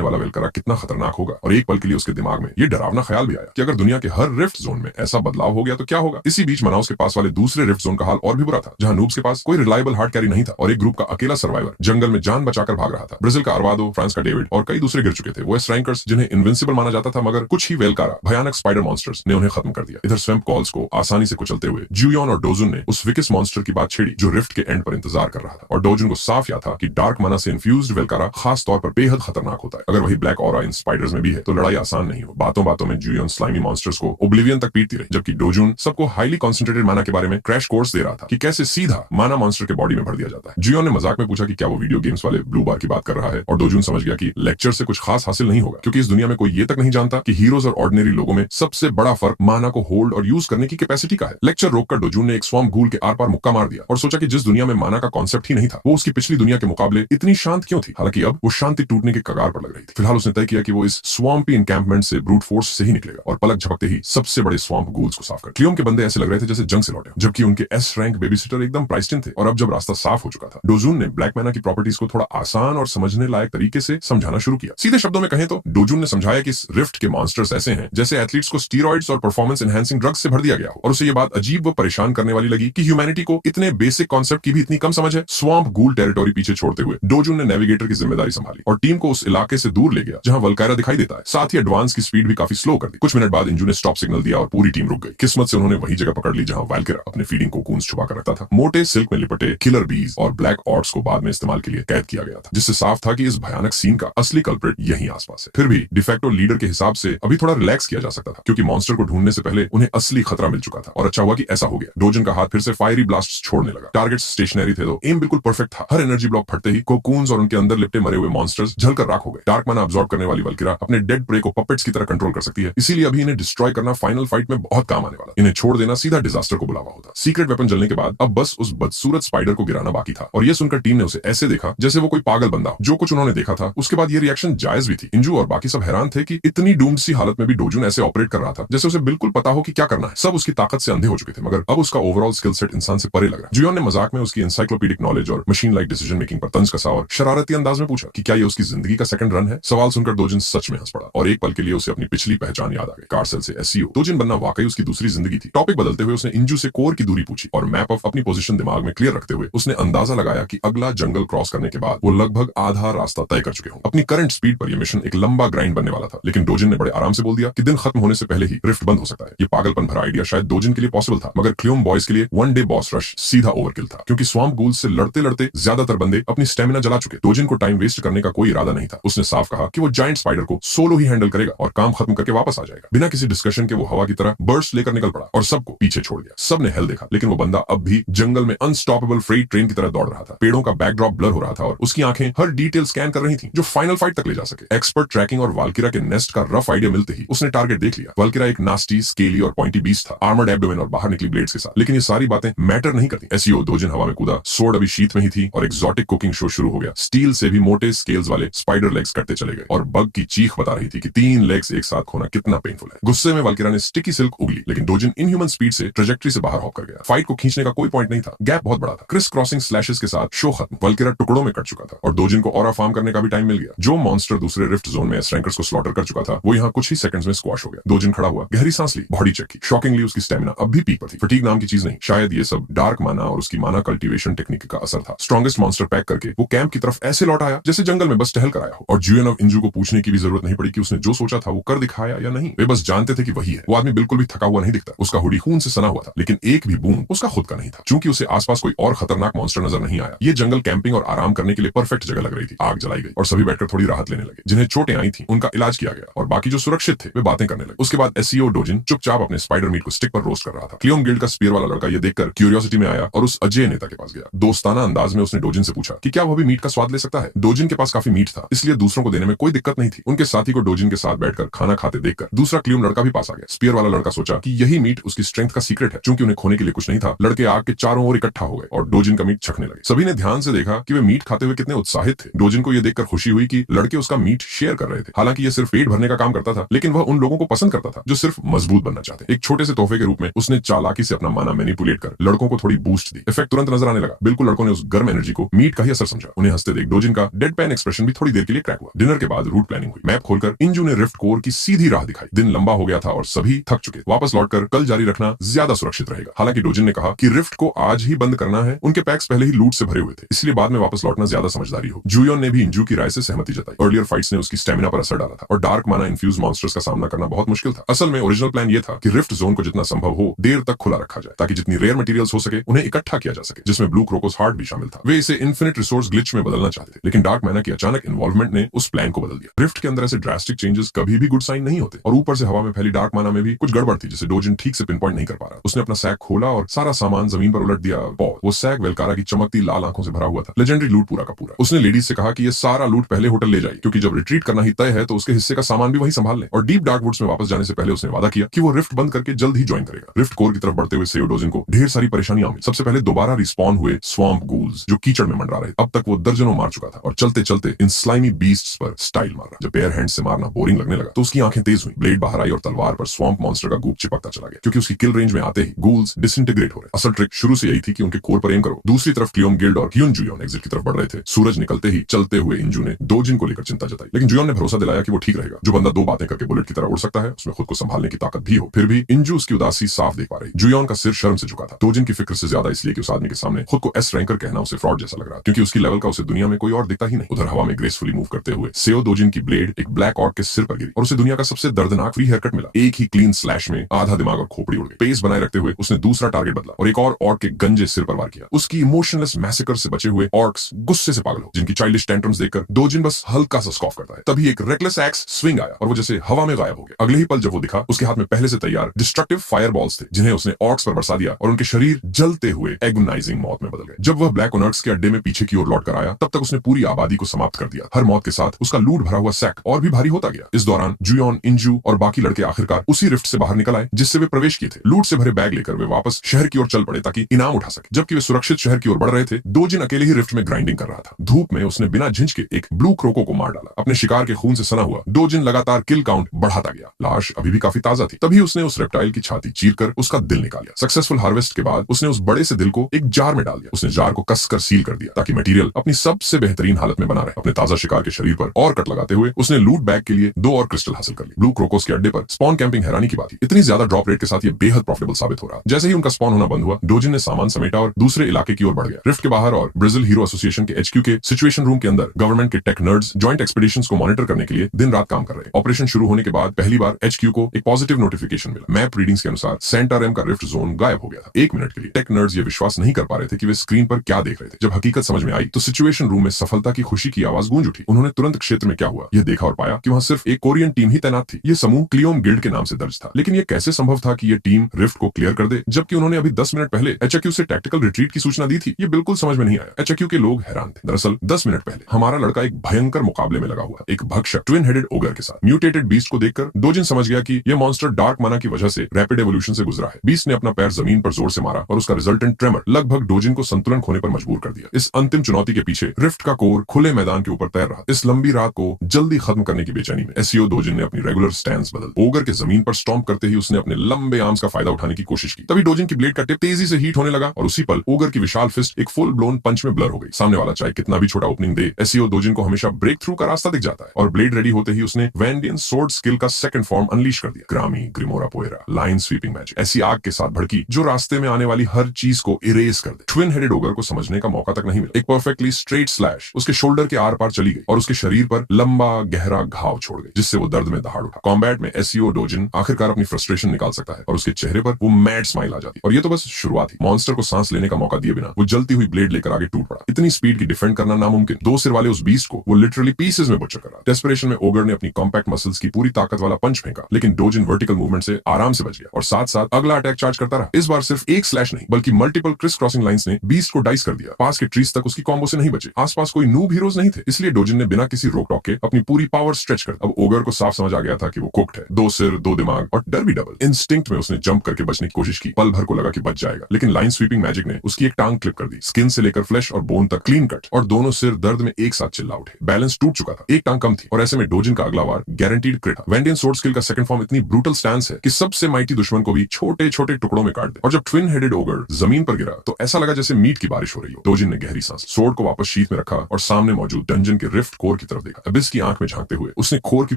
वाला वेलकरा कितना खतरनाक होगा। और एक पल के लिए उसके दिमाग में ये डरावना ख्याल भी आया कि अगर दुनिया के हर रिफ्ट जोन में ऐसा बदलाव हो गया तो क्या होगा। इसी बीच मनाउस के पास वाले दूसरे रिफ्ट जोन का हाल और भी बुरा था, जहां नूब्स के पास कोई रिलायबल हार्ड कैरी नहीं था और एक ग्रुप का अकेला सर्वाइवर जंगल में जान बचाकर भाग रहा था। ब्राजील का अरवादो, फ्रांस का डेविड और कई दूसरे गिर चुके थे। वो रैंकर्स जिन्हें इनविंसिबल माना जाता था, मगर कुछ ही वेलकारा भयानक स्पाइडर मॉन्स्टर्स ने उन्हें खत्म कर दिया। इधर स्वैम्प कॉल्स को आसानी से कुचलते हुए जुयोन और डोजुन ने उस विकिस मॉन्स्टर की बात छेड़ी जो रिफ्ट के एंड पर इंतजार कर रहा था। और डोजुन को साफ याद था कि डार्क मना से इन्फ्यूज्ड वेलकारा खास तौर पर बेहद खतरनाक होता है। अगर वही ब्लैक ऑरा इन स्पाइडर्स में भी है तो लड़ाई आसान नहीं हो। बातों बातों में जुयोन स्लाइमी मॉन्स्टर्स को ओब्लिवियन तक पीटती रही, जबकि डोजुन सबको हाईली कॉन्सेंट्रेटेड माना के बारे में क्रैश कोर्स दे रहा था कि कैसे सीधा माना मॉन्स्टर के बॉडी में भर दिया जाता है। जुयोन ने मजाक में पूछा कि क्या वो वीडियो गेम्स वाले ब्लू बार की बात कर रहा है, और डोजुन समझ गया कि लेक्चर से कुछ खास हासिल नहीं होगा, क्योंकि इस दुनिया में कोई ये तक नहीं जानता कि हीरोज और ऑर्डिनरी लोगों में सबसे बड़ा फर्क माना को होल्ड और यूज करने की कैपेसिटी का है। लेक्चर रोककर डोजुन ने एक स्वॉर्म गूल के आर पार मुक्का मार दिया और सोचा कि जिस दुनिया में माना का कॉन्सेप्ट ही नहीं था वो उसकी पिछली दुनिया के मुकाबले इतनी शांत क्यों थी। हालांकि अब वो शांति टूटने के कगार पर लग रही थी। फिलहाल उसने तय किया कि वो इस स्वॉम्पी इंकैंपमेंट से ब्रूट फोर्स से ही निकलेगा और पलक झपकते ही सबसे बड़े स्वॉम्प गूल्स को साफ कर। क्लियोम के बंदे ऐसे लग रहे थे जैसे जंग से लौटे, जबकि उनके एस रैंक बेबी सिटर एकदम प्राइस्टिन थे। और अब जब रास्ता साफ हो चुका था, डोजुन ने ब्लैक मैना की प्रॉपर्टीज को थोड़ा आसान और समझने लायक तरीके से समझाना शुरू किया। सीधे शब्दों में कहें तो डोजुन ने समझाया कि इस रिफ्ट के मॉन्स्टर्स ऐसे हैं जैसे एथलीट्स को स्टीरॉइड्स और परफॉर्मेंस एनहांसिंग ड्रग्स से भर दिया गया हो। और उसे ये बात अजीब व परेशान करने वाली लगी कि ह्यूमैनिटी को इतने बेसिक कॉन्सेप्ट की भी इतनी कम समझ है। स्वॉम्प गूल टेरिटोरी पीछे छोड़ते हुए डोजुन ने नेविगेटर की जिम्मेदारी संभाली और टीम को उस इलाके से दूर ले गया जहां वल्कायरा दिखाई देता है। साथ ही एडवांस की स्पीड भी काफी स्लो कर दी। कुछ मिनट बाद इंजू ने स्टॉप सिग्नल दिया और पूरी टीम रुक गई। किस्मत से उन्होंने वही जगह पकड़ ली जहां वल्कायरा अपने फीडिंग कोकून्स छुपा कर रखता था। मोटे सिल्क में लिपटे किलर बीज और ब्लैक ऑर्ड्स को बाद में इस्तेमाल के लिए कैद किया गया था, जिससे साफ था कि इस भयानक सीन का असली कल्प्रिट यहीं आसपास है। फिर भी डिफेक्टो लीडर के हिसाब से अभी थोड़ा रिलैक्स किया जा सकता था, क्योंकि मॉन्स्टर को ढूंढने से पहले उन्हें असली खतरा मिल चुका था। और अच्छा हुआ कि ऐसा हो गया। डोजन का हाथ फिर से फायरी ब्लास्ट छोड़ने लगा। टारगेट स्टेशनरी थे तो एम बिल्कुल परफेक्ट था। हर एनर्जी ब्लॉक फटते ही कोकून्स और उनके अंदर लिपटे मरे हुए मॉन्स्टर्स जलकर राख हो गए। डार्क माना अब्सॉर्ब करने वाली वल्किरा अपने डेड प्रे को पपेट्स की तरह कंट्रोल कर सकती है, इसीलिए अभी इन्हें डिस्ट्रॉय करना फाइनल फाइट में बहुत काम आने वाला। इन्हें छोड़ देना सीधा डिजास्टर को बुलावा होता। सीक्रेट वेपन जलने के बाद अब बस उस बदसूरत स्पाइडर को गिराना बाकी था। और ये सुनकर टीम ने उसे ऐसे देखा जैसे वो कोई पागल बंदा हो। जो कुछ उन्होंने देखा था उसके बाद ये रिएक्शन जायज भी थी। इंजू और बाकी सब हैरान थे कि इतनी डूम्ड सी हालत में भी डोजुन ऐसे ऑपरेट कर रहा था जैसे उसे बिल्कुल पता हो कि क्या करना है। सब उसकी ताकत से अंधे हो चुके थे, मगर अब उसका ओवरऑल स्किल सेट इंसान से परे लग रहा। जुयोन ने मजाक में उसकी एनसाइक्लोपीडिक नॉलेज और मशीन लाइक डिसीजन मेकिंग पर तंज कसा और शरारती अंदाज में पूछा कि क्या ये उसकी जिंदगी का सेकंड रन है। सवाल सुनकर डोजिन सच में हंस पड़ा और एक पल के लिए उसे अपनी पिछली पहचान याद आ गई। कार्सेल से एसईओ डोजिन बनना वाकई उसकी दूसरी जिंदगी थी। टॉपिक बदलते हुए उसने इंजू से कोर की दूरी पूछी और मैप ऑफ अपनी पोजीशन दिमाग में क्लियर रखते हुए उसने अंदाजा लगाया कि अगला जंगल क्रॉस करने के बाद वो लगभग आधा रास्ता तय कर चुके हों। अपनी करंट स्पीड पर यह मिशन एक लंबा ग्राइंड बनने वाला था, लेकिन डोजिन ने बड़े आराम से बोल दिया कि दिन खत्म होने से पहले ही रिफ्ट बंद हो सकता है। ये पागलपन भरा आइडिया शायद डोजिन के लिए पॉसिबल था, मगर क्लियोम बॉयज के लिए वन डे बॉस रश सीधा ओवरकिल था, क्योंकि स्वॉम्प गूल्स से लड़ते लड़ते ज्यादातर बंदे अपनी स्टेमिना जला चुके। डोजिन को टाइम वेस्ट करने का कोई इरादा नहीं था। उसने साफ कहा कि वो जायंट स्पाइडर को सोलो ही हैंडल करेगा और काम खत्म करके वापस आ जाएगा। बिना किसी डिस्कशन के वो हवा की तरह बर्स्ट लेकर निकल पड़ा और सबको पीछे छोड़ दिया। सबने हेल देखा, लेकिन वो बंदा अब भी जंगल में अनस्टॉपेबल फ्रेट ट्रेन की तरह दौड़ रहा था। पेड़ों का बैकड्रॉप ब्लर हो रहा था और उसकी आंखें हर डिटेल स्कैन कर रही थी जो फाइनल फाइट तक ले जा सके। एक्सपर्ट ट्रैकिंग और वाल्किरा के नेस्ट का रफ आइडिया मिलते ही उसने टारगेट देख लिया। वाल्किरा एक नास्टी, स्केली और पॉइंटी बीस्ट था, आर्मर्ड एब्डोमेन और बाहर निकली ब्लेड्स के साथ। लेकिन ये सारी बातें मैटर नहीं करती। एसईओ डोजिन हवा में कूदा, सोर्ड अभी शीत में ही थी और एक्सोटिक कुकिंग शो शुरू हो गया। स्टील से भी मोटे स्केल्स वाले स्पाइडर लेग्स कटते चले गए और बग की चीख बता रही थी कि 3 लेग्स एक साथ खोना कितना पेनफुल है। गुस्से में वाल्किरा ने स्टिकी सिल्क उगली, लेकिन डोजिन इनह्यूमन स्पीड से ट्रेजेक्टरी से बाहर हॉप कर गया। फाइट को खींचने का कोई पॉइंट नहीं था, गैप बहुत बड़ा था। क्रिस क्रॉसिंग स्लैशेस के साथ शो खत्म। वाल्किरा टुकड़ों में कट चुका था और डोजिन को ऑरा फार्म करने का भी टाइम मिल गया। जो मॉन्स्टर दूसरे रिफ्ट जोन में एस-रैंकर्स को स्लॉटर कर चुका था वो यहाँ कुछ ही सेकंड्स में स्क्वाश हो गया। डोजिन खड़ा हुआ, गहरी सांस ली, बॉडी चेक की। शॉकिंगली उसकी स्टेमिना अब भी पीक पर थी। फटीग नाम की चीज नहीं, शायद ये सब डार्क माना और उसकी माना कल्टीवेशन टेक्निक का असर था। स्ट्रॉन्गेस्ट मॉन्स्टर पैक करके वो कैंप की तरफ ऐसे लौट आया जैसे जंगल में बस टहल कर आया हो। और जुएन ऑफ इंजू को पूछने की भी जरूरत नहीं पड़ी कि उसने जो सोचा था वो कर दिखाया या नहीं। वे बस जानते थे कि वही है। वो आदमी बिल्कुल भी थका हुआ नहीं दिखता। उसका हुडी खून से सना हुआ था, लेकिन एक भी बूंद उसका खुद का नहीं था। चूंकि उसे आसपास कोई और खतरनाक मॉन्स्टर नजर नहीं आया, ये जंगल कैंपिंग और आराम करने के लिए परफेक्ट जगह लग रही थी। आग जलाई गई और सभी बैठकर थोड़ी राहत लेने लगे। जिन्हें चोटें आई थी उनका इलाज किया गया और बाकी जो सुरक्षित थे वे बातें करने लगे। उसके बाद एसईओ डोजिन चुपचाप अपने स्पाइडर मीट को स्टिक पर रोस्ट कर रहा था। क्लियोम गिल्ड का स्पीयर वाला लड़का ये देखकर क्यूरियोसिटी में आया और उस अजय नेता के पास गया। दोस्ताना अंदाज में उसने डोजिन से पूछा कि क्या वो भी मीट का स्वाद ले सकता है। डोजिन के पास काफी मीट था, इसलिए दूसरों को देने में कोई दिक्कत नहीं थी। उनके साथी को डोजिन के साथ बैठकर खाना खाते देखकर दूसरा क्लियोम लड़का भी पास आ गया। स्पीयर वाला लड़का सोचा कि यही मीट उसकी स्ट्रेंथ का सीक्रेट है। चूंकि उन्हें खोने के लिए कुछ नहीं था, लड़के आग के चारों ओर इकट्ठा हो गए और डोजिन का मीट चखने लगे। सभी ने ध्यान से देखा कि वे मीट खाते हुए कितने उत्साहित थे। डोजिन को यह देखकर खुशी हुई कि लड़के उसका मीट शेयर कर रहे थे। हालांकि यह सिर्फ पेट भरने का काम करता था, लेकिन वह उन लोगों को पसंद करता था जो सिर्फ मजबूत बनना चाहते। एक छोटे से तोहफे के रूप में उसने चालाकी से अपना माना मैनिपुलेट कर लड़कों को थोड़ी बूस्ट दी। इफेक्ट तुरंत नजर आने लगा। बिल्कुल लड़कों ने उस गर्म एनर्जी को मीट का ही असर समझा। उन्हें हंसते देख डोजिन का डेड पैन एक्सप्रेशन भी थोड़ी देर के लिए क्रैक हुआ। डिनर के बाद रूट प्लानिंग हुई। मैप खोलकर इंजू ने रिफ्ट कोर की सीधी राह दिखाई। दिन लंबा हो गया था और सभी थक चुके। वापस लौटकर कल जारी रखना ज्यादा सुरक्षित रहेगा। हालांकि डोजिन ने कहा कि रिफ्ट को आज ही बंद करना है। उनके पैक्स पहले ही लूट से भरे हुए थे, इसलिए बाद में वापस लौटना ज्यादा समझदारी हो। जुयोन ने भी इंजू की राय से सहमति जताई। अर्लियर फाइट्स ने उसकी स्टेमिना पर असर डाला था और डार्क माना इन्फ्यूज मॉन्स्टर्स का सामना करना बहुत मुश्किल था। असल में ओरिजिनल प्लान यह था कि रिफ्ट जोन को जितना संभव हो देर तक खुला रखा जाए, ताकि जितनी रेयर मटेरियल्स हो सके उन्हें इकट्ठा किया जा सके, जिसमें ब्लू क्रोकोस हार्ट भी शामिल था। वे इसे इन्फिनिट रिसोर्स ग्लिच में बदलना चाहते थे, लेकिन डार्क मैना की अचानक इन्वॉल्वमेंट ने उस प्लान को बदल दिया। रिफ्ट के अंदर ऐसे ड्रास्टिक चेंजेस कभी भी गुड साइन नहीं होते, और ऊपर से हवा में फैली डार्क माना में भी कुछ गड़बड़ थी, जिसे डोजिन ठीक से पिन पॉइंट नहीं कर पा रहा। उसने अपना सैक खोला और सारा सामान जमीन पर उलट दिया। वो सैक वेलकारा की चमकती लाल आंखों से भरा हुआ था। लेजेंडरी लूट पूरा का पूरा। उसने लेडीज से कहा कि ये सारा लूट पहले होटल ले जाए, क्योंकि जब रिट्रीट करना ही तय है तो उसके हिस्से का सामान भी वही संभाल ले। और डीप डार्क वुड्स में वापस जाने से पहले उसने वादा किया कि वो रिफ्ट बंद करके जल्द ही ज्वाइन करेगा। रिफ्ट कोर की तरफ बढ़ते हुए सेयो डोजिन को ढेर सारी परेशानियां हुई। सबसे पहले दोबारा रिस्पॉन हुए स्वैम्प गूल्स, जो कीचड़ में मंडरा रहे। अब तक वो दर्जनों मार चुका था और चलते चलते इन स्लाइमी बीस्ट्स पर स्टाइल मारा। जब बेयर हैंड से मारना बोरिंग लगने लगा तो उसकी आंखें तेज हुई। ब्लेड बाहर आई और तलवार पर स्वैम्प मॉन्स्टर का गूप चिपकता चला गया। क्योंकि उसकी किल रेंज में आते ही गूल्स डिसइंटीग्रेट हो रहे। असल ट्रिक शुरू से यही थी कि उनके कोर पर एम करो। दूसरी तरफ क्लियोम गिल्ड और क्यून जुयोन एग्जिट की तरफ बढ़ रहे थे। सूरज निकलते ही चलते हुए इंजू ने डोजिन को लेकर चिंता जताई, लेकिन जुयोन ने भरोसा दिलाया कि वो ठीक रहेगा। जो बंदा दो बातें करके बुलेट की तरह उड़ सकता है, उसमें खुद को संभालने की ताकत भी हो। फिर भी इंजू उसकी उदासी साफ देख पा रही। जुयोन का सिर शर्म से झुका था, डोजिन की फिक्र से ज्यादा इसलिए कि उस आदमी के सामने खुद को एस रैंकर कहना उसे फ्रॉड जैसा लग रहा, क्योंकि उसकी लेवल का उसे दुनिया में कोई और दिखता ही नहीं। उधर हवा में ग्रेसफुली मूव करते हुए सेयो डोजिन की ब्लेड एक ब्लैक ऑर्क के सिर पर गिरी और उसे दुनिया का सबसे दर्दनाक फ्री हेयरकट मिला। एक ही क्लीन स्लैश में आधा दिमाग और खोपड़ी उड़ गई। पेस बनाए रखते हुए उसने दूसरा टारगेट बदला और एक और ऑर्क के गंजे सिर पर वार किया। उसकी इमोशनलेस मैसेकर से बचे हुए ऑर्क्स गुस्से से पागल हो, जिनकी चाइल्डिश टेंट्रम्स देखकर डोजिन बस हल्का सा स्कॉफ करता है। तभी एक रेकलेस एक्स स्विंग आया और वो जैसे हवा में गायब हो गया। अगले ही पल जब वो दिखा, उसके हाथ में पहले से तैयार डिस्ट्रक्टिव फायरबॉल्स थे, जिन्हें उसने ऑर्क्स पर बरसा दिया और उनके शरीर जलते हुए एगोनाइजिंग मौत में बदल गए। जब वह ब्लैक ओनर्क्स के अड्डे में पीछे की ओर लौट कर आया, तब तक उसने पूरी आबादी को समाप्त कर दिया। हर मौत के साथ उसका लूट भरा हुआ सैक और भी भारी होता गया। इस दौरान जुयोन, इंजू और बाकी लड़के आखिरकार उसी रिफ्ट से बाहर निकल आए जिससे वे प्रवेश किए थे। लूट से भरे बैग लेकर वे वापस शहर की ओर चल पड़े ताकि इनाम उठा सके। जबकि वे सुरक्षित शहर की ओर बढ़ रहे थे, डोजिन अकेले ही रिफ्ट में ग्राइंडिंग कर रहा था। धूप में उसने बिना झिंझ के एक ब्लू क्रोको को मार डाला। अपने शिकार के खून से सना हुआ डोजिन लगातार किल काउंट बढ़ाता गया। लाश अभी भी काफी ताजा थी। तभी उसने उस रेप्टाइल की छाती चीरकर उसका दिल निकाल लिया। सक्सेसफुल हार्वेस्ट के बाद उसने उस बड़े से दिल को एक जार में डाल दिया। उसने जार को कसकर सील कर दिया ताकि मटेरियल अपनी सबसे बेहतरीन हालत में बना रहे। अपने ताजा शिकार के शरीर पर और कट लगाते हुए उसने लूट बैग के लिए 2 और क्रिस्टल हासिल कर ली। ब्लू क्रोकोस के अड्डे पर स्पॉन कैंपिंग हैरानी की बात थी। इतनी ज्यादा ड्रॉप रेट के साथ ये बेहद प्रॉफिटेबल साबित हो रहा। जैसे ही उनका स्पॉन होना बंद हुआ, डोजिन ने सामान समेटा और दूसरे इलाके की ओर बढ़ गया। रिफ्ट के बाहर और ब्राजील हीरो एसोसिएशन के एचक्यू के सिचुएशन रूम के अंदर गवर्नमेंट के टेक नर्ड्स जॉइंट एक्सपीडिशंस को मॉनिटर करने के लिए दिन रात काम कर रहे। ऑपरेशन शुरू होने के बाद पहली बार एचक्यू को एक पॉजिटिव नोटिफिकेशन मिला। मैप रीडिंग्स के अनुसार सेंटारेम का रिफ्ट जोन गायब हो गया था। 1 मिनट के लिए टेक नर्ड्स ये विश्वास नहीं कर पा रहे थे कि वे स्क्रीन पर क्या देख रहे थे। जब हकीकत समझ में आई तो सिचुएशन रूम में सफलता की खुशी की आवाज गूंज उठी। उन्होंने तुरंत क्षेत्र में क्या हुआ यह देखा और पाया कि वहां सिर्फ एक कोरियन टीम ही तैनात थी। ये समूह क्लियोम गिल्ड के नाम से दर्ज था। लेकिन यह कैसे संभव था कि यह टीम रिफ्ट को क्लियर कर दे, जबकि उन्होंने अभी 10 मिनट पहले एचक्यू से टैक्टिकल रिट्रीट की सूचना दी थी। ये बिल्कुल समझ में नहीं आया। एचक्यू के लोग हैरान थे। दरअसल 10 मिनट पहले हमारा लड़का एक भयंकर मुकाबले में लगा हुआ, एक भक्षक ट्विन हेडेड ओगर के साथ। म्यूटेटेड बीस्ट को देखकर डोजिन समझ गया कि यह मॉन्स्टर डार्क माना की वजह से रैपिड एवोल्यूशन से गुजरा है। बीस्ट ने अपना पैर जमीन पर जोर से मारा और उसका रिजल्टेंट ट्रेमर लगभग डोजिन को संतुलन खोने पर मजबूर कर दिया। इस अंतिम चुनौती के पीछे रिफ्ट का कोर खुले मैदान के ऊपर तैर रहा। इस लंबी रात को जल्दी खत्म करने की बेचैनी में एसईओ डोजिन ने अपनी रेगुलर स्टैंस बदल। ओगर के जमीन पर स्टॉम्प करते ही उसने अपने लंबे आर्म्स का फायदा उठाने की कोशिश की। तभी डोजिन की ब्लेड का टिप तेजी से हीट होने लगा और उसी पल ओगर की विशाल फिस्ट एक फुल ब्लोन पंच में ब्लर हो गई। सामने वाला चाहे कितना भी छोटा ओपनिंग दे, एसईओ डोजिन को हमेशा ब्रेक थ्रू का रास्ता दिख जाता है। और ब्लेड रेडी होते ही उसने वैंडियन सोर्ड स्किल का सेकंड फॉर्म अनलीश कर दिया। ग्रामी, ग्रिमोरा पोएरा, लाइन स्वीपिंग मैजिक ऐसी आग के साथ भड़की जो रास्ते में आने वाली हर चीज को इरेज कर दे। ट्विन हेडेड ओगर को समझने का मौका तक नहीं मिला। एक परफेक्टली स्ट्रेट स्लैश उसके शोल्डर के आर पार चली गई और उसके शरीर पर लंबा गहरा घाव छोड़ गई, जिससे वो दर्द में दहाड़ उठा। कॉम्बैट में एसईओ डोजिन आखिरकार अपनी फ्रस्ट्रेशन निकाल सकता है और उसके चेहरे पर वो मैड स्माइल आ जाती। और ये तो बस शुरुआत ही। मॉन्स्टर को सांस लेने का मौका दिए बिना वो जलती हुई ब्लेड लेकर आगे टूट पड़ा। इतनी स्पीड की डिफेंड करना नामुमकिन। 2 सिर वाले उस बीस्ट को वो लिटरली पीसेस में बुच्चर करा। डेस्परेशन में ओगर ने अपनी कॉम्पैक्ट मसल्स की पूरी ताकत वाला पंच फेंका, लेकिन डोजिन वर्टिकल मूवमेंट से आराम से बच गया और साथ साथ अगला अटैक चार्ज करता रहा। इस बार सिर्फ एक स्लैश नहीं बल्कि मल्टीपल क्रिस क्रॉसिंग लाइंस ने बीस्ट को डाइस कर दिया। पास के ट्रीज तक उसकी कॉम्बो से नहीं बचे। पहुंचे। आसपास कोई नूब हीरोज नहीं थे, इसलिए डोजिन ने बिना किसी रोक टोक के अपनी पूरी पावर स्ट्रेच कर दी। अब ओगर को साफ समझ आ गया था कि वो कुक्ड है। 2 सिर, 2 दिमाग और डर भी डबल। इंस्टिंक्ट में उसने जंप करके बचने की कोशिश की। पल भर को लगा कि बच जाएगा, लेकिन लाइन स्वीपिंग मैजिक ने उसकी एक टांग क्लिप कर दी। स्किन से लेकर फ्लैश और बोन तक क्लीन कट, और दोनों सिर दर्द में एक साथ चिल्ला उठे। बैलेंस टूट चुका था, एक टांग कम थी, और ऐसे में डोजिन का अगला वार गारंटीड क्रिट था। वेंडियन सोर्ड स्किल का सेकंड फॉर्म इतनी ब्रूटल स्टैंस है कि सबसे माइटी दुश्मन को भी छोटे छोटे टुकड़ों में काट दे। और जब ट्विन हेडेड ओगर जमीन पर गिरा तो ऐसा लगा जैसे मीट की बारिश हो रही हो। डोजिन ने गहरी सांस, सोर्ड को वापस शीथ में रखा और सामने मौजूद डंजन के रिफ्ट कोर की तरफ देखा। अबिस की आंख में झांकते हुए उसने कोर की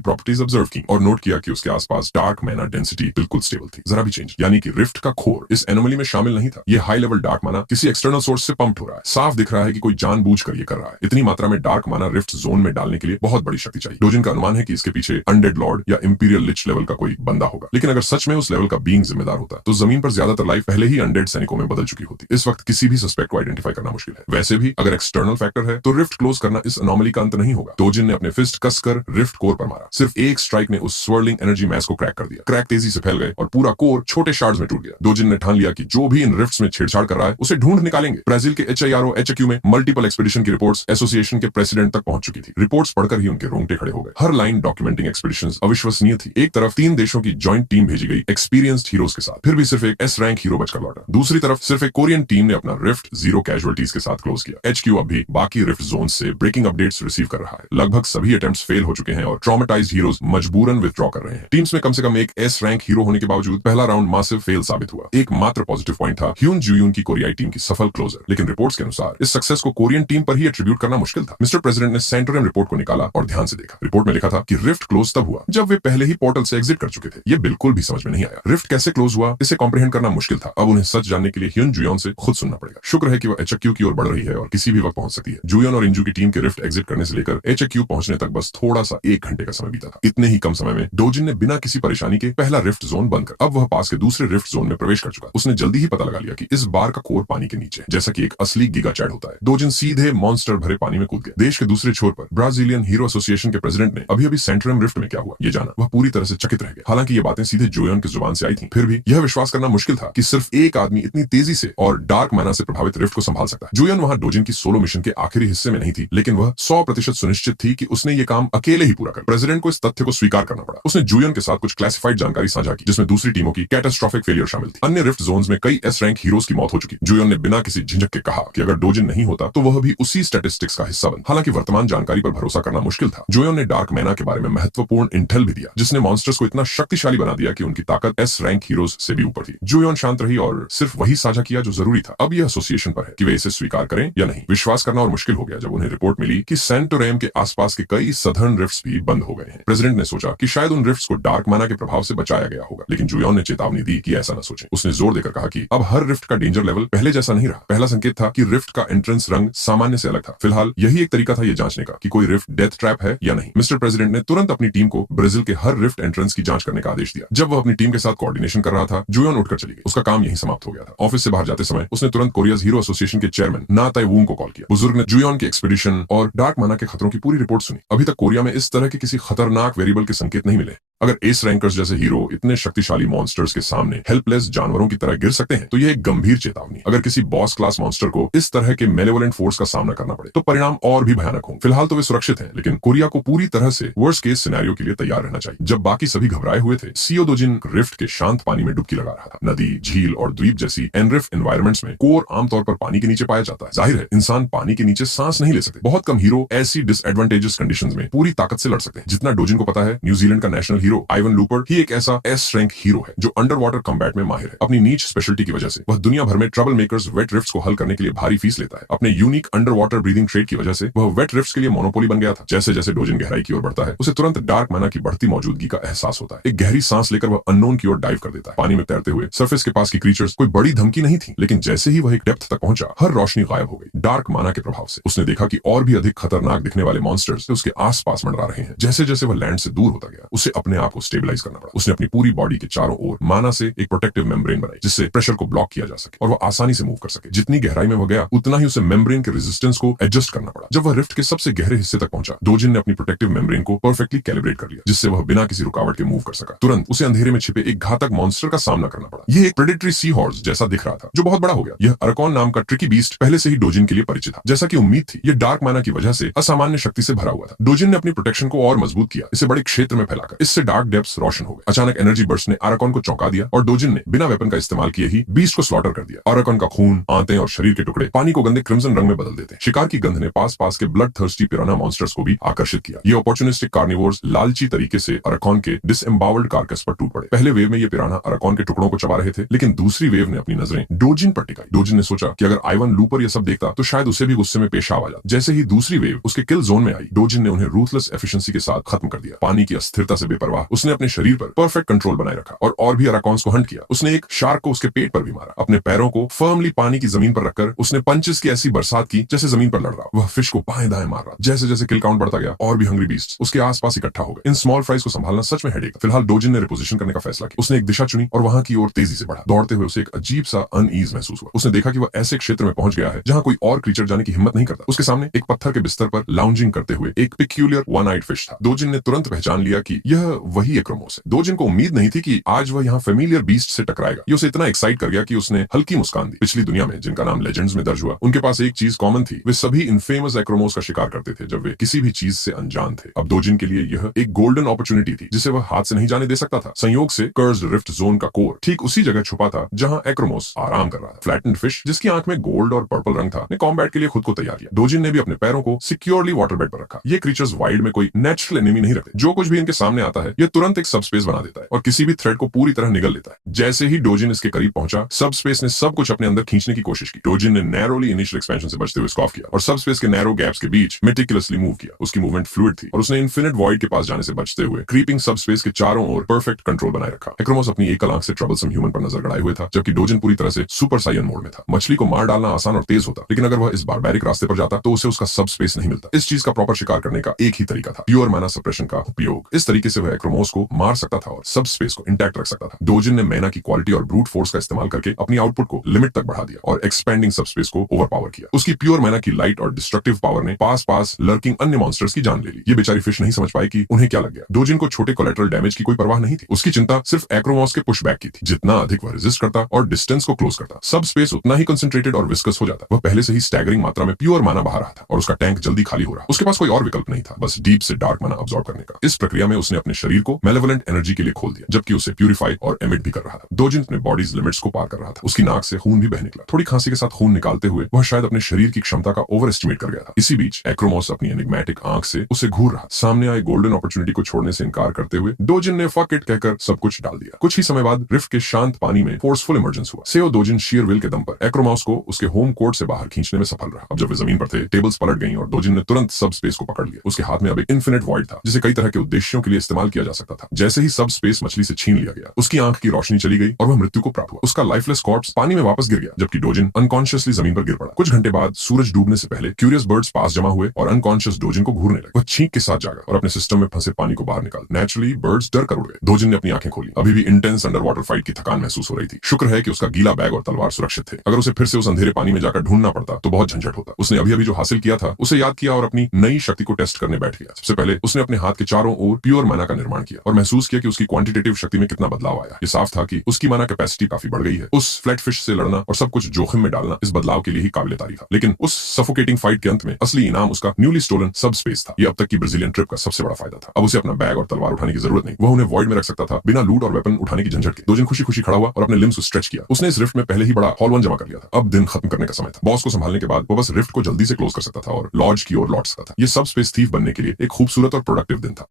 प्रॉपर्टीज ऑब्जर्व की और नोट किया कि उसके आसपास डार्क मैना डेंसिटी बिल्कुल स्टेबल थी, जरा भी चेंज, यानी कि रिफ्ट का कोर इस एनोमली में शामिल नहीं था। ये हाई लेवल डार्क माना किसी एक्सटर्नल सोर्स से पंप हो रहा है। साफ दिख रहा है कि कोई जानबूझकर ये कर रहा है। इतनी मात्रा में डार्क माना रिफ्ट जोन में डालने के लिए बहुत बड़ी शक्ति चाहिए। डोजिन का अनुमान है कि इसके पीछे अनडेड लॉर्ड या इंपीरियल लिच लेवल का कोई बंदा होगा, लेकिन अगर सच में उस लेवल का बीइंग जिम्मेदार होता तो जमीन पर ज्यादातर लाइफ पहले ही अनडेड सैनिकों में बदल चुकी होती। इस वक्त किसी भी सस्पेक्ट को आइडेंटिफाई करना मुश्किल है। वैसे भी अगर एक्सटर्नल फैक्टर है तो रिफ्ट क्लोज करना इस अनोमली का अंत नहीं होगा। डोजिन ने अपने फिस्ट कसकर रिफ्ट कोर पर मारा। सिर्फ एक स्ट्राइक ने उस स्वर्लिंग एनर्जी मैस को क्रैक कर दिया। क्रैक तेजी से फैल गए और पूरा कोर छोटे शार्ड्स में टूट गया। डोजिन ने ठान लिया कि जो भी इन रिफ्ट्स में छेड़छाड़ कर रहा है उसे ढूंढ निकालेंगे। ब्राजील के HIRO HQ में मल्टीपल एक्सपीडिशन की रिपोर्ट्स एसोसिएशन के प्रेसिडेंट तक पहुंच चुकी थी। रिपोर्ट्स पढ़कर ही उनके रोंगटे खड़े हो गए। हर लाइन डॉक्यूमेंटिंग एक्सपीडिशंस अविश्वसनीय थी। एक तरफ 3 देशों की जॉइंट टीम भेजी गई एक्सपीरियंस्ड हीरोज के साथ, फिर भी सिर्फ एक S रैंक हीरो बचकर लौटा। दूसरी तरफ सिर्फ एक कोरियन टीम ने अपना रिफ्ट 0 कैजुअलिटीज के साथ क्लोज किया। HQ अब भी बाकी रिफ्ट जोन से ब्रेकिंग अपडेट्स रिसीव कर रहा है। लगभग सभी अटेम्प्ट्स फेल हो चुके हैं और ट्रॉमेटाइज्ड हीरोज मजबूरन विथड्रॉ कर रहे हैं। टीम्स में कम से कम एक S रैंक हीरो होने के बावजूद पहला राउंड मासिव फेल साबित हुआ। एक मात्र पॉजिटिव पॉइंट था ह्यून जुयून की कोरियाई टीम की सफल क्लोजर, लेकिन रिपोर्ट्स के अनुसार इस सक्सेस को कोरियन टीम पर ही एट्रीब्यूट करना मुश्किल था। मिस्टर प्रेसिडेंट ने सेंटोरम रिपोर्ट को निकाला और ध्यान से देखा। रिपोर्ट में लिखा था कि रिफ्ट क्लोज तब हुआ जब वे पहले ही पोर्टल से एग्जिट कर चुके थे। ये बिल्कुल भी समझ में नहीं आया। रिफ्ट कैसे क्लोज हुआ इसे कॉम्प्रिहेंड करना मुश्किल था। अब उन्हें सच जानने के लिए ह्यून जुयोन से खुद सुनना पड़ेगा। शुक्र है कि वह HQ की ओर बढ़ रही है और किसी भी वक्त पहुंच सकती है। जुयोन और इंजू की टीम के रिफ्ट एग्जिट करने से लेकर HQ पहुंचने तक बस थोड़ा सा 1 घंटे का समय बीता था। इतने ही कम समय में डोजिन ने बिना किसी परेशानी के पहला रिफ्ट जोन बंद कर अब वह पास के दूसरे रिफ्ट जोन में प्रवेश कर चुका। उसने जल्दी ही पता लगा लिया कि इस बार का कोर पानी के नीचे है, जैसा कि एक असली गीगा चैड होता है। डोजिन सीधे मॉन्स्टर भरे पानी में कूद गया। देश के दूसरे छोर पर ब्राजीलियन हीरो एसोसिएशन के प्रेसिडेंट ने अभी सेंट्रम रिफ्ट में क्या हुआ ये जाना। वह पूरी तरह से चकित रह गया। हालांकि ये बातें सीधे जोयोन की जुबान से आई थी, फिर भी यह विश्वास करना मुश्किल था कि सिर्फ एक आदमी इतनी तेजी से और डार्क मैना से प्रभावित रिफ्ट को संभाल सकता है। जोयोन वहां डोजिन की सोलो मिशन के आखिरी हिस्से में नहीं थी, लेकिन वह 100% सुनिश्चित थी कि उसने ये काम अकेले ही पूरा कर। प्रेसिडेंट को इस तथ्य को स्वीकार करना पड़ा। उसने जोयोन के साथ कुछ क्लासिफाइड जानकारी साझा की, जिसमें दूसरी टीमों की कैटास्ट्रोफिक फेलियर शामिल थी। अन्य रिफ्ट जोन्स में कई S रैंक हीरोज की मौत हो चुकी। जोयोन ने बिना किसी झिझक के कहा कि अगर डोजिन नहीं होता तो वह भी उसी स्टैटिस्टिक्स का हिस्सा बन। हालांकि वर्तमान जानकारी पर भरोसा करना मुश्किल था। जोयोन ने डार्क मैना के बारे में महत्वपूर्ण इंटेल भी दिया, जिसने मॉन्स्टर्स को इतना शक्तिशाली बना दिया कि उनकी ताकत S रैंक हीरोज से भी ऊपर थी। जोयोन शांत रही और सिर्फ वही साझा किया जो जरूरी था। अब यह एसोसिएशन पर है कि वे इसे स्वीकार करें या नहीं। विश्वास करना और मुश्किल हो गया जब उन्हें रिपोर्ट मिली कि सेंटोरेम के आसपास के कई सदर्न रिफ्ट्स भी बंद हो गए हैं। प्रेसिडेंट ने सोचा कि शायद उन रिफ्ट्स को डार्क मैना के प्रभाव से बचाया गया होगा, लेकिन जोयोन ने चेतावनी दी कि ऐसा न सोचें। उसने जोर देकर कहा कि अब हर रिफ्ट का डेंजर लेवल पहले जैसा नहीं रहा। पहला संकेत था कि रिफ्ट का एंट्रेंस रंग सामान्य से अलग था। फिलहाल यही एक तरीका था ये जांचने का कि कोई रिफ्ट डेथ ट्रैप है या नहीं। मिस्टर प्रेसिडेंट ने तुरंत अपनी टीम को ब्राजील के हर रिफ्ट एंट्रेंस की जांच करने का आदेश दिया। जब वह अपनी टीम के साथ कोऑर्डिनेशन कर रहा था, जोयोन उठकर चली गई। उसका काम यहीं समाप्त हो गया था। ऑफिस से बाहर जाते समय उसने तुरंत कोरियाज हीरो एसोसिएशन के चेयरमैन ना ताइवूंग को कॉल किया। बुजुर्ग ने जोयोन की एक्सपीडिशन और डार्क मैना के खतरों की पूरी रिपोर्ट सुनी। अभी तक कोरिया में इस तरह के किसी खतरनाक वेरिएबल के संकेत नहीं मिले। अगर एस रैंकर्स जैसे हीरो इतने शक्तिशाली मॉन्स्टर्स के सामने हेल्पलेस जानवरों की तरह गिर सकते हैं तो यह एक गंभीर चेतावनी। अगर किसी बॉस क्लास मॉन्स्टर को इस तरह के मेलेवोलेंट फोर्स का सामना करना पड़े तो परिणाम और भी भयानक होंगे। फिलहाल तो वे सुरक्षित हैं, लेकिन कोरिया को पूरी तरह से वर्स्ट केस सिनेरियो के लिए तैयार रहना चाहिए। जब बाकी सभी घबराए हुए थे, सीओ दोजिन रिफ्ट के शांत पानी में डुबकी लगा रहा था। नदी, झील और द्वीप जैसी एनरिफ्ट एनवायरमेंट्स में कोर आमतौर पर पानी के नीचे पाया जाता है। जाहिर है इंसान पानी के नीचे सांस नहीं ले सकते। बहुत कम हीरो ऐसी डिसएडवांटेजेस कंडीशंस में पूरी ताकत से लड़ सकते हैं। जितना डोजिन को पता है, न्यूजीलैंड का नेशनल हीरो आइवन लूपर ही एक ऐसा एस रैंक हीरो है जो अंडर वाटर कम्बैट में माहिर है। अपनी नीच स्पेशलिटी की वजह से वह दुनिया भर में ट्रबल मेकर्स वेट रिफ्ट्स को हल करने के लिए भारी फीस लेता है। अपने unique under water breathing trade की वजह से वह वेट रिफ्ट्स के लिए मोनोपोली बन गया था। जैसे जैसे डोजिन गहराई की ओर बढ़ता है, उसे तुरंत डार्क मैना की बढ़ती मौजूदगी का एहसास होता है। एक गहरी सांस लेकर वह अननोन की ओर डाइव कर देता है। पानी में तैरते हुए सरफेस के पास की क्रीचर्स कोई बड़ी धमकी नहीं थी, लेकिन जैसे ही वह एक डेप्थ तक पहुंचा, हर रोशनी गायब हो गई। डार्क मैना के प्रभाव से उसने देखा कि और भी अधिक खतरनाक दिखने वाले मॉन्स्टर्स उसके आसपास मंडरा रहे हैं। जैसे जैसे वह लैंड से दूर होता गया, उसे अपने आप को स्टेबलाइज करना पड़ा। उसने अपनी पूरी बॉडी के चारों ओर माना से एक प्रोटेक्टिव मेम्ब्रेन बनाई जिससे प्रेशर को ब्लॉक किया जा सके और वो आसानी से मूव कर सके। जितनी गहराई में वो गया उतना ही उसे मेम्ब्रेन के रेजिस्टेंस को एडजस्ट करना पड़ा। जब वह रिफ्ट के सबसे गहरे हिस्से तक पहुंचा, डोजिन ने अपनी प्रोटेक्टिव मेम्ब्रेन को परफेक्टली कैलिब्रेट कर लिया जिससे वह बिना किसी रुकावट के मूव कर सका। तुरंत उसे अंधेरे में छिपे एक घातक मॉन्स्टर का सामना करना पड़ा। यह एक प्रेडेटरी सी हॉर्स जैसा दिख रहा था जो बहुत बड़ा हो गया। यह अराकॉन नाम का ट्रिकी बीस्ट पहले से ही डोजिन के लिए परिचित था। जैसा कि उम्मीद थी, यह डार्क माना की वजह से असामान्य शक्ति से भरा हुआ था। डोजिन ने अपनी प्रोटेक्शन को और मजबूत किया, इसे बड़े क्षेत्र में फैलाकर। इससे डार्क डेप्थ्स रोशन हो गए। अचानक एनर्जी बर्स्ट ने अराकॉन को चौंका दिया और डोजिन ने बिना वेपन का इस्तेमाल किए ही बीस्ट को स्लॉटर कर दिया। अराकॉन का खून, आंतें और शरीर के टुकड़े पानी को गंदे क्रिम्सन रंग में बदल देते। शिकार की गंध ने पास के ब्लड थर्स्टी पिराना मॉन्स्टर्स को भी आकर्षित किया। ये अपॉर्चुनिस्टिक कार्निवोर्स लालची तरीके से अराकॉन के डिसएम्बावर्ड कार्कस पर टूट पड़े। पहले वेव में ये पिराना अराकॉन के टुकड़ों को चबा रहे थे, लेकिन दूसरी वेव ने अपनी नजरें डोजिन पर टिकाई। डोजिन ने सोचा कि अगर आइवन लूपर ये सब देखता तो शायद उसे भी गुस्से में पेशाब आ जाता। जैसे ही दूसरी वेव उसके किल जोन में आई, डोजिन ने उन्हें रूथलेस एफिशिएंसी के साथ खत्म कर दिया। पानी की अस्थिरता से बेपरवाह उसने अपने शरीर पर परफेक्ट कंट्रोल बनाए रखा और भी अराकॉन्स को हंट किया। उसने एक शार्क को उसके पेट पर भी मारा। अपने पैरों को फर्मली पानी की जमीन पर रखकर उसने पंचेस की ऐसी बरसात की जैसे जमीन पर लड़ रहा। वह फिश को बाएं दाएं मार रहा। जैसे जैसे किल काउंट बढ़ता गया और भी हंग्री बीस्ट उसके आसपास इकट्ठा हो गए। इन स्मॉल फ्राइज को संभालना सच में हेडेक। फिलहाल डोजिन ने रिपोजिशन करने का फैसला किया। उसने एक दिशा चुनी और वहां की ओर तेजी से बढ़ा। दौड़ते हुए उसे एक अजीब सा अनईज महसूस हुआ। उसने देखा कि वह ऐसे क्षेत्र में पहुंच गया है जहां कोई और क्रीचर जाने की हिम्मत नहीं करता। उसके सामने एक पत्थर के बिस्तर पर लाउंजिंग करते हुए एक पिक्यूलियर वन आइड फिश था। डोजिन ने तुरंत पहचान लिया कि यह वही एक्रोमोस है। डोजिन को उम्मीद नहीं थी कि आज वह यहाँ फेमिलियर बीस्ट से टकराएगा। ये उसे इतना एक्साइट कर गया कि उसने हल्की मुस्कान दी। पिछली दुनिया में जिनका नाम लेजेंड्स में दर्ज हुआ, उनके पास एक चीज कॉमन थी, वे सभी इनफेमस एक्रोमोस का शिकार करते थे जब वे किसी भी चीज से अनजान थे। अब डोजिन के लिए यह एक गोल्डन अपॉर्चुनिटी थी जिसे वह हाथ से नहीं जाने दे सकता था। संयोग से कर्स्ड रिफ्ट जोन का कोर ठीक उसी जगह छुपा था जहां एक्रोमोस आराम कर रहा था। फ्लैटेंड फिश जिसकी आंख में गोल्ड और पर्पल रंग था ने कॉम्बैट के लिए खुद को तैयार किया। डोजिन ने भी अपने पैरों को सिक्योरली वाटर बेड पर रखा। ये क्रीचर्स वाइल्ड में कोई नेचुरल एनिमी नहीं रखते। जो कुछ भी इनके सामने आता है, यह तुरंत एक सब स्पेस बना देता है और किसी भी थ्रेड को पूरी तरह निगल लेता है। जैसे ही डोजिन इसके करीब पहुंचा, सब स्पेस ने सब कुछ अपने अंदर खींचने की कोशिश की। डोजिन ने नैरोली इनिशियल एक्सपेंशन से बचते हुए स्कॉफ किया और सब स्पेस के नैरो गैप्स के बीच मेटिकुलसली मूव किया। उसकी मूवमेंट फ्लूइड थी और उसने इन्फिनिट वॉइड के पास जाने से बचते हुए क्रीपिंग सब स्पेस के चारों ओर परफेक्ट कंट्रोल बनाए रखा। एक्रोमोस अपनी एकल आंख से ट्रबलसम ह्यूमन पर नजर गड़ाए हुए था, जबकि डोजिन पूरी तरह से सुपर साइयन मोड में था। मछली को मार डालना आसान और तेज होता, लेकिन अगर वह इस बारबैरिक रास्ते पर जाता तो उसे उसका सब स्पेस नहीं मिलता। इस चीज का प्रॉपर शिकार करने का एक ही तरीका था, प्योर मैना सप्रेशन का उपयोग। इस तरीके से वह एक्रोमोस को मार सकता था और सब स्पेस को इंटैक्ट रख सकता था। डोजिन ने मैना की क्वालिटी और ब्रूट फोर्स का इस्तेमाल करके अपनी आउटपुट को लिमिट तक बढ़ा दिया और एक्सपेंडिंग सब स्पेस को ओवरपावर किया। उसकी प्योर मैना की लाइट और डिस्ट्रक्टिव पावर ने पास लर्किंग अन्य मॉन्स्टर्स की जान ले ली। ये बेचारी फिश नहीं समझ पाई कि उन्हें क्या लग गया। डोजिन को छोटे कोलेटरल डैमेज की कोई परवाह नहीं थी। उसकी चिंता सिर्फ एक्रोमोस के पुशबैक की थी। जितना अधिक वह रेजिस्ट करता और डिस्टेंस को क्लोज करता, सब स्पेस उतना ही कंसंट्रेटेड और विस्कस हो जाता। वह पहले से ही स्टैगरिंग मात्रा में प्योर माना बहा रहा था और उसका टैंक जल्दी खाली हो रहा। उसके पास कोई और विकल्प नहीं था, बस डीप से डार्क माना अब्सॉर्ब करने का। इस प्रक्रिया में उसने अपने शरीर को मेलेवोलेंट एनर्जी के लिए खोल दिया, जबकि उसे प्यूरिफाई और एमिट भी कर रहा था। डोजिन अपने बॉडीज लिमिट्स को पार कर रहा था। उसकी नाक से खून भी बह निकला। थोड़ी खांसी के साथ खून निकालते हुए वह शायद अपने शरीर की क्षमता का ओवर एस्टिमेट कर गया था। इसी बीच एक्रोमोस अपनी एनिग्मेटिक आंख से उसे घूर रहा। सामने आए गोल्डन अपॉर्चुनिटी को छोड़ने से इनकार करते हुए डोजिन ने फक इट कहकर सब कुछ डाल दिया। कुछ ही समय बाद रिफ्ट के शांत पानी में फोर्सफुल इमर्जेंस हुआ। सेओ डोजिन शेयर विल के दम पर एक्रोमोस को उसके होम कोर्ट से बाहर खींचने में सफल रहा। अब जब वे जमीन पर थे, टेबल्स पलट गईं और डोजिन ने तुरंत सब स्पेस को पकड़ लिया। उसके हाथ में अब एक इन्फिनिट वॉइड था जिसे कई तरह के उद्देश्यों के लिए इस्तेमाल किया जा सकता था। जैसे ही सब स्पेस मछली से छीन लिया गया, उसकी आंख की रोशनी चली गई और वह मृत्यु को प्राप्त हुआ। उसका लाइफलेस कॉर्प्स पानी में वापस गिर गया, जबकि डोजिन अनकॉन्शियसली जमीन पर गिर पड़ा। कुछ घंटे बाद सूरज डूबने से पहले क्यूरियस बर्ड्स पास जमा हुए और अनकॉन्शियस डोजिन को घूरने लगे। वह छींक के साथ जागा और अपने सिस्टम में फंसे पानी को बाहर निकाल। नेचुरली बर्ड्स डर कर उड़ गए। डोजिन ने अपनी आंखें खोली। अभी भी इंटेंस अंडर वाटर फाइट की थकान महसूस हो रही थी। शुक्र है कि उसका गीला बैग और तलवार सुरक्षित थे। अगर उसे फिर से उस अंधेरे पानी में जाकर ढूंढना पड़ता तो बहुत झंझट होता। उसने अभी अभी जो हासिल किया था उसे याद किया और अपनी नई शक्ति को टेस्ट करने बैठ गया। सबसे पहले उसने अपने हाथ के चारों ओर प्योर माना का निर्माण किया और महसूस किया कि उसकी क्वांटिटेटिव शक्ति में कितना बदलाव आया। ये साफ था कि उसकी माना कैपेसिटी काफी बढ़ गई है। उस फ्लैट फिश से लड़ना और सब कुछ जोखिम में डालना इस बदलाव के लिए ही काबिल तारीफ था। लेकिन उस सफोकेटिंग फाइट के अंत में असली इनाम उसका न्यूली स्टोलन सब स्पेस था। ये अब तक की ब्राजीलियन ट्रिप का सबसे बड़ा फायदा था। अब उसे अपना बैग और तलवार उठाने की जरूरत नहीं। वह उन्हें वॉइड में रख सकता था बिना लूट और वेपन उठाने की झंझट के। डोजिन खुशी खुशी खड़ा हुआ और अपने लिम्स को स्ट्रेच किया। उसने इस रिफ्ट में पहले ही बड़ा हॉल 1 जमा कर लिया था। अब दिन खत्म करने का समय था। बॉस को संभालने के बाद वो बस रिफ्ट को जल्दी से क्लोज कर सकता था और लॉज की ओर लौट सकता था। ये सब स्पेस थीफ बनने के लिए एक खूबसूरत और प्रोडक्टिव दिन था।